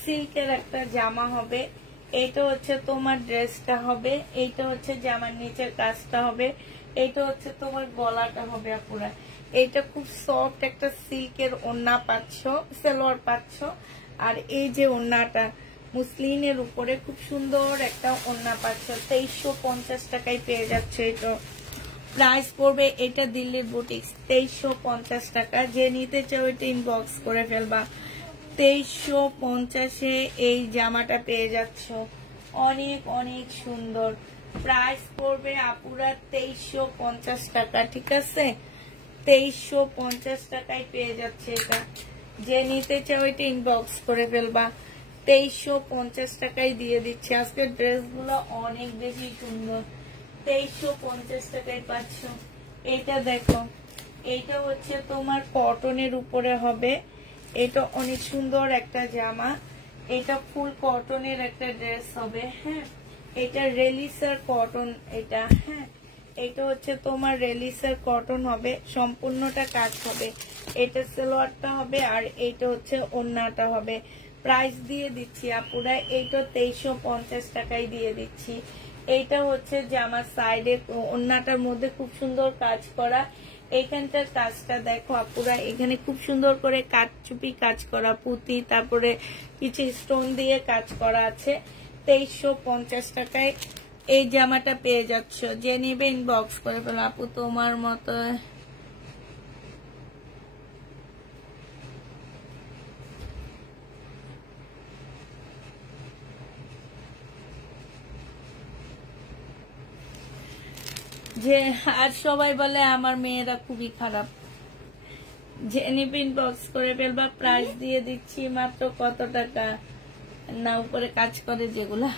সিল্কের একটা জামা হবে। এইটা হচ্ছে তোমার ড্রেসটা হবে। এইটা হচ্ছে জামার নিচের কাজটা হবে। এইটা হচ্ছে তোমার গলাটা হবে আপুরা। এইটা খুব সফট একটা সিল্কের ওড়না পাচ্ছ, সালোয়ার পাচ্ছ। আর এই যে ওড়নাটা মুসলিনের উপরে খুব সুন্দর একটা ওড়না পাচ্ছ। 2350 টাকায় পেয়ে যাচ্ছে। এটা প্রাইস পড়বে, এটা দিল্লির বুটিক্স, 2350 টাকা। যে নিতে চাও এটা ইনবক্স করে ফেলবা। 2350-এ এই জামাটা পেয়ে যাচ্ছ, অনেক অনেক সুন্দর। প্রাইস পড়বে আপুরা 2350 টাকা, ঠিক আছে? 2350 টাকায় পেয়ে যাচ্ছে এটা। যে নিতে চাও এটা ইনবক্স করে ফেলবা। 2350 টাকায় দিয়ে দিচ্ছি। আজকের ড্রেসগুলো অনেক বেশি সুন্দর। 2350 টাকায় পাচ্ছ। এটা দেখো, এইটা হচ্ছে তোমার কটনের উপরে হবে। এটা অনেক সুন্দর একটা জামা। এটা ফুল কটনের একটা ড্রেস হবে। হ্যাঁ, এটা রেলিসার কটন। এটা হ্যাঁ, এটা হচ্ছে তোমার রেলিসার কটন হবে, সম্পূর্ণটা কাজ হবে। এটা সালোয়ারটা হবে আর এইটা হচ্ছে ওড়নাটা হবে। প্রাইস দিয়ে দিচ্ছি আপুরা, এইটা 2350 টাকায় দিয়ে দিচ্ছি। এইটা হচ্ছে জামার সাইডে ওড়নাটার মধ্যে খুব সুন্দর কাজ করা। এইখানটার কাজটা দেখো আপুরা, এখানে খুব সুন্দর করে কাটচুপি কাজ করা, পুঁতি, তারপরে কিছু স্টোন দিয়ে কাজ করা আছে। 2350 টাকায় এই জামাটা পেয়ে যাচ্ছ। যে নিবে ইনবক্স করে ফেলো। আপু তোমার মতো যে আর সবাই বলে আমার মেয়েরা খুবই খারাপ। যে নিবে ইনবক্স করে ফেলবা। প্রাইস দিয়ে দিচ্ছি মাত্র কত টাকা না, উপরে কাজ করে যেগুলা,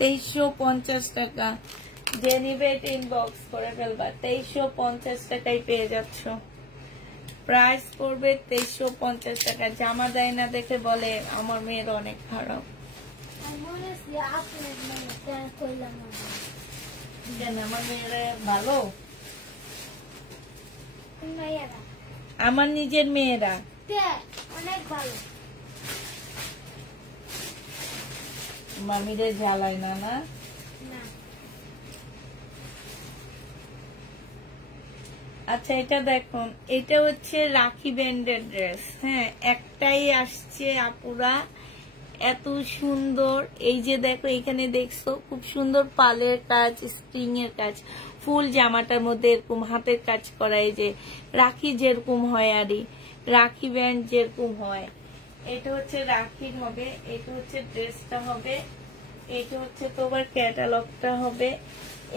2350 টাকা। যে নিবে এটা ইনবক্স করে ফেলবা। 2350 টাকায় পেয়ে যাচ্ছ। প্রাইস পড়বে 2350 টাকা। জামা দেয় না দেখে বলে আমার মেয়ের অনেক খারাপ। আমার মেয়েরা ভালো, আমার নিজের মেয়েরা অনেক ভালো। মামিদের জ্বালায় না। না আচ্ছা, এটা দেখুন, এটা হচ্ছে রাখি ব্যান্ডের ড্রেস। হ্যাঁ, একটাই আসছে আপুরা, এত সুন্দর। এই যে দেখো, এখানে দেখছো খুব সুন্দর পালের কাজ, স্প্রিং এর কাজ, ফুল জামাটার মধ্যে এরকম হাতের কাজ করা। এই যে রাখি যেরকম হয় আরই, রাখি ব্যান্ড যেরকম হয়, এটা হচ্ছে রাখির হবে। এটা হচ্ছে ড্রেসটা হবে। এটা হচ্ছে তোমার ক্যাটালগটা হবে।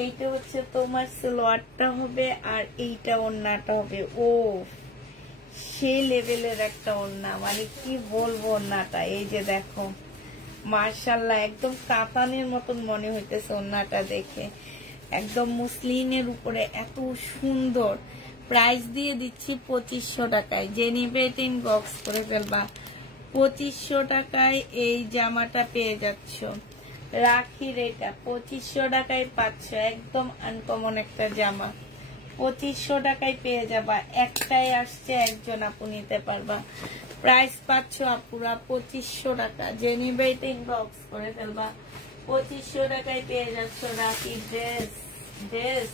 এইটা হচ্ছে তোমার সালোয়ারটা হবে আর এইটা ওড়নাটা হবে। ও সেই লেভেলের একটা ওড়না, মানে কি বলবো ওড়নাটা। এই যে দেখো, মাশাআল্লাহ, একদম কাতানের মতন মনে হইতেছে ওড়নাটা দেখে, একদম মুসলিনের উপরে এত সুন্দর। প্রাইস দিয়ে দিচ্ছি 2500 টাকায়। যে নিবে এটা ইনবক্স করে ফেলবা। 2500 টাকায় এই জামাটা পেয়ে যাচ্ছ। রাখির এটা 2500 টাকায় পাচ্ছ। একদম আনকমন একটা জামা, 2500 টাকায় পেয়ে যাবা। একটাই আসছে, একজন আপু নিতে পারবা। প্রাইস পাচ্ছ আপুরা 2500 টাকা। যে নিবে এটা ইনবক্স করে ফেলবা। 2500 টাকায় পেয়ে যাচ্ছ রাখি ড্রেস।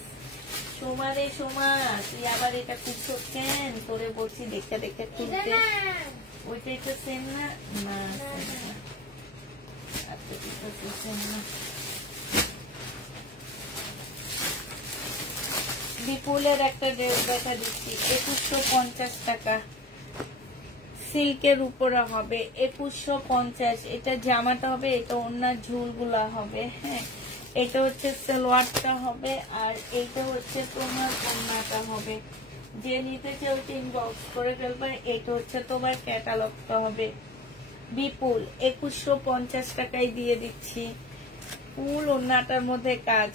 সোমারে সোমা, তুই আবার এটা খুঁজছো কেন? তোরে বলছি দেখে দেখে খুঁজতে। ওইটাই তো সেম না? না, বিপুলের একটা ড্রেস দেখা দিচ্ছি, 2150 টাকা। সিল্কের উপরে হবে 2150। এটা জামাটা হবে, এটা ওড়নার ঝুলগুলা হবে। হ্যাঁ, এটা হচ্ছে সালোয়ারটা হবে আর এইটা হচ্ছে তোমার ওড়নাটা হবে। যে নিতে চাও ইনবক্স করে ফেলবে। এটা হচ্ছে তোমার ক্যাটালগটা হবে। বিপুল 2150 টাকায় দিয়ে দিচ্ছি। ফুল ওড়নাটার মধ্যে কাজ।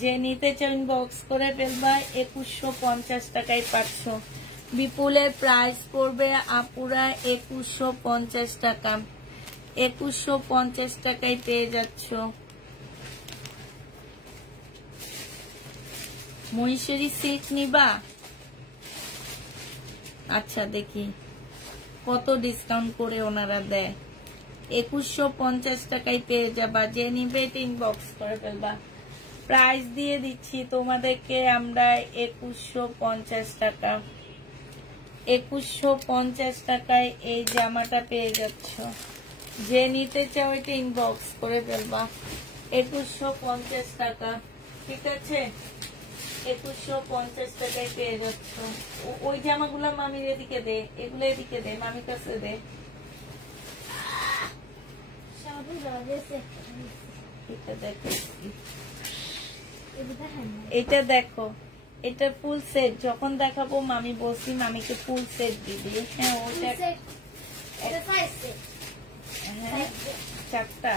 যে নিতে চাও ইনবক্স করে ফেলবা। 2150 টাকায় পাচ্ছ। বিপুলের প্রাইস পড়বে আপুরা 2150 টাকা। 2150 টাকায় পেয়ে যাচ্ছ। মহিষেরি সিল্ক নিবা? আচ্ছা, দেখি কত ডিসকাউন্ট করে ওনারা দেয়। 2150 টাকায় পেয়ে যাবা। যে নিবে ইনবক্স করে ফেলবা। প্রাইস দিয়ে দিচ্ছি তোমাদেরকে আমরা 2150 টাকা। 2150 টাকায় এই জামাটা পেয়ে যাচ্ছ। যে নিতে চাও এটা ইনবক্স করে ফেলবা। 2150 টাকা, ঠিক আছে? 2150 টাকায় পেয়ে যাচ্ছ। ওই জামাগুলো মামির এদিকে দে, এগুলো এদিকে দে, মামির কাছে দে। এটা দেখো, এটা ফুল সেট। যখন দেখাবো মামি বলছি মামিকে ফুল সেট দিবি। হ্যাঁ ওটা চারটা।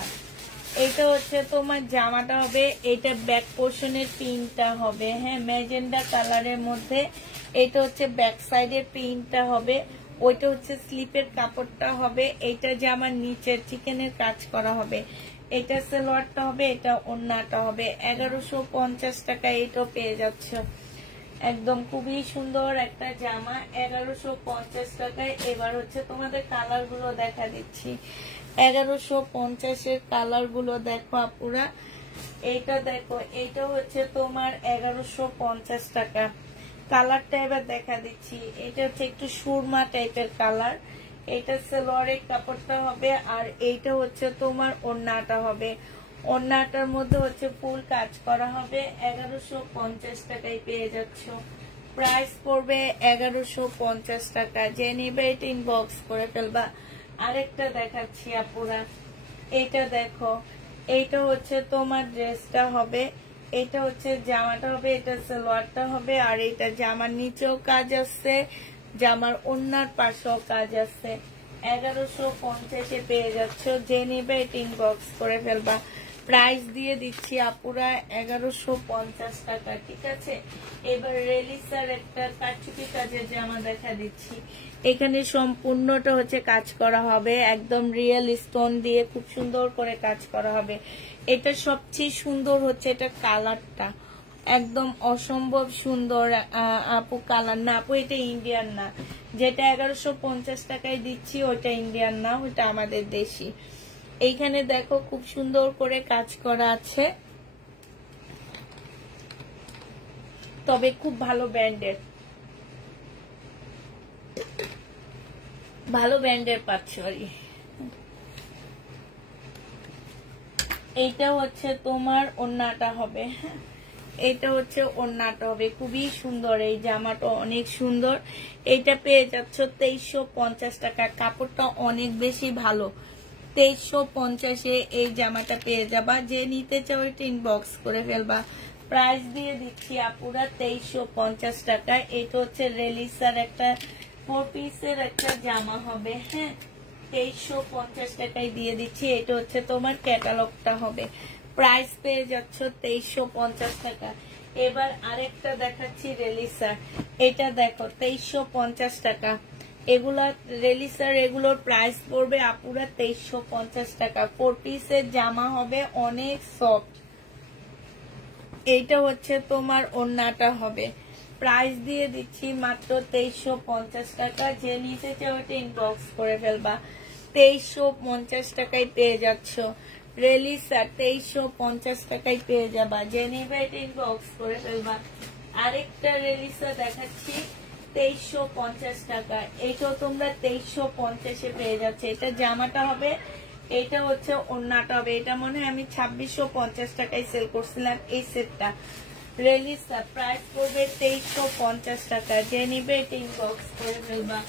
এটা হচ্ছে তোমার জামাটা হবে, এটা ব্যাক পোর্শনের প্রিন্টটা হবে, হ্যাঁ ম্যাজেন্ডা কালারের মধ্যে। এটা হচ্ছে ব্যাক সাইডের প্রিন্টটা হবে, ওইটা হচ্ছে স্লিপের কাপড়টা হবে। এটা জামার নিচের চিকেনের কাজ করা হবে। এটা সালোয়ারটা হবে, এটা ওড়নাটা হবে। 1150 টাকায় এটা পেয়ে যাচ্ছ। একদম খুবই সুন্দর একটা জামা 1150 টাকায়। এবার হচ্ছে তোমাদের কালার গুলো দেখা দিচ্ছি। 1150 কালার গুলো দেখো আপুরা। এইটা দেখো, এইটা হচ্ছে তোমার 1150 টাকা। কালারটা এবার দেখা দিচ্ছি। এটা হচ্ছে একটু সুরমা টাইপের কালার। এটা সালোয়ারের কাপড়টা হবে, আর এইটা হচ্ছে তোমার ওড়নাটা হবে। ওড়নাটার মধ্যে হচ্ছে ফুল কাজ করা হবে। 1150 টাকায় পেয়ে যাচ্ছ। প্রাইস পড়বে 1150 টাকা। যে নিবে এটা ইনবক্স করে ফেলবা। আরেকটা দেখাচ্ছি আপুরা, এটা দেখো, এইটা হচ্ছে তোমার ড্রেসটা হবে, এটা হচ্ছে জামাটা হবে, এটা সালোয়ারটা হবে, আর এটা জামার নিচেও কাজ আছে, জামার ওড়নার পাশেও কাজ আছে। 1150 পেয়ে যাচ্ছ। যে নিবে এটা ইনবক্স করে ফেলবা। প্রাইস দিয়ে দিচ্ছি আপুরা 1150 টাকা, ঠিক আছে। এবার রেলিসার একটা কারচুপি কাজের জামা দেখা দিচ্ছি। এখানে সম্পূর্ণটা হচ্ছে কাজ করা হবে, একদম রিয়েল স্টোন দিয়ে খুব সুন্দর করে কাজ করা হবে। এটা সবচেয়ে সুন্দর হচ্ছে এটা কালারটা, একদম অসম্ভব সুন্দর। আপু কালার না আপু, এটা ইন্ডিয়ান না। যেটা 1150 টাকায় দিচ্ছি ওটা ইন্ডিয়ান না, ওটা আমাদের দেশি। এইখানে দেখো খুব সুন্দর করে কাজ করা আছে, তবে খুব ভালো ব্র্যান্ডের, ভালো ব্র্যান্ডের পাচ্ছ। এইটা হচ্ছে তোমার ওড়নাটা হবে, হ্যাঁ এটা হচ্ছে ওড়নাটা হবে। খুবই সুন্দর এই জামাটা, অনেক সুন্দর। এইটা পেয়ে যাচ্ছ 2350 টাকা। কাপড়টা অনেক বেশি ভালো। 2350 এই জামাটা পেয়ে যাবা। যে নিতে চাও এটা ইনবক্স করে ফেলবা। প্রাইস দিয়ে দিচ্ছি আপুরা 2350 টাকা। এটা হচ্ছে রেলিসার একটা 4 পিসের একটা জামা হবে, হ্যাঁ 2350 টাকায় দিয়ে দিচ্ছি। এটা হচ্ছে তোমার ক্যাটালগটা হবে। প্রাইস পেয়ে যাচ্ছ 2350 টাকা। এবার আরেকটা দেখাচ্ছি রেলিসার। এটা দেখো 2350 টাকা। এগুলা রেলিসার, এগুলোর প্রাইস পড়বে আপুরা 2350 টাকা। 4 পিসের জামা হবে, অনেক সফট। এইটা হচ্ছে তোমার ওড়নাটা হবে। প্রাইস দিয়ে দিচ্ছি মাত্র 2350 টাকা। যে নিতে চাও এটা ইনবক্স করে ফেলবা। 2350 টাকায় পেয়ে যাচ্ছ রেলিসা। 2350 টাকায় পেয়ে যাবা। যে নিবে এটা ইনবক্স করে ফেলবা। আরেকটা রেলিসা দেখাচ্ছি 2350 টাকা। এইটাও তোমরা 2350 পেয়ে যাচ্ছে। এটা জামাটা হবে, এটা হচ্ছে ওড়নাটা হবে। এটা মনে হয় আমি 2650 টাকায় সেল করছিলাম এই সেটটা। রেলিসা প্রাইস পড়বে 2350 টাকা। যে নিবে এটা ইনবক্স করে ফেলবা।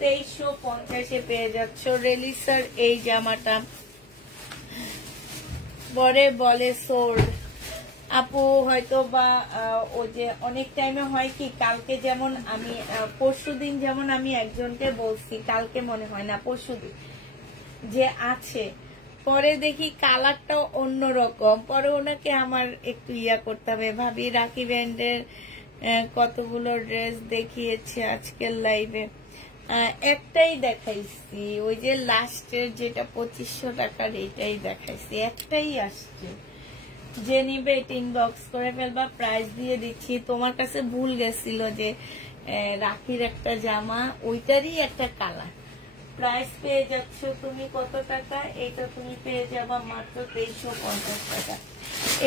2350 পেয়ে যাচ্ছ রেলিসার এই জামাটা। পরে বলে সোল্ড। আপু হয়তো বা ও যে অনেক টাইমে হয় কি, কালকে যেমন আমি পরশুদিন যেমন আমি একজনকে বলছি, কালকে মনে হয় না পরশুদিন যে আছে, পরে দেখি কালারটাও অন্যরকম। পরে ওনাকে আমার একটু ইয়া করতে হবে। ভাবি রাখি ব্যান্ডের কতগুলো ড্রেস দেখিয়েছে আজকের লাইভে, একটাই দেখাইছি, ওই যে লাস্টের যেটা 2500 টাকার এইটাই দেখাইছি, একটাই আসছে। যে নিবে এটা ইনবক্স করে ফেলবা। প্রাইস দিয়ে দিচ্ছি। তোমার কাছে ভুল গেছিল যে রাখির একটা জামা, ওইটারই একটা কালার। প্রাইস পেয়ে যাচ্ছ তুমি কত টাকা? এটা তুমি পেয়ে যাবা মাত্র 2350 টাকা।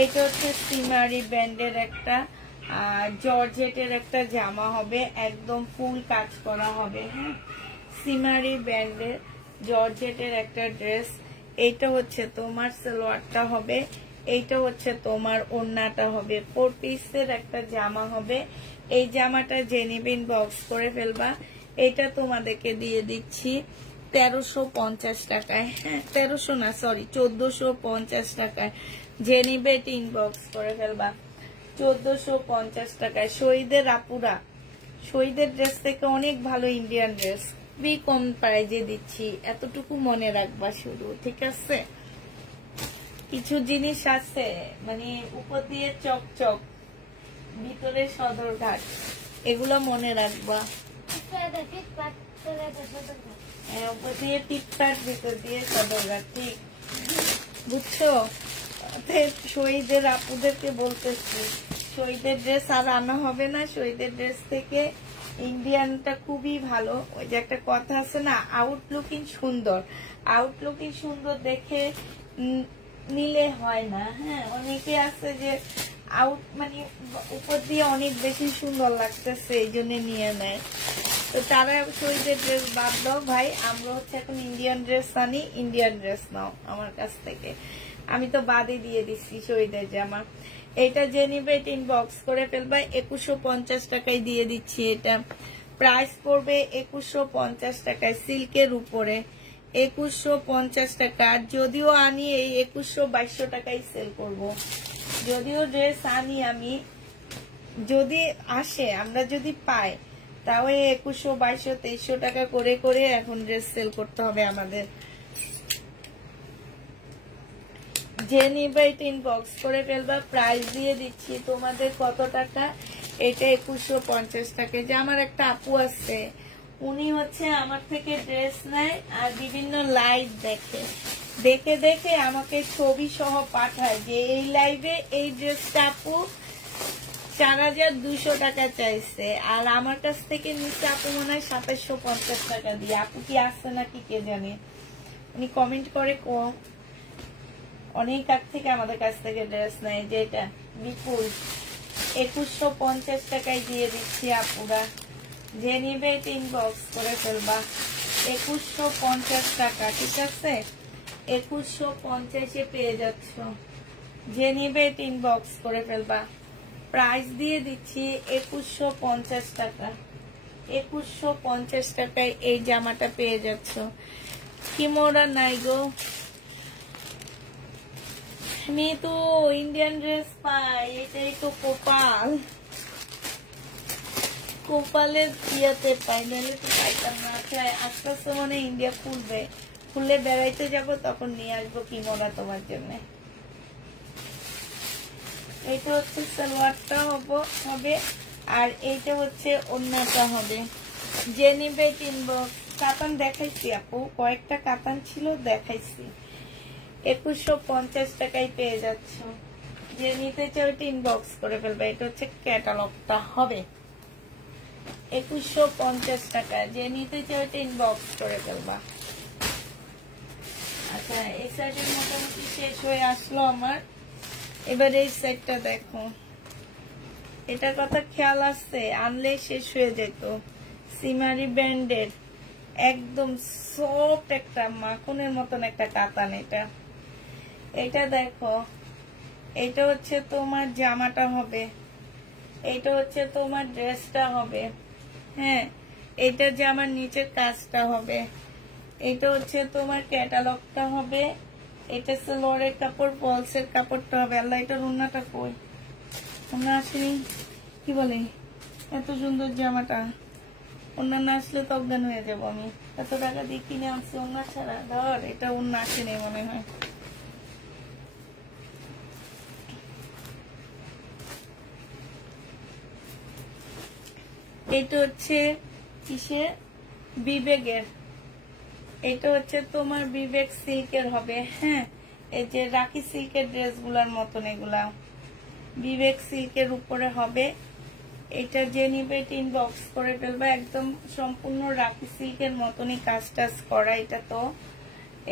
এটা হচ্ছে সিমারি ব্র্যান্ডের একটা জর্জেটের একটা জামা হবে, একদম ফুল কাজ করা হবে, হ্যাঁ সিমারি ব্র্যান্ডের জর্জেটের একটা ড্রেস। এইটা হচ্ছে তোমার সালোয়ারটা হবে, এইটা হচ্ছে তোমার ওড়নাটা হবে, 4 পিসের একটা জামা হবে। এই জামাটা যে নিবে ইনবক্স করে ফেলবা। এটা তোমাদেরকে দিয়ে দিচ্ছি 1350 টাকায়। হ্যাঁ 1300 না, সরি 1450 টাকায়। যে নিবে এটা ইনবক্স করে ফেলবা 1450 টাকায়। শহীদের আপুরা, শহীদের ড্রেস থেকে অনেক ভালো ইন্ডিয়ান ড্রেস, খুবই কম প্রাইজে দিচ্ছি, এতটুকু মনে রাখবা শুধু, ঠিক আছে? কিছু জিনিস আছে মানে উপর দিয়ে চকচক, ভিতরে সদরঘাট, এগুলো মনে রাখবা। উপর দিয়ে টিপটাট, ভিতর দিয়ে সদরঘাট, ঠিক বুঝছো? শহীদের আপুদেরকে বলতেছি, শহীদের ড্রেস আর আনা হবে না। শহীদের ড্রেস থেকে ইন্ডিয়ানটা খুবই ভালো। ওই যে একটা কথা আছে না, আউটলুকিং সুন্দর, আউটলুকিং সুন্দর দেখে নিলে হয় না। হ্যাঁ অনেকে আছে যে আউট মানে উপর দিয়ে অনেক বেশি সুন্দর লাগতেছে এই জন্য নিয়ে নেয়, তো তারা শহীদের ড্রেস বাদ দাও ভাই। আমরা হচ্ছে এখন ইন্ডিয়ান ড্রেস আনি, ইন্ডিয়ান ড্রেস নাও আমার কাছ থেকে। আমি তো বাদই দিয়ে দিচ্ছি শহীদের জামা। এটা যে নিবে এটা ইনবক্স করে ফেলবা, 2150 টাকায় দিয়ে দিচ্ছি। এটা প্রাইস পড়বে 2150 টাকায়, সিল্কের উপরে 2150 টাকা। যদিও আনি এই 2100-2200 টাকায় সেল করব। যদিও ড্রেস আনি আমি, যদি আসে, আমরা যদি পাই, তাও 2100-2200-2300 টাকা করে করে এখন ড্রেস সেল করতে হবে আমাদের। যে নিবে এটা ইনবক্স করে ফেলবা। প্রাইস দিয়ে দিচ্ছি তোমাদের কত টাকা, এটা 2150 টাকা। যে আমার একটা আপু আছে, উনি হচ্ছে আমার থেকে ড্রেস নেয় আর বিভিন্ন লাইভ দেখে, দেখে দেখে আমাকে ছবি সহ পাঠায় যে এই লাইভে এই ড্রেসটা আপু 4200 টাকা চাইছে, আর আমার কাছ থেকে নিচে আপু মনে হয় 2750 টাকা দিয়ে। আপু কি আসছে নাকি কে জানে, উনি কমেন্ট করে কম, অনেক আগ থেকে আমাদের কাছ থেকে ড্রেস নেয়। যেটা বিপুল 2150 টাকায় দিয়ে দিচ্ছি আপুরা। যে নিবে এটা ইনবক্স করে ফেলবা, 2150 টাকা, ঠিক আছে? 2150-এ পেয়ে যাচ্ছ। যে নিবে এটা ইনবক্স করে ফেলবা। প্রাইস দিয়ে দিচ্ছি 2150 টাকা। 2150 টাকায় এই জামাটা পেয়ে যাচ্ছ। কিমোরা নাই গো, আমি তো ইন্ডিয়ান ড্রেস পাই, এটাই তো কপাল, কপালের ইয়েতে পাই, নাহলে তো পাইতাম না। আস্তে আস্তে মানে ইন্ডিয়া খুলবে, খুললে বেড়াইতে যাব, তখন নিয়ে আসবো কিমোরা তোমার জন্য। এইটা হচ্ছে সালোয়ারটা হবে, আর এইটা হচ্ছে ওড়নাটা হবে। যে নিবে কিনবো। কাতান দেখাইছি আপু, কয়েকটা কাতান ছিল দেখাইছি। 2150 টাকায় পেয়ে যাচ্ছ। যে নিতে চাও ওইটা ইনবক্স করে ফেলবে। এটা হচ্ছে ক্যাটালগটা হবে 2150 টাকা। যে নিতে চাও ওইটা ইনবক্স করে ফেলবা। আচ্ছা এই সাইডের মোটামুটি শেষ হয়ে আসলো আমার। এবার এই সাইডটা দেখো, এটা কথা খেয়াল আসছে, আনলে শেষ হয়ে যেত। সিমারি ব্র্যান্ডের একদম সফট একটা মাখনের মতন একটা কাতান। এটা দেখো, এটা হচ্ছে তোমার জামাটা হবে, এটা হচ্ছে তোমার ড্রেসটা হবে। হ্যাঁ এটা জামার নিচের কাজটা হবে, এটা হচ্ছে তোমার ক্যাটালগটা হবে, এটা সালোয়ারের কাপড়, ফলসের কাপড়টা হবে। আল্লাহ এটার ওড়নাটা কই, ওড়না আসেনি, কি বলে এত সুন্দর জামাটা। ওড়না না আসলে তো অজ্ঞান হয়ে যাবো আমি, এত টাকা দিয়ে কিনে আনছি ওড়না ছাড়া। ধর এটা ওড়না আসেনি মনে হয়। এটা হচ্ছে কিসে, বিবেকের। এটা হচ্ছে তোমার বিবেক সিল্কের হবে। হ্যাঁ এই যে রাখি সিল্কের ড্রেসগুলোর মতন এগুলা বিবেক সিল্কের উপরে হবে। এটা যে নিবে এটা ইনবক্স করে ফেলবে। একদম সম্পূর্ণ রাখি সিল্কের মতনই কাজ টাজ করা। এটা তো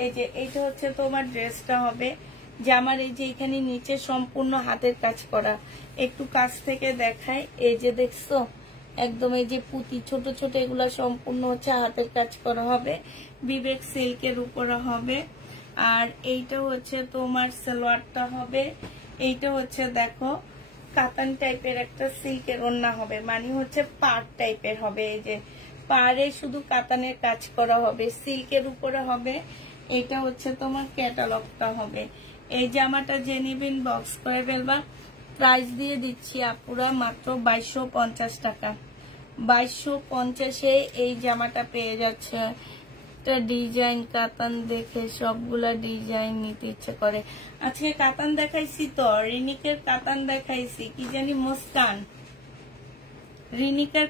এই যে এইটা হচ্ছে তোমার ড্রেসটা হবে। জামার এই যে এখানে নিচে সম্পূর্ণ হাতের কাজ করা। একটু কাছ থেকে দেখাই, এই যে দেখছো একদম এই যে পুঁতি ছোট ছোট এগুলা সম্পূর্ণ হচ্ছে হাতের কাজ করা হবে। বিবেক সিল্কের উপরে হবে। আর এইটা হচ্ছে তোমার সালোয়ারটা হবে, এইটা হচ্ছে দেখো কাতান টাইপের একটা সিল্কের ওড়না হবে, মানে হচ্ছে পাড় টাইপের হবে। এই যে পাড়ে শুধু কাতানের কাজ করা হবে, সিল্কের উপরে হবে। এটা হচ্ছে তোমার ক্যাটালগটা হবে। এই জামাটা যে নিবেন বক্স করে ফেলবা। প্রাইস দিয়ে দিচ্ছি আপুরা মাত্র 2250 টাকা। 2250-এ এই জামাটা পেয়ে যাচ্ছে। ডিজাইন কাতান দেখে সবগুলা ডিজাইন নিতে ইচ্ছে করে। আজকে কাতান দেখাইছি তো, রিনিকের কাতান দেখাইছি, কি জানি মুস্কান, রিনিকের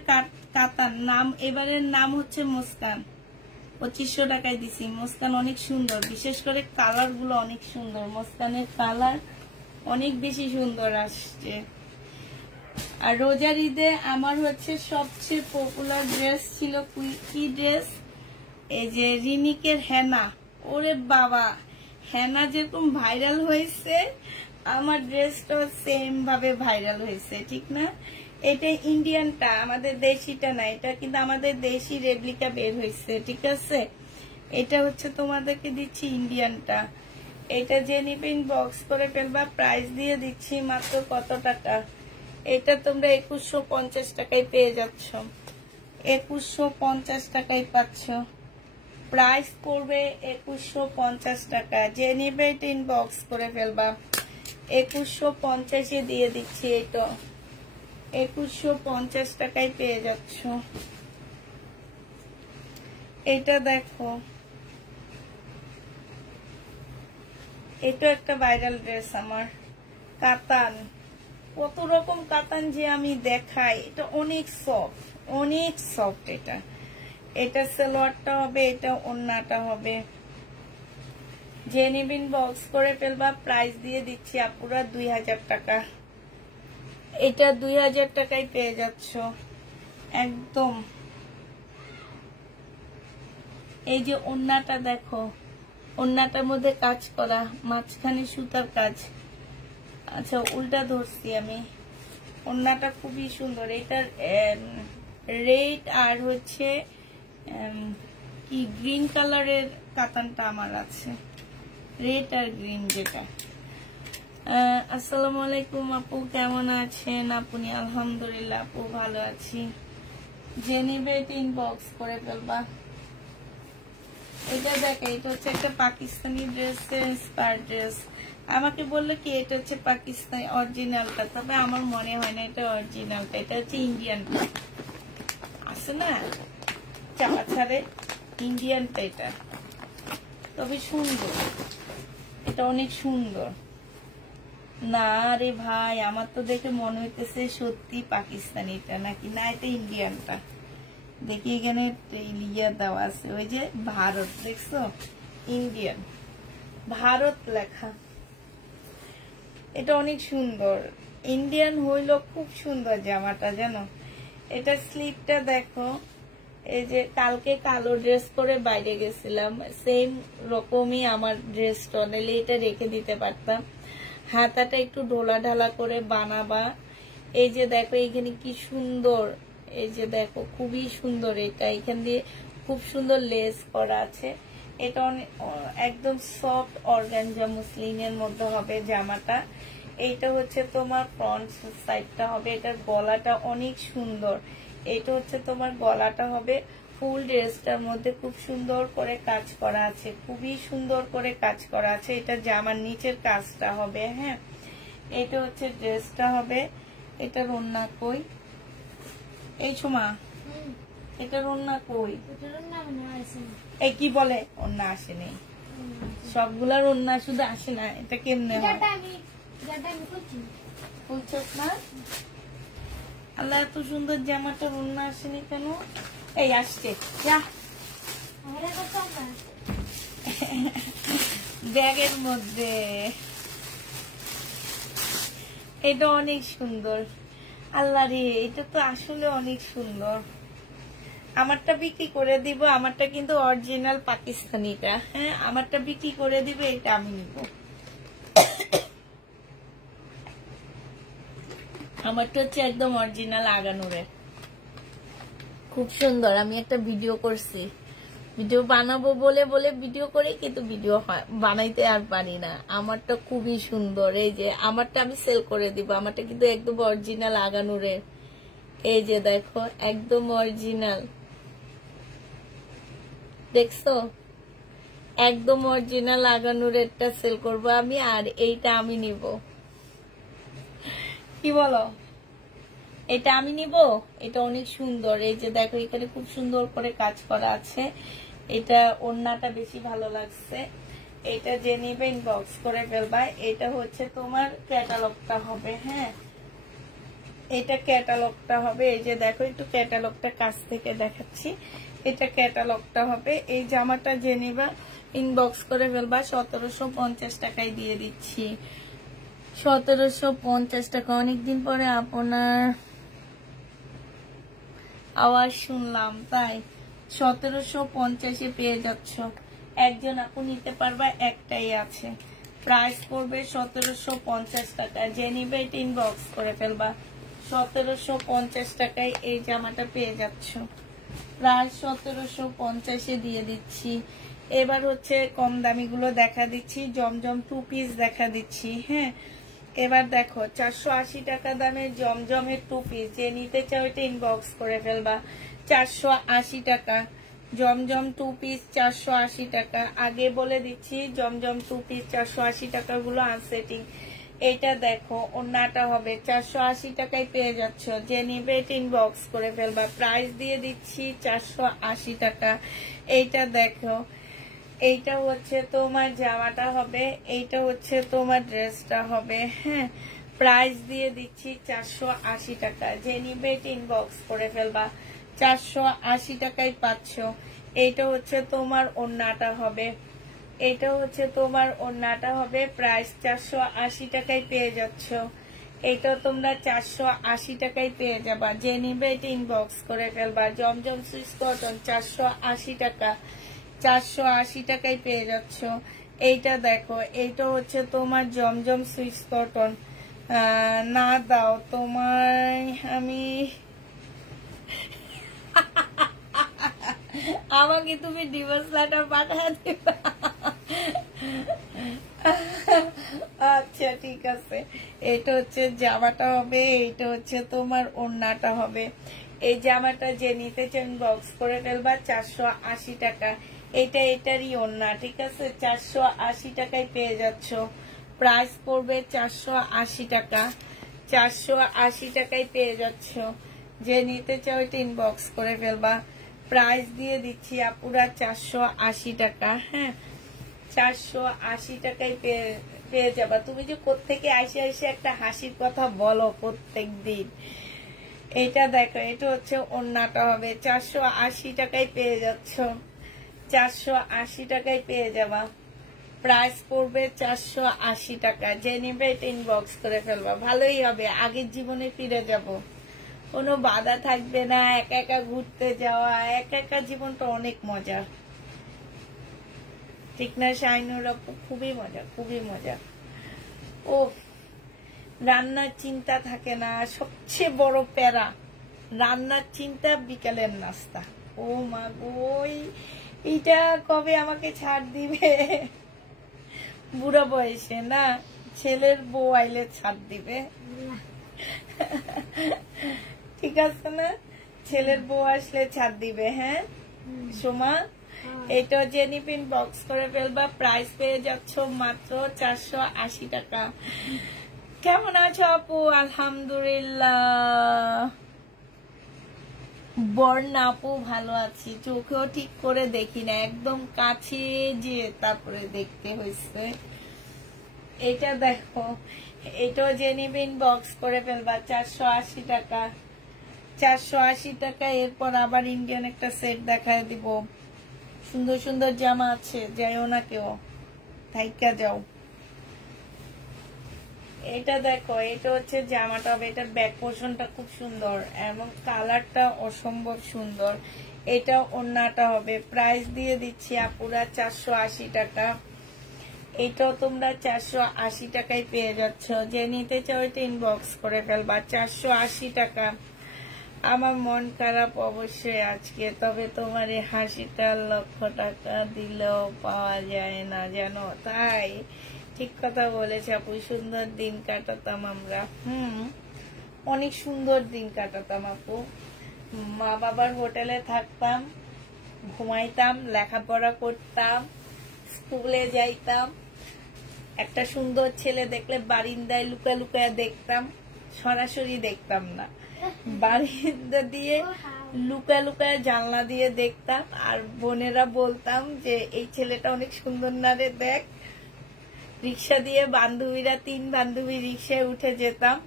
কাতান নাম, এবারের নাম হচ্ছে মুস্কান। 2500 টাকায় দিছি। মুস্কান অনেক সুন্দর, বিশেষ করে কালার গুলো অনেক সুন্দর, মুস্কানের কালার অনেক বেশি সুন্দর আসছে। আর রোজার ঈদে আমার হচ্ছে সবচেয়ে পপুলার ড্রেস ছিল কি ড্রেস, এই যে রিনিকের হেনা। ওরে বাবা, হেনা যেরকম ভাইরাল হয়েছে আমার ড্রেসটা সেম ভাবে ভাইরাল হয়েছে, ঠিক না? এটা ইন্ডিয়ানটা, আমাদের দেশিটা না, এটা কিন্তু আমাদের দেশি রেপ্লিকা বের হয়েছে, ঠিক আছে? এটা হচ্ছে তোমাদেরকে দিচ্ছি ইন্ডিয়ানটা। এটা যে নিবেন বক্স করে ফেলবা। প্রাইস দিয়ে দিচ্ছি মাত্র কত টাকা, এটা তোমরা 2150 টাকায় পেয়ে যাচ্ছ। 2150 টাকায় পাচ্ছ। প্রাইস পড়বে 2150 টাকা। যে নিবে ইনবক্স করে ফেলবা। 2150-এ দিয়ে দিচ্ছি। এটা 2150 টাকায় পেয়ে যাচ্ছ। এটা দেখো, এটা একটা ভাইরাল ড্রেস আমার, কাতান। কত রকম কাতান যে আমি দেখাই, এটা অনেক সফট, অনেক সফট। এটা সালোয়ারটা হবে, এটা ওড়নাটা হবে। যে নিবেন বক্স করে ফেলবা। প্রাইস দিয়ে দিচ্ছি আপুরা 2000 টাকা। এটা 2000 টাকায় পেয়ে যাচ্ছ একদম। এই যে ওড়নাটা দেখো, ওড়নাটার মধ্যে কাজ করা, মাঝখানে সুতার কাজ। আচ্ছা উল্টা ধরছি আমি। ওড়নাটা খুবই সুন্দর। এটার রেড আর হচ্ছে কি গ্রিন কালারের কাতানটা আমার আছে, রেড আর গ্রিন যেটা। আসসালামু আলাইকুম আপু, কেমন আছেন আপনি? আলহামদুলিল্লাহ আপু ভালো আছি। যে নিবে ইনবক্স করে ফেলবা। এটা দেখে, এটা হচ্ছে একটা পাকিস্তানি ড্রেসের ইন্সপায়ার ড্রেস। আমাকে বললো কি এটা হচ্ছে পাকিস্তানি অরিজিনালটা, তবে আমার মনে হয় না এটা অরিজিনালটা, এটা হচ্ছে ইন্ডিয়ানটা আছে না চাপা ছাড়ে, ইন্ডিয়ানটা এটা। তবে সুন্দর, এটা অনেক সুন্দর। না রে ভাই, আমার তো দেখে মনে হইতেছে সত্যি পাকিস্তানিটা নাকি, না এটা ইন্ডিয়ানটা। দেখি এখানে ইলিয়া দেওয়া আছে, ওই যে ভারত, দেখছো? ইন্ডিয়ান, ভারত লেখা। এটা অনেক সুন্দর, ইন্ডিয়ান হইলো খুব সুন্দর জামাটা, জানো? এটা স্লিপটা দেখো। এই যে কালকে কালো ড্রেস করে বাইরে গেছিলাম, সেম রকমই আমার ড্রেসটা, নাহলে এটা রেখে দিতে পারতাম। হাতাটা একটু ঢোলা ঢালা করে বানাবা। এই যে দেখো এখানে কি সুন্দর, এই যে দেখো খুবই সুন্দর। এটা এখান দিয়ে খুব সুন্দর লেস করা আছে। এটা একদম সফট অর্গানজা মুসলিনের মধ্যে হবে জামাটা। এইটা হচ্ছে তোমার ফ্রন্ট সাইডটা হবে। এটার গলাটা অনেক সুন্দর। এটা হচ্ছে তোমার গলাটা হবে। ফুল ড্রেসটার মধ্যে খুব সুন্দর করে কাজ করা আছে, খুবই সুন্দর করে কাজ করা আছে। এটা জামার নিচের কাজটা হবে। হ্যাঁ, এটা হচ্ছে ড্রেসটা হবে। এটার ওড়না কই? এই ছোমা, এটার ওড়না কই? এই কি বলে ওড়না আসেনি? সবগুলার ওড়না শুধু আসে না, এটা কেমনে হয়? বুঝছস না? আল্লাহ, এত সুন্দর জামাটার ওড়না আসেনি কেন? এই আসছে, যা ব্যাগের মধ্যে। এটা অনেক সুন্দর। আল্লাহ রে, এটা তো আসলে অনেক সুন্দর। আমারটা বিক্রি করে দিব। আমারটা কিন্তু অরিজিনাল পাকিস্তানিটা। হ্যাঁ, আমারটা বিক্রি করে দিবে, এটা আমি নিব। আমারটা হচ্ছে একদম অরিজিনাল আগানুরে, খুব সুন্দর। আমি একটা ভিডিও করছি, ভিডিও বানাবো বলে বলে ভিডিও করি, কিন্তু ভিডিও বানাইতে আর পারি না। আমারটা খুবই সুন্দর, এই যে আমারটা আমি সেল করে দিব। আমারটা কিন্তু একদম অরিজিনাল আগানুরের, এই যে দেখো একদম অরিজিনাল, দেখছো একদম অরিজিনাল আগানুরেরটা সেল করবো আমি, আর এইটা আমি নিব। কি বলো? এটা আমি নিব, এটা অনেক সুন্দর। এই যে দেখো এখানে খুব সুন্দর করে কাজ করা আছে, এটা ওড়নাটা বেশি ভালো লাগছে। এটা যে নিবে ইনবক্স করে ফেলবা। এটা হচ্ছে তোমার ক্যাটালগটা হবে, হ্যাঁ এটা ক্যাটালগটা হবে। এই যে দেখো একটু ক্যাটালগটা কাছ থেকে দেখাচ্ছি, এটা ক্যাটালগটা হবে। এই জামাটা যে নিবা ইনবক্স করে ফেলবা। 1750 টাকায় দিয়ে দিচ্ছি, 1750 টাকা। অনেকদিন পরে আপনার আওয়াজ শুনলাম, তাই 1750-এ পেয়ে যাচ্ছ। একজন আপু নিতে পারবা, একটাই আছে। প্রাইস পড়বে 1750 টাকা। যে নিবে এটা ইনবক্স করে ফেলবা। 1750 টাকায় এই জামাটা পেয়ে যাচ্ছ। প্রায় 1750-এ দিয়ে দিচ্ছি। এবার হচ্ছে কম দামি গুলো দেখা দিচ্ছি, জমজম 2 পিস দেখা দিচ্ছি। হ্যাঁ এবার দেখো 480 টাকা দামের জমজমের 2 পিস। যে নিতে চাও এটা ইনবক্স করে ফেলবা। 480 টাকা জমজম 2 পিস, 480 টাকা। আগে বলে দিচ্ছি জমজম 2 পিস 480 টাকা গুলো আনসেটিং। এটা দেখো ওড়নাটা হবে 480 টাকায় পেয়ে যাচ্ছ। যে নিবে এটা ইনবক্স করে ফেলবা। প্রাইস দিয়ে দিচ্ছি 480 টাকা। এইটা দেখো, এইটা হচ্ছে তোমার জামাটা হবে, এইটা হচ্ছে তোমার ড্রেসটা হবে। হ্যাঁ প্রাইস দিয়ে দিচ্ছি 480 টাকা। যে নিবে এটা ইনবক্স করে ফেলবা। 480 টাকায় পাচ্ছ। এইটা হচ্ছে তোমার ওড়নাটা হবে, এটা হচ্ছে তোমার ওড়নাটা হবে। প্রাইস 480 টাকায় পেয়ে যাচ্ছ। এটা তোমরা 480 টাকায় পেয়ে যাবা। যে নিবে এটা ইনবক্স করে ফেলবা। জমজম সুইস কটন 480 টাকা, 480 টাকায় পেয়ে যাচ্ছ। এইটা দেখো, এইটা হচ্ছে তোমার জমজম সুইস কটন। না দাও তোমার আমি আমাকে তুমি ডিভোর্স লেটার পাঠিয়ে দিবা। আচ্ছা ঠিক আছে। এটা হচ্ছে জামাটা হবে, এইটা হচ্ছে তোমার ওড়নাটা হবে। এই জামাটা যে নিতে চান বক্স করে ফেলবা। 480 টাকা। এটা এটারই ওড়না, ঠিক আছে। 480 টাকায় পেয়ে যাচ্ছ। প্রাইস পড়বে 480 টাকা। 480 টাকায় পেয়ে যাচ্ছ। যে নিতে চাও এটা ইনবক্স করে ফেলবা। প্রাইস দিয়ে দিচ্ছি আপুরা 480 টাকা। হ্যাঁ 480 টাকায় পেয়ে যাবা। তুমি যে কোত্থেকে আইসে আইসে একটা হাসির কথা বলো প্রত্যেক দিন। এটা দেখো, এটা হচ্ছে ওড়নাটা হবে। 480 টাকায় পেয়ে যাচ্ছ। 480 টাকায় পেয়ে যাবা। প্রাইস পড়বে 480 টাকা। যে নিবে এটা ইনবক্স করে ফেলবা। ভালোই হবে, আগের জীবনে ফিরে যাব, কোনো বাধা থাকবে না। একা একা ঘুরতে যাওয়া, একা একা জীবনটা অনেক মজা, ঠিক না শাইনুর আপু? খুবই মজা, খুবই মজা। ও রান্নার চিন্তা থাকে না, সবচেয়ে বড় প্যারা রান্নার চিন্তা, বিকালের নাস্তা। ও মা গো, এইটা কবে আমাকে ছাড় দিবে? বুড়া বয়সে না, ছেলের বউ আইলে ছাড় দিবে, ঠিক আছে না? ছেলের বউ আসলে ছাড় দিবে। হ্যাঁ সোমা, এটা যে নিপিন বক্স করে ফেলবা। প্রাইস পেয়ে যাচ্ছ মাত্র 480 টাকা। কেমন আছো আপু? আলহামদুলিল্লাহ। বর্ণা আপু ভালো আছি, চোখেও ঠিক করে দেখি না, একদম কাছে যে তারপরে দেখতে হয়েছে। এটা দেখো, এটাও যে নিবেন বক্স করে ফেলবা। 480 টাকা। 480 টাকা। এরপর আবার ইন্ডিয়ান একটা সেট দেখায় দিব। সুন্দর সুন্দর জামা আছে, যাইও না কেউ, থাইকা যাও। এটা দেখো, এটা হচ্ছে জামাটা হবে। এটার ব্যাক পোর্শনটা খুব সুন্দর এবং কালারটা অসম্ভব সুন্দর। এটা ওড়নাটা হবে। প্রাইস দিয়ে দিচ্ছি আপুরা 480 টাকা। এটাও তোমরা 480 টাকায় পেয়ে যাচ্ছ। যে নিতে চাও এটা ইনবক্স করে ফেলবা। 480 টাকা। আমার মন খারাপ অবশ্যই আজকে, তবে তোমার এই হাসিটা 1,00,000 টাকা দিলেও পাওয়া যায় না জানো। তাই ঠিক কথা বলেছে আপু, সুন্দর দিন কাটাতাম আমরা। অনেক সুন্দর দিন কাটাতাম আপু। মা বাবার হোটেলে থাকতাম, ঘুমাইতাম, লেখাপড়া করতাম, স্কুলে যাইতাম। একটা সুন্দর ছেলে দেখলে বারিন্দায় লুকা লুকায় দেখতাম, সরাসরি দেখতাম না, বারিন্দা দিয়ে লুকা লুকায় জানলা দিয়ে দেখতাম। আর বোনেরা বলতাম যে এই ছেলেটা অনেক সুন্দর না রে, দেখ। রিক্সা দিয়ে বান্ধবীরা 3 বান্ধবী রিক্সায় উঠে যেতাম,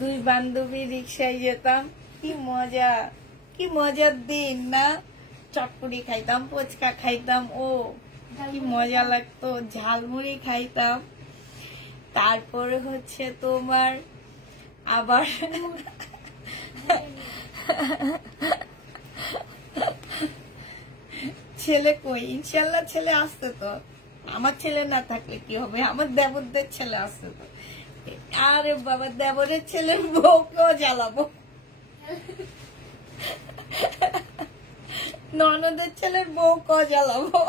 2 বান্ধবী রিক্সায় যেতাম। কি মজা, কি মজার দিন না। চটপুরি খাইতাম, ফুচকা খাইতাম, ও কি মজা লাগতো, ঝালমুড়ি খাইতাম। তারপরে হচ্ছে তোমার আবার ছেলে কই, ইনশাল্লাহ ছেলে আসতে তো। আমার ছেলে না থাকলে কি হবে, আমার দেবরদের ছেলে আসতে তো। আরে বাবা, দেবরের ছেলের বউকেও জ্বালাবো, ননদের ছেলের বউকেও জ্বালাবো।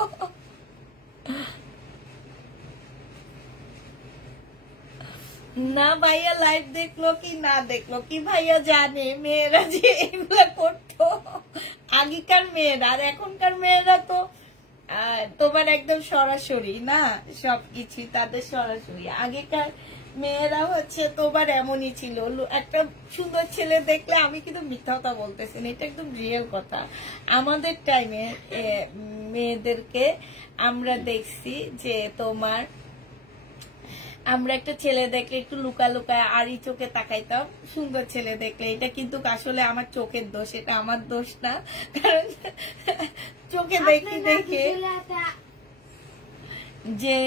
না ভাইয়া লাইভ দেখলো কি না দেখলো কি ভাইয়া জানে মেয়েরা যে এগুলা করতো, আগেকার মেয়েরা। আর এখনকার মেয়েরা তো তোমার একদম সরাসরি না, সবকিছু তাদের সরাসরি। আগেকার মেয়েরা হচ্ছে তোমার এমনই ছিল, একটা সুন্দর ছেলে দেখলে, আমি কিন্তু মিথ্যা কথা বলতেছি না, এটা একদম রিয়েল কথা। আমাদের টাইমে মেয়েদেরকে আমরা দেখছি যে তোমার, আমরা একটা ছেলে দেখলে একটু লুকা লুকায় আড়ি চোখে তাকাইতাম সুন্দর ছেলে দেখলে। এটা কিন্তু আসলে আমার চোখের দোষ, এটা আমার দোষ না, কারণ চোখে দেখি দেখে যে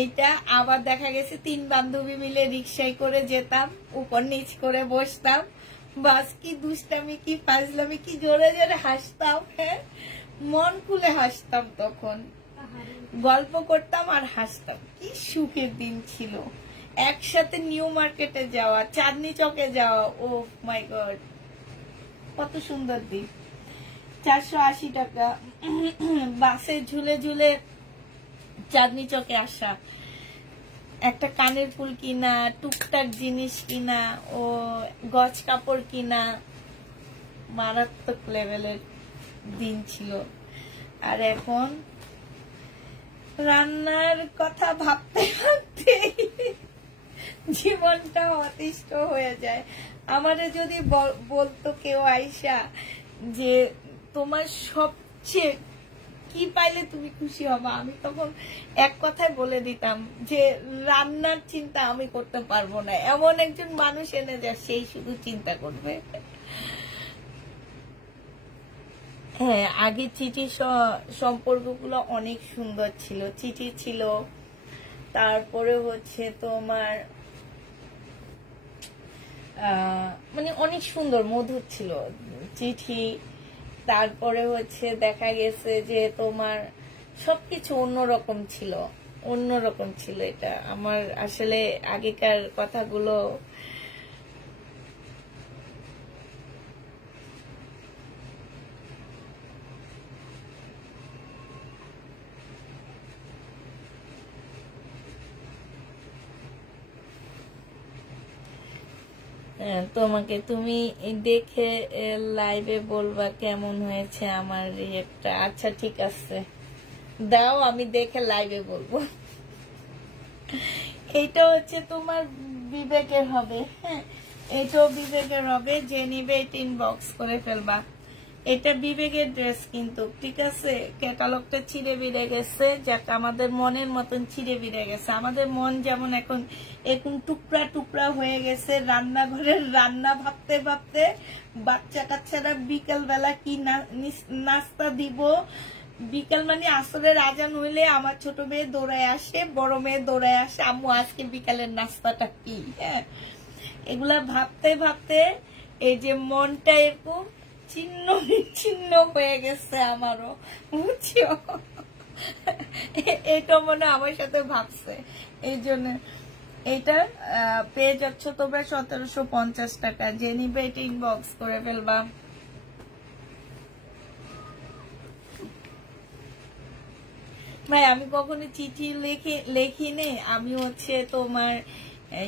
এইটা। আবার দেখা গেছে 3 বান্ধবী মিলে রিক্সায় করে যেতাম, উপর নিচ করে বসতাম, বাস কি দুষ্টামি, কি ফাজলামি, কি জোরে জোরে হাসতাম। হ্যাঁ, মন খুলে হাসতাম তখন, গল্প করতাম আর হাসতাম। কি সুখের দিন ছিল। একসাথে নিউ মার্কেটে যাওয়া, চাঁদনি চকে যাওয়া, ও মাই গড, কত সুন্দর দিন। 480 টাকা বাসে ঝুলে ঝুলে চাঁদনি চকে আসা, একটা কানের ফুল কিনা, টুকটাক জিনিস কিনা, ও গজ কাপড় কিনা, মারাত্মক লেভেলের দিন ছিল। আর এখন রান্নার কথা ভাবতে ভাবতে জীবনটা অতিষ্ঠ হয়ে যায়। আমারে যদি বলতো কেউ আইসা যে তোমার সবচেয়ে কি পাইলে তুমি খুশি হবা, আমি তখন এক কথায় বলে দিতাম যে রান্নার চিন্তা আমি করতে পারবো না। এমন একজন মানুষ এনে যায়, সেই শুধু চিন্তা করবে। হ্যাঁ, আগে চিঠি সম্পর্কগুলো অনেক সুন্দর ছিল, চিঠি ছিল, তারপরে হচ্ছে তোমার মানে অনেক সুন্দর মধুর ছিল চিঠি। তারপরে হচ্ছে দেখা গেছে যে তোমার সবকিছু অন্যরকম ছিল, অন্যরকম ছিল। এটা আমার আসলে আগেকার কথাগুলো তোমাকে, তুমি দেখে লাইভে বলবা কেমন হয়েছে আমার রিয়েক্টটা। আচ্ছা ঠিক আছে, দাও আমি দেখে লাইভে বলবো। এইটা হচ্ছে তোমার বিবেকের হবে। হ্যাঁ, এটাও বিবেকের হবে, যে নিবে এটা ইনবক্স করে ফেলবা। এটা বিবেকের ড্রেস কিন্তু, ঠিক আছে। ক্যাটালগটা ছিঁড়ে বিড়ে গেছে, যাক আমাদের মনের মতন ছিঁড়ে বিড়ে গেছে। আমাদের মন যেমন এখন টুকরা টুকরা হয়ে গেছে, রান্নাঘরের রান্না ভাবতে ভাবতে। বাচ্চা কাচ্চারা বিকেল বেলা কি নাস্তা দিব, বিকেল মানে আসরের আজান হইলে আমার ছোট মেয়ে দৌড়ায় আসে, বড় মেয়ে দৌড়ায় আসে, আম্মু আজকে বিকালের নাস্তাটা কি। হ্যাঁ, এগুলা ভাবতে ভাবতে এই যে মনটা এরকম ছিন্ন বিচ্ছিন্ন হয়ে গেছে আমারও, বুঝছো। এটা মনে আমার সাথে ভাবছে, এই জন্য এটা পেয়ে যাচ্ছ তোমরা 1750 টাকা। যে নিবে এটা ইনবক্স করে ফেলবা। ভাই আমি কখনো চিঠি লেখিনি, আমি হচ্ছে তোমার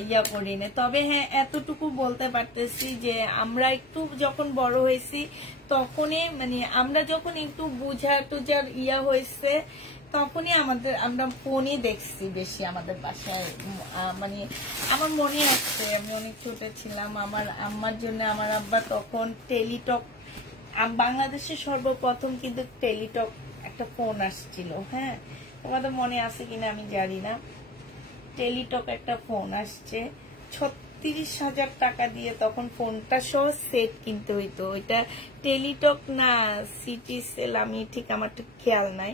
ইয়া করি না। তবে হ্যাঁ এতটুকু বলতে পারতেছি যে আমরা একটু যখন বড় হয়েছি তখনই মানে আমরা যখন একটু বুঝার টুজার ইয়া হয়েছে তখনই আমরা ফোনই দেখছি বেশি আমাদের বাসায়। মানে আমার মনে আছে আমি অনেক ছোট ছিলাম, আমার আম্মার জন্য আমার আব্বা তখন টেলিটক, বাংলাদেশে সর্বপ্রথম কিন্তু টেলিটক একটা ফোন আসছিল। হ্যাঁ তোমাদের মনে আছে কিনা আমি জানি না, টেলিটক একটা ফোন আসছে 36,000 টাকা দিয়ে তখন ফোনটা সহ সেট কিনতে হইতো। ওইটা টেলিটক না সিটি সেল আমি ঠিক আমার তো খেয়াল নাই,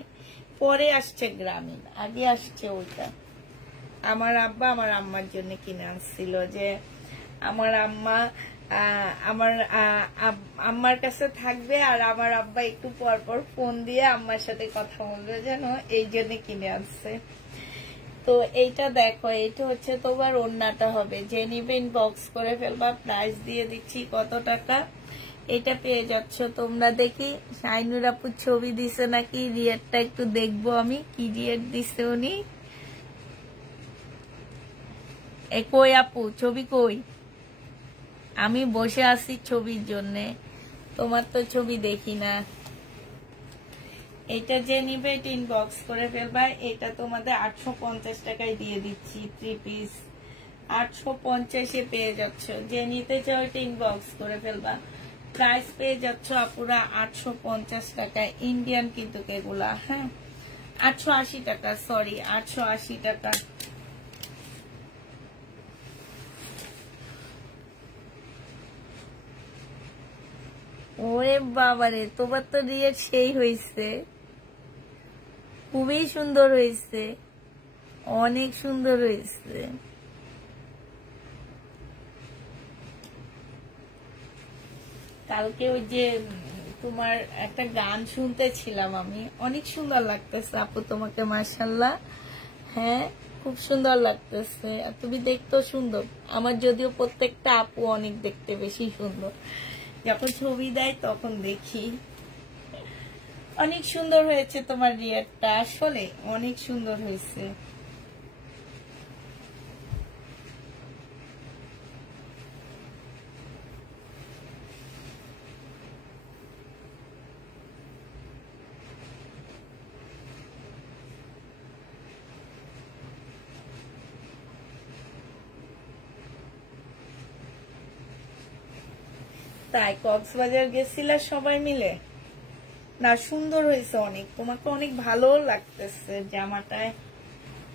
পরে আসছে গ্রামীণ, আগে আসছে ওইটা। আমার আব্বা আমার আম্মার জন্য কিনে আনছিল, যে আমার আম্মা আম্মার কাছে থাকবে আর আমার আব্বা একটু পর পর ফোন দিয়ে আম্মার সাথে কথা বলবে, যেন এই জন্য কিনে আনছে। তো এইটা দেখো, এইটা হচ্ছে তোমার ওড়নাটা হবে, যে নিবে ইনবক্স করে ফেলবা। প্রাইস দিয়ে দিচ্ছি কত টাকা, এটা পেয়ে যাচ্ছ তোমরা। দেখি শাইনুর আপুর ছবি দিছে নাকি, রিয়েটটা একটু দেখবো আমি, কি রিয়েট দিছে উনি। কই আপু ছবি কই? আমি বসে আছি ছবির জন্য, তোমার তো ছবি দেখি না। এটা যে নিবে এটা ইনবক্স করে ফেলবা। এটা তোমাদের 850 টাকায় দিয়ে দিচ্ছি, 3 পিস 850-এ পেয়ে যাচ্ছ। যে নিতে চাও এটা ইনবক্স করে ফেলবা। প্রাইস পেয়ে যাচ্ছ আপুরা 850 টাকায়, ইন্ডিয়ান কিন্তু এগুলা। হ্যাঁ 880 টাকা, সরি 880 টাকা। ওরে বাবারে, তোমার তো রিয়েট সেই হয়েছে, খুবই সুন্দর হয়েছে, অনেক সুন্দর হয়েছে। কালকে ওই যে তোমার একটা গান শুনতেছিলাম আমি, অনেক সুন্দর লাগতেছে আপু তোমাকে, মাশাআল্লাহ। হ্যাঁ খুব সুন্দর লাগতেছে, আর তুমি দেখতেও সুন্দর। আমার যদিও প্রত্যেকটা আপু অনেক দেখতে বেশি সুন্দর, যখন ছবি দেয় তখন দেখি। অনেক সুন্দর হয়েছে তোমার রিয়ারটা, আসলে অনেক সুন্দর হয়েছে। তাই কক্সবাজার গেছিলা সবাই মিলে? না সুন্দর হয়েছে অনেক, তোমাকে অনেক ভালো লাগতেছে জামাটায়,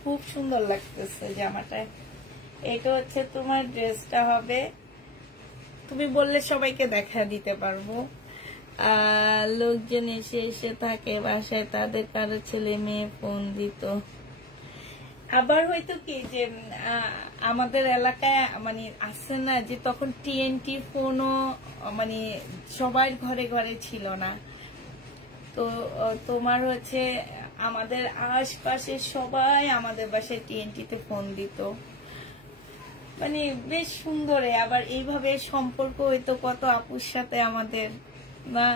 খুব সুন্দর লাগতেছে জামাটায়। এটা হচ্ছে তোমার ড্রেসটা হবে, তুমি বললে সবাইকে দেখা দিতে পারবো। লোকজন এসে এসে থাকে বাসায়, তাদের কারো ছেলে মেয়ে ফোন দিত। আবার হয়তো কি যে আমাদের এলাকায় মানে আছে না, যে তখন TNT ফোনও মানে সবার ঘরে ঘরে ছিল না, তো তোমার হচ্ছে আমাদের আশপাশে সবাই আমাদের বাসায় TNT-তে ফোন দিত। মানে বেশ সুন্দর। আবার এইভাবে সম্পর্ক হইতো কত আপুর সাথে আমাদের, না?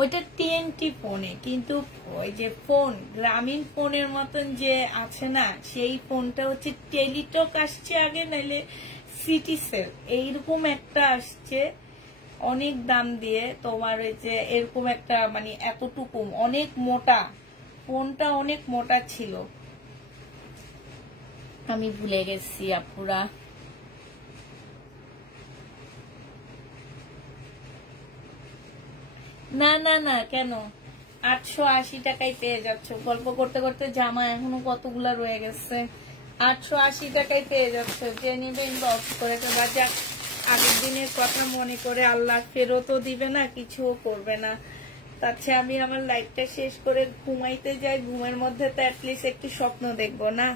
ওইটা TNT ফোনে, কিন্তু ওই যে ফোন গ্রামীণ ফোনের মতন যে আছে না, সেই ফোনটা হচ্ছে টেলিটক আসছে আগে, নাইলে সিটি সেল এইরকম একটা আসছে, অনেক দাম দিয়ে। তোমার ওই যে এরকম একটা মানে এতটুকু অনেক মোটা, ফোনটা অনেক মোটা ছিল, আমি ভুলে গেছি আপুরা। না না না, কেন 880 টাকায় পেয়ে যাচ্ছ। গল্প করতে করতে জামা এখনো কতগুলা রয়ে গেছে। 880 টাকায় পেয়ে যাচ্ছ, যে নিবে ইনবক্স করে ফেলবা। যাক, আগের দিনের কথা মনে করে আল্লাহ ফেরতও দিবে না, কিছুও করবে না। তাচ্ছে আমি আমার লাইফটা শেষ করে ঘুমাইতে যাই, ঘুমের মধ্যে তো অ্যাটলিস্ট একটু স্বপ্ন দেখবো না।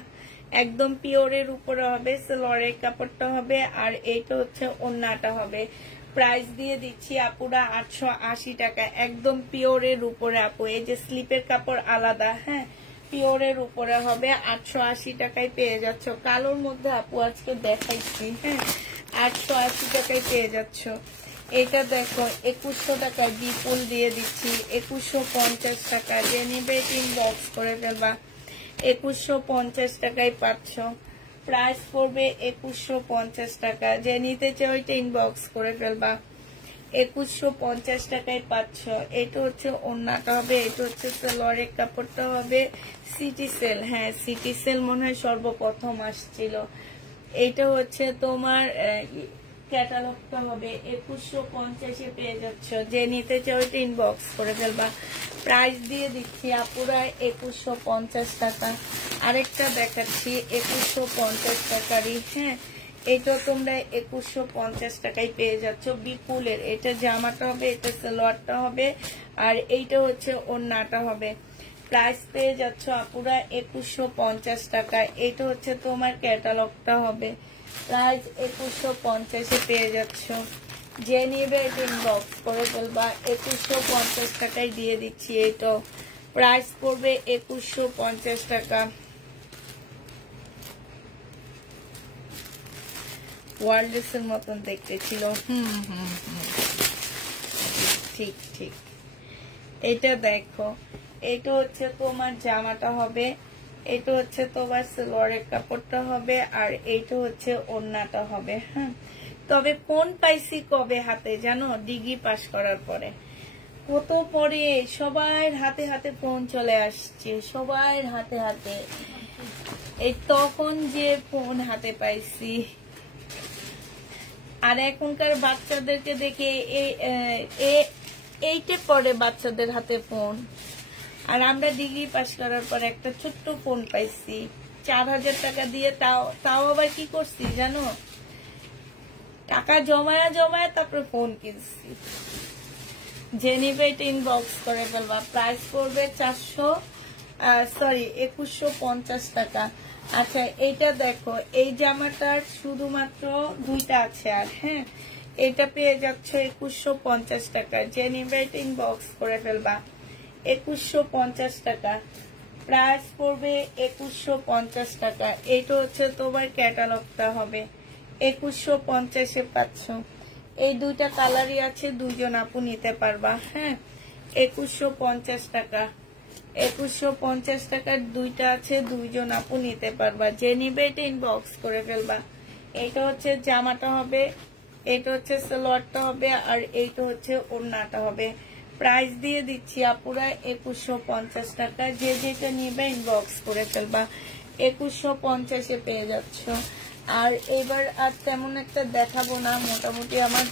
একদম পিওরের উপরে হবে, লরের কাপড়টা হবে, আর এইটা হচ্ছে ওড়নাটা হবে। প্রাইস দিয়ে দিচ্ছি আপুরা 880 টাকা, একদম পিওরের উপরে আপু। এই যে স্লিপের কাপড় আলাদা, হ্যাঁ, পিওরের উপরে হবে, 880 টাকায় পেয়ে যাচ্ছ। কালোর মধ্যে আপু আজকে দেখাইছি, হ্যাঁ, 880 টাকায় পেয়ে যাচ্ছ। এটা দেখো 2100 টাকায় বিপুল দিয়ে দিচ্ছি, 2150 টাকা। যে নিবে ইনবক্স করে ফেলবা, 2150 টাকায় পাচ্ছ। প্রাইস পড়বে 2150 টাকা। যে নিতে চাও ওইটা ইনবক্স করে ফেলবা, 2150 টাকায় পাচ্ছ। এটা হচ্ছে ওড়নাটা হবে, এটা হচ্ছে সালোয়ারের কাপড়টা হবে সিটি সেল, হ্যাঁ সিটি সেল মনে হয় সর্বপ্রথম আসছিল। এটা হচ্ছে তোমার ক্যাটালগটা হবে, 2150-এ পেয়ে যাচ্ছ। যে নিতে চাও ওইটা ইনবক্স করে ফেলবা। প্রাইস দিয়ে দিচ্ছি আপুরা 2150 টাকা। আরেকটা দেখাচ্ছি 2150 টাকারই, হ্যাঁ, এটা তোমরা 2150 টাকায় পেয়ে যাচ্ছ বিপুলের। এটা জামাটা হবে, এটা সালোয়ারটা হবে, আর এইটা হচ্ছে ওড়নাটা হবে। প্রাইস পেয়ে যাচ্ছ আপুরা 2150 টাকা। এটা হচ্ছে তোমার ক্যাটালগটা হবে, প্রাইস 2150-এ পেয়ে যাচ্ছ। যে নিবে ইনবক্স করে ফেলবা, 2150 টাকায় দিয়ে দিচ্ছি। এটা প্রাইস পড়বে 2150 টাকা। ওয়ার্ল্ডসের মতন দেখতে ছিল, ঠিক ঠিক। এটা দেখো, এটা হচ্ছে তোমার জামাটা হবে, এটা হচ্ছে তোমার সালোয়ারের কাপড়টা হবে, আর এইটা হচ্ছে ওড়নাটা হবে, হ্যাঁ। তবে ফোন পাইছি কবে হাতে জানো? ডিগ্রি পাস করার পরে। কত পরে সবার হাতে হাতে ফোন চলে আসছে, সবার হাতে হাতে। এই তখন যে ফোন হাতে পাইছি, আর এখনকার বাচ্চাদেরকে দেখে এইটে পরে বাচ্চাদের হাতে ফোন। আর আমরা ডিগ্রি পাস করার পর একটা ছোট্ট ফোন পাইছি 4000 টাকা দিয়ে। তাও আবার কি করছি জানো? টাকা জমায়া জমায়া তারপরে ফোন কিনছি। যে নিবে এটা ইনবক্স করে ফেলবা। প্রাইস পড়বে 2150 টাকা। আচ্ছা এটা দেখো, এই জামাটার শুধুমাত্র দুইটা আছে, আর হ্যাঁ এটা পেয়ে যাচ্ছে 2150 টাকা। যে নিবে এটা ইনবক্স করে ফেলবা, 2150 টাকা। প্রাইস পড়বে 2150 টাকা। এটা হচ্ছে তোমার ক্যাটালগটা হবে, 2150-এ পাচ্ছ। এই দুইটা কালারই আছে, দুইজন আপু নিতে পারবা, হ্যাঁ, 2150 টাকা। 2150 টাকার দুইটা আছে, দুইজন আপু নিতে পারবা। যে নিবে এটা ইনবক্স করে ফেলবা। এটা হচ্ছে জামাটা হবে, এটা হচ্ছে সালোয়ারটা হবে, আর এইটা হচ্ছে ওড়নাটা হবে। প্রাইস দিয়ে দিচ্ছি আপুরা 2150 টাকা। যে যেটা নিবে ইনবক্স করে ফেলবা, 2150-এ পেয়ে যাচ্ছ। আর এবার আর তেমন একটা দেখাবো না, মোটামুটি আমার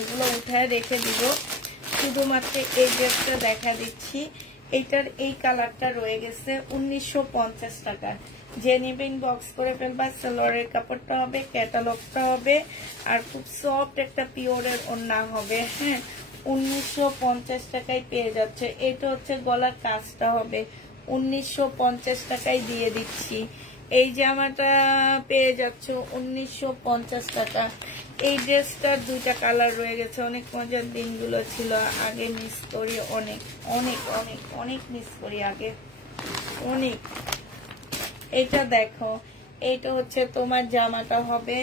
এগুলো উঠায় রেখে দিব। শুধুমাত্র এই ড্রেসটা দেখা দিচ্ছি। এটার এই কালারটা রয়ে গেছে 1950 টাকা। যে নিবে ইনবক্স করে ফেলবা। সালোয়ারের কাপড়টা হবে, ক্যাটালগটা হবে, আর খুব সফট একটা পিওরের ওড়না হবে, হ্যাঁ, 1950 টাকায় পেয়ে যাচ্ছে। এটা হচ্ছে গলার কাজটা হবে, 1950 টাকায় দিয়ে দিচ্ছি। এই জামাটা পেয়ে যাচ্ছ 1950 টাকা। এই ড্রেসটার দুইটা কালার রয়ে গেছে। অনেক মজার দিনগুলো ছিল, আগে মিস করি, অনেক অনেক অনেক অনেক মিস করি আগে অনেক। এটা দেখো, এইটা হচ্ছে তোমার জামাটা হবে,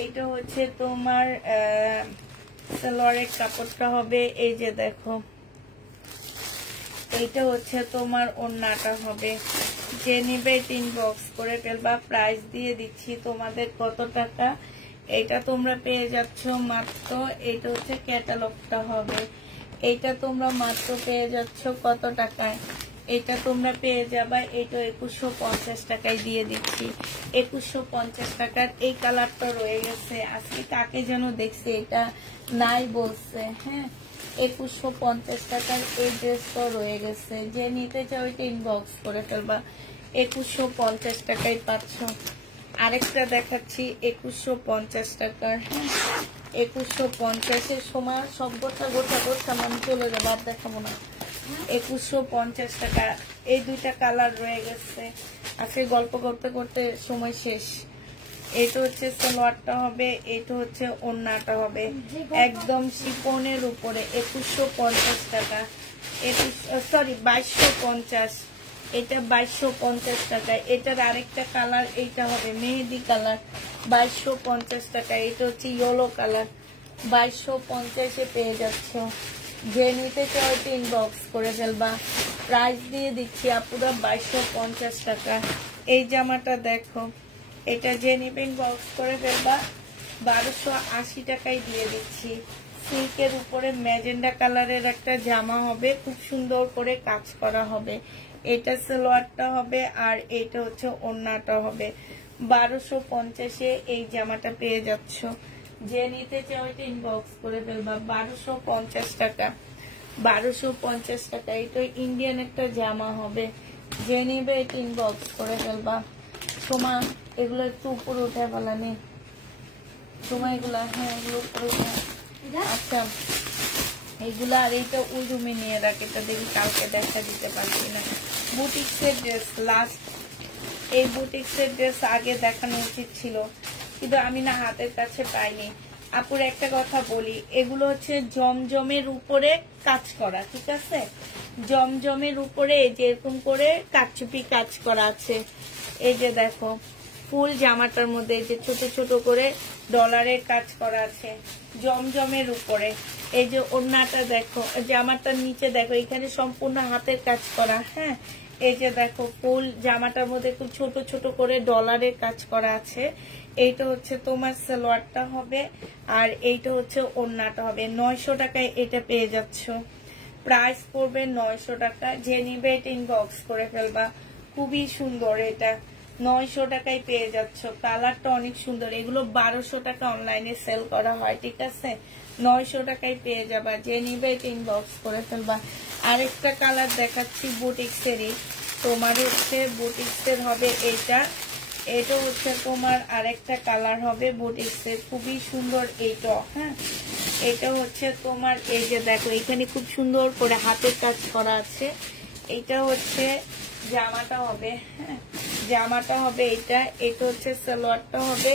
এইটা হচ্ছে তোমার সালোয়ারের কাপড়টা হবে। এই যে দেখো, এইটা হচ্ছে তোমার ওড়নাটা হবে। যে নিবে ইনবক্স করে ফেলবা। প্রাইস দিয়ে দিচ্ছি তোমাদের কত টাকা, এটা তোমরা পেয়ে যাচ্ছ মাত্র, এটা হচ্ছে ক্যাটালগটা হবে, এটা তোমরা মাত্র পেয়ে যাচ্ছ কত টাকায়? এটা তোমরা পেয়ে যাবা, এটা 2150 টাকায় দিয়ে দিচ্ছি। 2150 টাকার এই কালারটা রয়ে গেছে। আজকে কাকে যেন দেখছি এটা নাই বলছে, হ্যাঁ, 2150 টাকার এই ড্রেসটা রয়ে গেছে। যে নিতে চাও এটা ইনবক্স করে ফেলবা, 2150 টাকায় পাচ্ছ। আরেকটা দেখাচ্ছি 2150 টাকার, 2150-এর সময় সব গোটা গোটা গোটা আমি চলে যাবো, আর দেখাবো না। 2150 টাকা। এই দুইটা কালার রয়ে গেছে। আজকে গল্প করতে করতে সময় শেষ। এটা হচ্ছে সালোয়ারটা হবে, এটা হচ্ছে ওড়নাটা হবে একদম শিফনের উপরে 2150 টাকা, 2250, এটা 2250 টাকা। এটার আরেকটা কালার এইটা হবে মেহেদি কালার, 2250 টাকা। এটা হচ্ছে ইয়েলো কালার, 2250-এ পেয়ে যাচ্ছ। যে নিতে চাও ইনবক্স করে ফেলবা। প্রাইস দিয়ে দিচ্ছি আপুরা 2250 টাকা। এই জামাটা দেখো, এটা যে নিবে ইনবক্স করে ফেলবা, 1280 টাকায় দিয়ে দিচ্ছি। সিল্কের উপরে ম্যাজেন্ডা কালারের একটা জামা হবে, খুব সুন্দর করে কাজ করা হবে। এটা সালোয়ারটা হবে আর এটা হচ্ছে ওড়নাটা হবে। 1250-এ এই জামাটা পেয়ে যাচ্ছ। যে নিতে চাও এটা ইনবক্স করে ফেলবা। 1250 টাকা, 1250 টাকা। এটা ইন্ডিয়ান একটা জামা হবে, যে নিবে এটা ইনবক্স করে ফেলবা। সোমা এগুলো একটু উপরে উঠে ফেলা নেই সোমা, এগুলা হ্যাঁ এগুলো উপরে উঠে। আচ্ছা এইগুলা, আর এইটা ওই রুমে নিয়ে রাখ, এটা দেখি কালকে দেখা দিতে পারছি না। বুটিক্সের ড্রেস লাস্ট, এই বুটিক্সের ড্রেস আগে দেখানো উচিত ছিল, কিন্তু আমি না হাতের কাছে পাইনি। আপুর একটা কথা বলি, এগুলো হচ্ছে জমজমের উপরে কাজ করা, ঠিক আছে? জমজমের উপরে যেরকম করে কাটচুপি কাজ করা আছে। এই যে দেখো ফুল জামাটার মধ্যে এই যে ছোট ছোট করে ডলারের কাজ করা আছে জমজমের উপরে। এই যে ওড়নাটা দেখো, জামাটার নিচে দেখো এখানে সম্পূর্ণ হাতের কাজ করা। হ্যাঁ, এই যে দেখো ফুল জামাটার মধ্যে খুব ছোট ছোট করে ডলারের কাজ করা আছে। এইটা হচ্ছে তোমার সালোয়ারটা হবে আর এইটা হচ্ছে ওড়নাটা হবে। 900 টাকায় এটা পেয়ে যাচ্ছ। প্রাইস পড়বে 900 টাকা। যে নিবে এটা ইনবক্স করে ফেলবা। খুবই সুন্দর, এটা 900 টাকায় পেয়ে যাচ্ছ। কালারটা অনেক সুন্দর। এগুলো 1200 টাকা অনলাইনে সেল করা হয়, ঠিক আছে? 900 টাকায় পেয়ে যাবা। যে নিবে এটা ইনবক্স করে ফেলবা। আরেকটা কালার দেখাচ্ছি বুটিক্সেরই, তোমার হচ্ছে বুটিক্সের হবে এইটা। এটা হচ্ছে তোমার আরেকটা কালার হবে বুটিক্সের, খুবই সুন্দর এইটা। হ্যাঁ, এটা হচ্ছে তোমার এই যে দেখো এখানে খুব সুন্দর করে হাতের কাজ করা আছে। এটা হচ্ছে জামাটা হবে। হ্যাঁ, জামাটা হবে এইটা। এটা হচ্ছে সালোয়ারটা হবে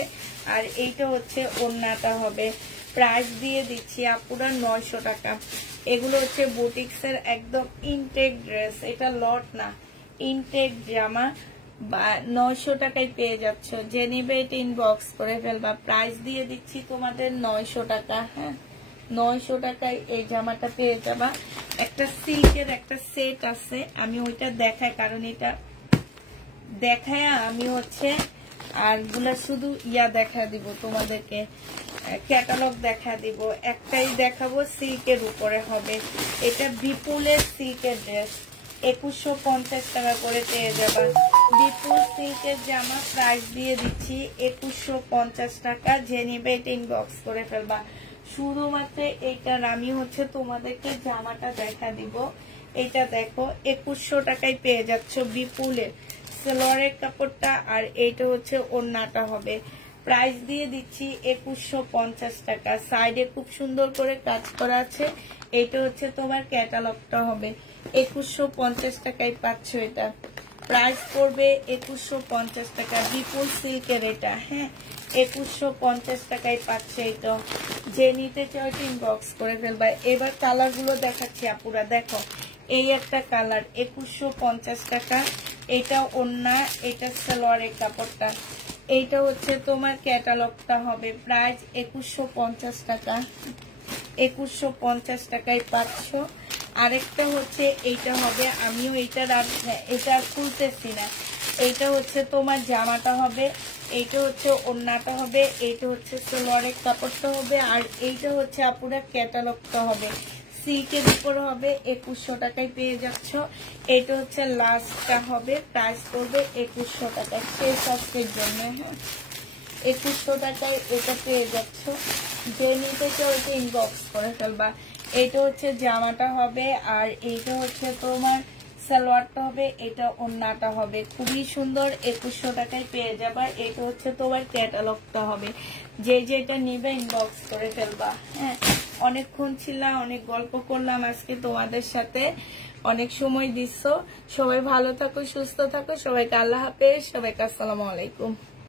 আর এইটা হচ্ছে ওড়নাটা হবে। প্রাইস দিয়ে দিচ্ছি আপুরা 900 টাকা। এগুলো হচ্ছে বুটিক্সের একদম ইনটেক ড্রেস, এটা লট না, ইনটেক জামা। 900 টাকায় পেয়ে যাচ্ছ। যে নিবে এটা ইনবক্স করে ফেলবা। প্রাইস দিয়ে দিচ্ছি তোমাদের 900 টাকা। হ্যাঁ, 900 টাকায় এই জামাটা পেয়ে যাবা। একটা সিল্কের একটা সেট আছে, আমি ওইটা দেখাই, কারণ এটা দেখায় আমি হচ্ছে আর গুলা শুধু ইয়া দেখা দিব তোমাদেরকে, ক্যাটালগ দেখা দিব। একটাই দেখাবো, সিল্কের উপরে হবে। এটা বিপুলের সিল্কের ড্রেস, 2150 টাকা করে পেয়ে যাবা। বিপুল সিল্কের জামা প্রাইস দিয়ে দিচ্ছি 2150 টাকা। যে নিবে এটা ইনবক্স করে ফেলবা। শুধুমাত্র এইটার আমি হচ্ছে তোমাদেরকে জামাটা দেখা দিব। এটা দেখো 2100 টাকায় পেয়ে যাচ্ছ বিপুলের সালোয়ারের কাপড়টা, আর এইটা হচ্ছে ওড়নাটা হবে। প্রাইস দিয়ে দিচ্ছি 2150 টাকা। সাইডে খুব সুন্দর করে কাজ করা আছে। এটা হচ্ছে তোমার ক্যাটালগটা হবে। 2150 টাকায় পাচ্ছ এটা। প্রাইস পড়বে 2150 টাকা। বিপুল সিল্কের এটা। হ্যাঁ, 2150 টাকায় পাচ্ছে এটা। যে নিতে চাও ইনবক্স করে ফেলবা। এবার কালার গুলো দেখাচ্ছি আপুরা, দেখো এই একটা কালার 2150 টাকা। এটা ওড়না, এটা সালোয়ারের কাপড়টা। এইটা হচ্ছে তোমার ক্যাটালগটা হবে। প্রাইস 2150 টাকা। 2150 টাকায় পাচ্ছ। আরেকটা হচ্ছে এইটা হবে, আমিও এটা খুলতেছি না। এইটা হচ্ছে তোমার জামাটা হবে, এইটা হচ্ছে ওড়নাটা হবে, এইটা হচ্ছে সালোয়ারের কাপড়টা হবে, আর এইটা হচ্ছে আপুরা ক্যাটালগটা হবে। সিল্কের উপর হবে। 2100 টাকায় পেয়ে যাচ্ছ। এটা হচ্ছে লাস্টটা হবে। প্রাইস করবে 2100 টাকায়। সেই সফটের জন্য। হ্যাঁ, 2100 টাকায় এটা পেয়ে যাচ্ছ। যে নিতে চাও এটা ইনবক্স করে ফেলবা। এটা হচ্ছে জামাটা হবে আর এইটা হচ্ছে তোমার সালোয়ারটা হবে, এটা ওড়নাটা হবে। খুবই সুন্দর, 2100 টাকায় পেয়ে যাবা। এটা হচ্ছে তোমার ক্যাটালগটা হবে। যে যেটা নিবে ইনবক্স করে ফেলবা। হ্যাঁ, অনেকক্ষণ ছিলাম, অনেক গল্প করলাম আজকে তোমাদের সাথে, অনেক সময় দিচ্ছ। সবাই ভালো থাকো, সুস্থ থাকো। সবাইকে আল্লাহ হাফেজ, সবাইকে আসসালামু আলাইকুম।